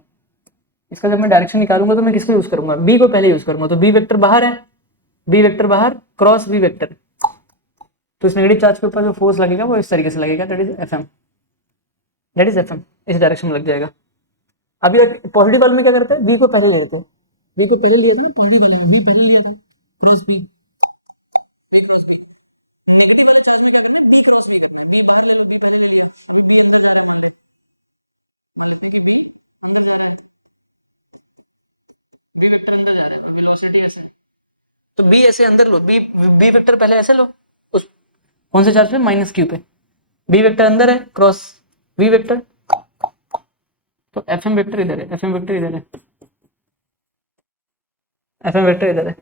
इसका जब मैं डायरेक्शन निकालूंगा तो मैं किसको यूज करूंगा, बी को पहले यूज करूंगा, तो बी वेक्टर बाहर है, बी वेक्टर बाहर क्रॉस बी वेक्टर, तो इस नेगेटिव चार्ज के ऊपर जो फोर्स लगेगा वो इस तरीके से लगेगा, that is F M, that is F M, इस डायरेक्शन में लग जाएगा। अभी पॉजिटिव वाले में क्या करते हैं, बी को पहले ले लेते हैं, बी को पहले लिया था, पहले लिया, बी पहले लिया था, प्रेस बी, नेगेटिव वाला चार्ज में क्या करना, बी क्रॉस बी करना, बी बाहर ले लो, बी पहले ले लिया, अब बी अंदर जा रहा है, देखते हैं कि बी अंदर जा रहा है, बी वेक्टर अंदर जा रहा है, तो वेलोसिटी ऐसे, तो बी ऐसे अंदर लो, बी बी वेक्टर पहले ऐसे लो, उस कौन से चार्ज पे, माइनस क्यू पे, बी वेक्टर अंदर है, क्रॉस वी वेक्टर, तो एफ एम वेक्टर इधर है, एफ एम वेक्टर इधर है, एफ एम वेक्टर इधर है,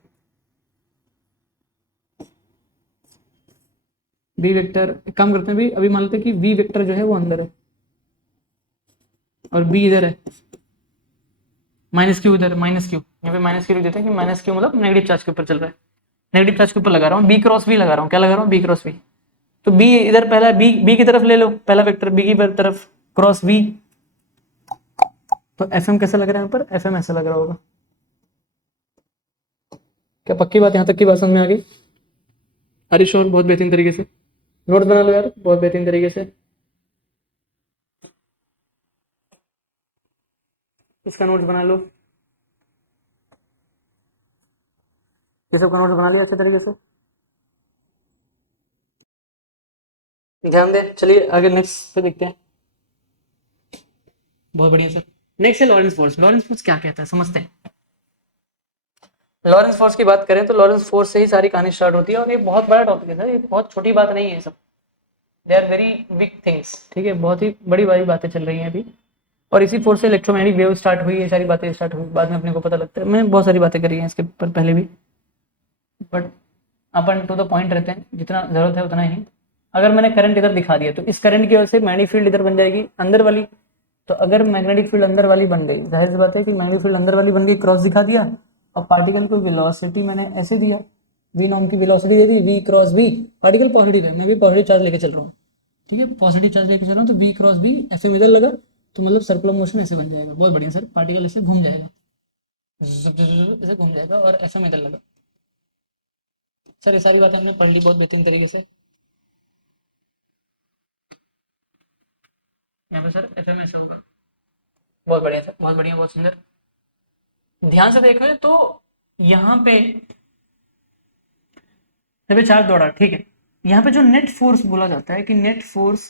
बी वेक्टर काम करते हैं भी, अभी मान लेते हैं कि वी वेक्टर जो है वो अंदर है और बी इधर है, माइनस क्यू इधर, माइनस क्यू यहाँ पे माइनस क्यू लिख देते हैं कि माइनस क्यू मतलब नेगेटिव चार्ज के ऊपर चल रहा है, नेगेटिव चार्ज के ऊपर लगा रहा हूँ, बी क्रॉस बी लगा रहा हूँ, क्या लगा रहा हूँ, बी क्रॉस बी, तो बी इधर पहला बी, बी की तरफ ले लो, पहला वेक्टर बी की तरफ क्रॉस बी, तो एफ एम कैसा लग रहा है यहाँ पर, एफ एम ऐसा लग रहा होगा, क्या पक्की बात, यहाँ तक की बात समझ में आ गई, हरीश और बहुत बेहतरीन तरीके से नोट बना लो यार, बहुत बेहतरीन तरीके से, इसका नोट्स बना लो, ये सब का नोट्स बना लिया अच्छे तरीके से, ध्यान दे, चलिए आगे नेक्स्ट पे देखते हैं, बहुत बढ़िया सर, नेक्स्ट है लॉरेंस फोर्स, लॉरेंस फोर्स क्या कहता है समझते हैं, लॉरेंस फोर्स की बात करें तो लॉरेंस फोर्स से ही सारी कहानी स्टार्ट होती है, और ये बहुत बड़ा टॉपिक है सर, ये बहुत छोटी बात नहीं है सब, they are very big things, ठीक है, बहुत ही बड़ी बड़ी बातें चल रही हैं अभी, और इसी फोर्स से इलेक्ट्रोमैग्नेटिक वेव स्टार्ट हुई, ये सारी बातें स्टार्ट हुई, बाद में अपने को पता लगता है, मैंने बहुत सारी बातें करी हैं इसके पर पहले भी, बट अपन टू द पॉइंट रहते हैं, जितना जरूरत है उतना ही, अगर मैंने करंट इधर दिखा दिया तो इस करंट की वजह से मैग्नेटिक फील्ड इधर बन जाएगी अंदर वाली, तो अगर मैग्नेटिक फील्ड अंदर वाली बन गई, जाहिर सी बात है कि मैग्नेटिक फील्ड अंदर वाली बन गई, क्रॉस दिखा दिया, और पार्टिकल को वेलोसिटी मैंने ऐसे दिया, वी नॉम की वेलोसिटी दे दी, V cross V, particle positive है, मैं भी पॉजिटिव चार्ज लेके चल रहा हूँ, ठीक है, पॉजिटिव चार्ज लेके चल रहा हूँ, तो V cross V F M इधर लगा, तो मतलब सर्कुलर मोशन ऐसे बन जाएगा, बहुत बढ़िया सर, पार्टिकल ऐसे घूम जाएगा, ऐसे घूम जाएगा और एफ एम इधर लगा, सर ये सारी बातें हमने पढ़ ली बहुत बेहतरीन तरीके से, यहाँ पे सर एफ एम ऐसे होगा, बहुत बढ़िया सर, बहुत बढ़िया, बहुत सुंदर, ध्यान से देखें तो यहाँ पे जब ये चार्ज दौड़ा, ठीक है, यहाँ पे जो नेट फोर्स बोला जाता है कि नेट फोर्स,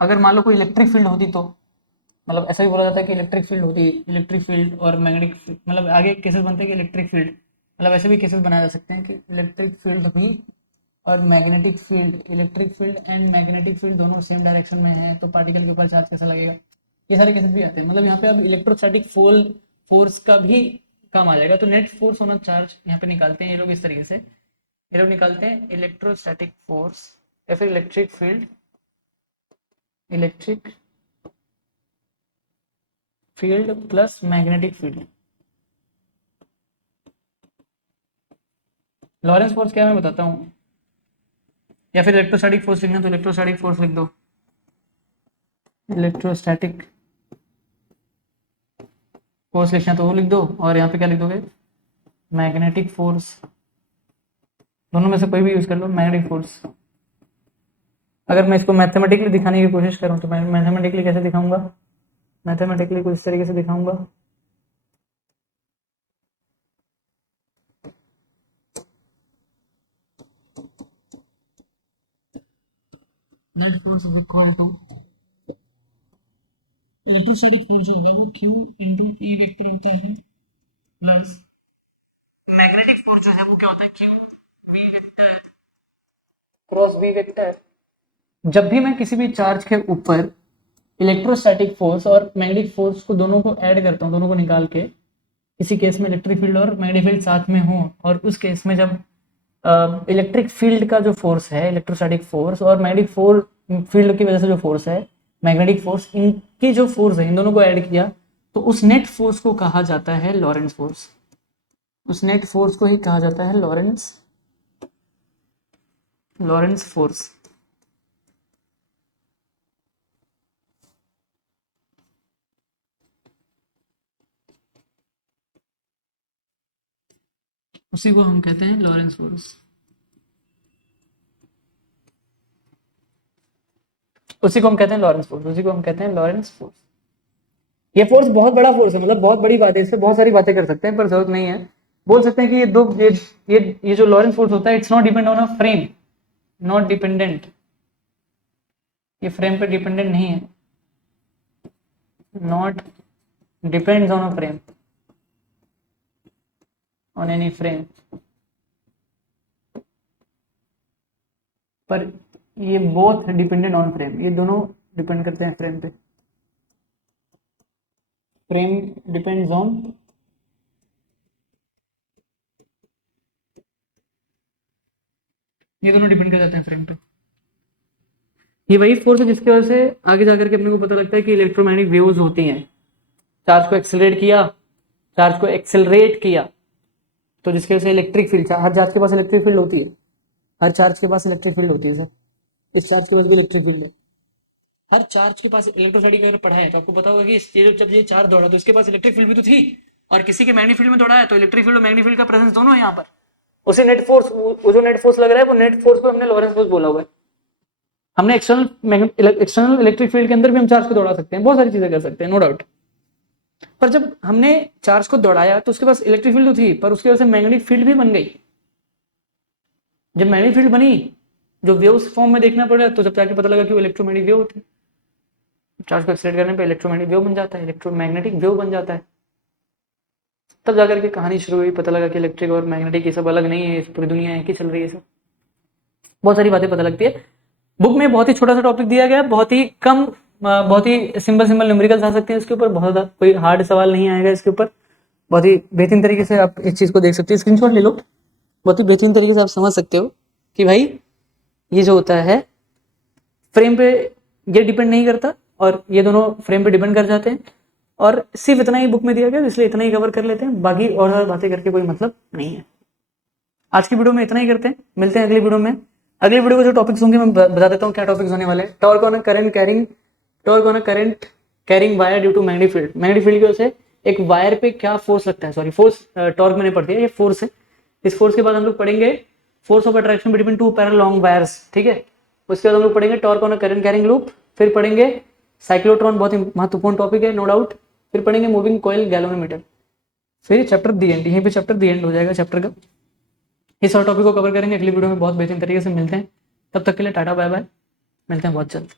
अगर मान लो कोई इलेक्ट्रिक फील्ड होती तो, मतलब ऐसा भी बोला जाता है कि इलेक्ट्रिक फील्ड होती है, इलेक्ट्रिक फील्ड और मैग्नेटिक फील्ड, मतलब आगे केसेस बनते हैं कि इलेक्ट्रिक फील्ड, मतलब ऐसे भी केसेस बनाए जा सकते हैं कि इलेक्ट्रिक फील्ड भी और magnetic field, electric field and magnetic field दोनों सेम डायरेक्शन में है, तो पार्टिकल के ऊपर चार्ज कैसा लगेगा, ये सारे केसेस भी आते हैं, मतलब यहाँ पे अब इलेक्ट्रोस्टैटिक फोर्स का भी काम आ जाएगा, तो नेट फोर्स होना चार्ज यहाँ पे निकालते हैं ये लोग इस तरीके से, ये लोग निकालते हैं इलेक्ट्रोस्टैटिक फोर्स या फिर electric field, electric field plus magnetic field, Lawrence force क्या है मैं बताता हूँ, या फिर इलेक्ट्रोस्टैटिक फोर्स लिखना तो इलेक्ट्रोस्टैटिक फोर्स लिख दो, इलेक्ट्रोस्टैटिक फोर्स लिखना तो वो लिख दो, और यहाँ पे क्या लिख दोगे, मैग्नेटिक फोर्स, दोनों में से कोई भी यूज कर लो, मैग्नेटिक फोर्स, अगर मैं इसको मैथमेटिकली दिखाने की कोशिश करूँ तो मैं मैथमेटिकली कैसे दिखाऊंगा, मैथमेटिकली कुछ इस तरीके से दिखाऊंगा, net force is equal to electrostatic force जो होगा वो Q इंटू E वेक्टर होता है, प्लस मैग्नेटिक फोर्स जो है वो क्या होता है, Q V vector cross V vector, जब भी मैं किसी भी चार्ज के ऊपर इलेक्ट्रोस्टैटिक फोर्स और मैग्नेटिक फोर्स को दोनों को ऐड करता हूँ, दोनों को निकाल के, इसी केस में इलेक्ट्रिक फील्ड और मैग्नेटिक फील्ड साथ में हो, और उस केस में जब इलेक्ट्रिक फील्ड का जो फोर्स है, इलेक्ट्रोस्टैटिक फोर्स और मैग्नेटिक फील्ड की वजह से जो फोर्स है, मैग्नेटिक फोर्स, इनकी जो फोर्स है, इन दोनों को ऐड किया, तो उस नेट फोर्स को कहा जाता है लॉरेंस फोर्स, उस नेट फोर्स को ही कहा जाता है लॉरेंस लॉरेंस फोर्स, उसी को हम कहते हैं लॉरेंस फोर्स, उसी को हम कहते हैं लॉरेंस फोर्स, उसी को हम कहते हैं लॉरेंस फोर्स, ये फोर्स बहुत बड़ा फोर्स है, मतलब बहुत बड़ी बात है, इससे बहुत सारी बातें कर सकते हैं पर जरूरत नहीं है। बोल सकते हैं कि ये जो लॉरेंस फोर्स होता है, it's not depend on a frame, not dependent, ये फ्रेम पे डिपेंडेंट नहीं है, not depends on a frame, on any frame, पर ये बोथ डिपेंडेंट ऑन फ्रेम, ये दोनों डिपेंड करते हैं फ्रेम पे, फ्रेम डिपेंड्स ऑन, ये दोनों डिपेंड कर जाते हैं फ्रेम पे। ये वही फोर्स है जिसकी वजह से आगे जाकर के अपने को पता लगता है कि इलेक्ट्रोमैग्नेटिक वेव्स होती हैं। चार्ज को एक्सेलरेट किया, चार्ज को एक्सेलरेट किया, तो जिसकी वजह से इलेक्ट्रिक फील्ड, हर चार्ज के पास इलेक्ट्रिक फील्ड होती है, हर चार्ज के पास इलेक्ट्रिक फील्ड होती है सर, इस चार्ज के पास भी इलेक्ट्रिक फील्ड है, हर चार्ज के पास इलेक्ट्रोस्टैटिक अगर पढ़ा है तो आपको पता होगा कि जब ये चार्ज दौड़ा तो इसके पास इलेक्ट्रिक फील्ड भी तो थी, और किसी के मैग्नेटिक फील्ड में दौड़ा है तो इलेक्ट्रिक फील्ड और मैग्नेटिक फील्ड का प्रेजेंस दोनों है यहाँ पर। उसी नेट फोर्स, वो जो नेट फोर्स लग रहा है वो नेट फोर्स को हमने लॉरेंस फोर्स बोला हुआ है। हमने एक्सटर्नल इलेक्ट्रिक फील्ड के अंदर भी हम चार्ज को दौड़ा सकते हैं, बहुत सारी चीजें कर सकते हैं, नो डाउट। पर जब हमने चार्ज को दौड़ाया तो उसके पास इलेक्ट्रिक फील्ड तो थी, पर उसकी वजह से मैग्नेटिक फील्ड भी बन गई। जब मैग्नेटिक फील्ड बनी, जो वेव्स फॉर्म में देखना पड़ा, तो जब जाके पता लगा कि वो इलेक्ट्रोमैग्नेटिक वेव होती है। चार्ज को एक्सलेट करने पे इलेक्ट्रोमैग्नेटिक वेव बन जाता है, इलेक्ट्रोमैग्नेटिक वेव बन जाता है। तब जाकर के कहानी शुरू हुई, पता लगा कि इलेक्ट्रिक और मैग्नेटिक ये सब अलग नहीं है, पूरी दुनिया एक ही चल रही है, सब बहुत सारी बातें पता लगती है। बुक में बहुत ही छोटा सा टॉपिक दिया गया, बहुत ही कम, बहुत ही सिंपल सिंपल न्यूमेरिकल्स आ सकते हैं इसके ऊपर, बहुत ज्यादा कोई हार्ड सवाल नहीं आएगा इसके ऊपर। बहुत ही बेहतरीन तरीके से आप इस चीज को देख सकते हैं, स्क्रीनशॉट ले लो, बहुत ही बेहतरीन तरीके से आप समझ सकते हो कि भाई ये जो होता है फ्रेम पे ये डिपेंड नहीं करता, और ये दोनों फ्रेम पे डिपेंड कर जाते हैं। और सिर्फ इतना ही बुक में दिया गया, इसलिए इतना ही कवर कर लेते हैं, बाकी और ज्यादा बातें करके कोई मतलब नहीं है। आज की वीडियो में इतना ही करते हैं, मिलते हैं अगली वीडियो में। अगली वीडियो को जो टॉपिक्स होंगे मैं बता देता हूँ क्या टॉपिक्स होने वाले हैं। Torque on a current carrying wire due to magnetic field, magnetic field की वजह से एक वायर पे क्या फोर्स लगता है, सॉरी फोर्स टॉर्क मैंने पढ़ दिया, ये फोर्स है। इस फोर्स के बाद हम लोग पढ़ेंगे force of attraction between two parallel long wires, ठीक है। उसके बाद हम लोग पढ़ेंगे torque on a current carrying loop, फिर पढ़ेंगे साइक्लोट्रॉन, बहुत ही महत्वपूर्ण टॉपिक है नो डाउट, फिर पढ़ेंगे मूविंग कॉइल गैल्वेनोमीटर, फिर चैप्टर दी एंड, यहीं पे चैप्टर दी एंड हो जाएगा चैप्टर का। इस और टॉपिक को कवर करेंगे अगली वीडियो में बहुत बेहतरीन तरीके से। मिलते हैं, तब तक के लिए टाटा बाय बाय, मिलते हैं बहुत जल्द।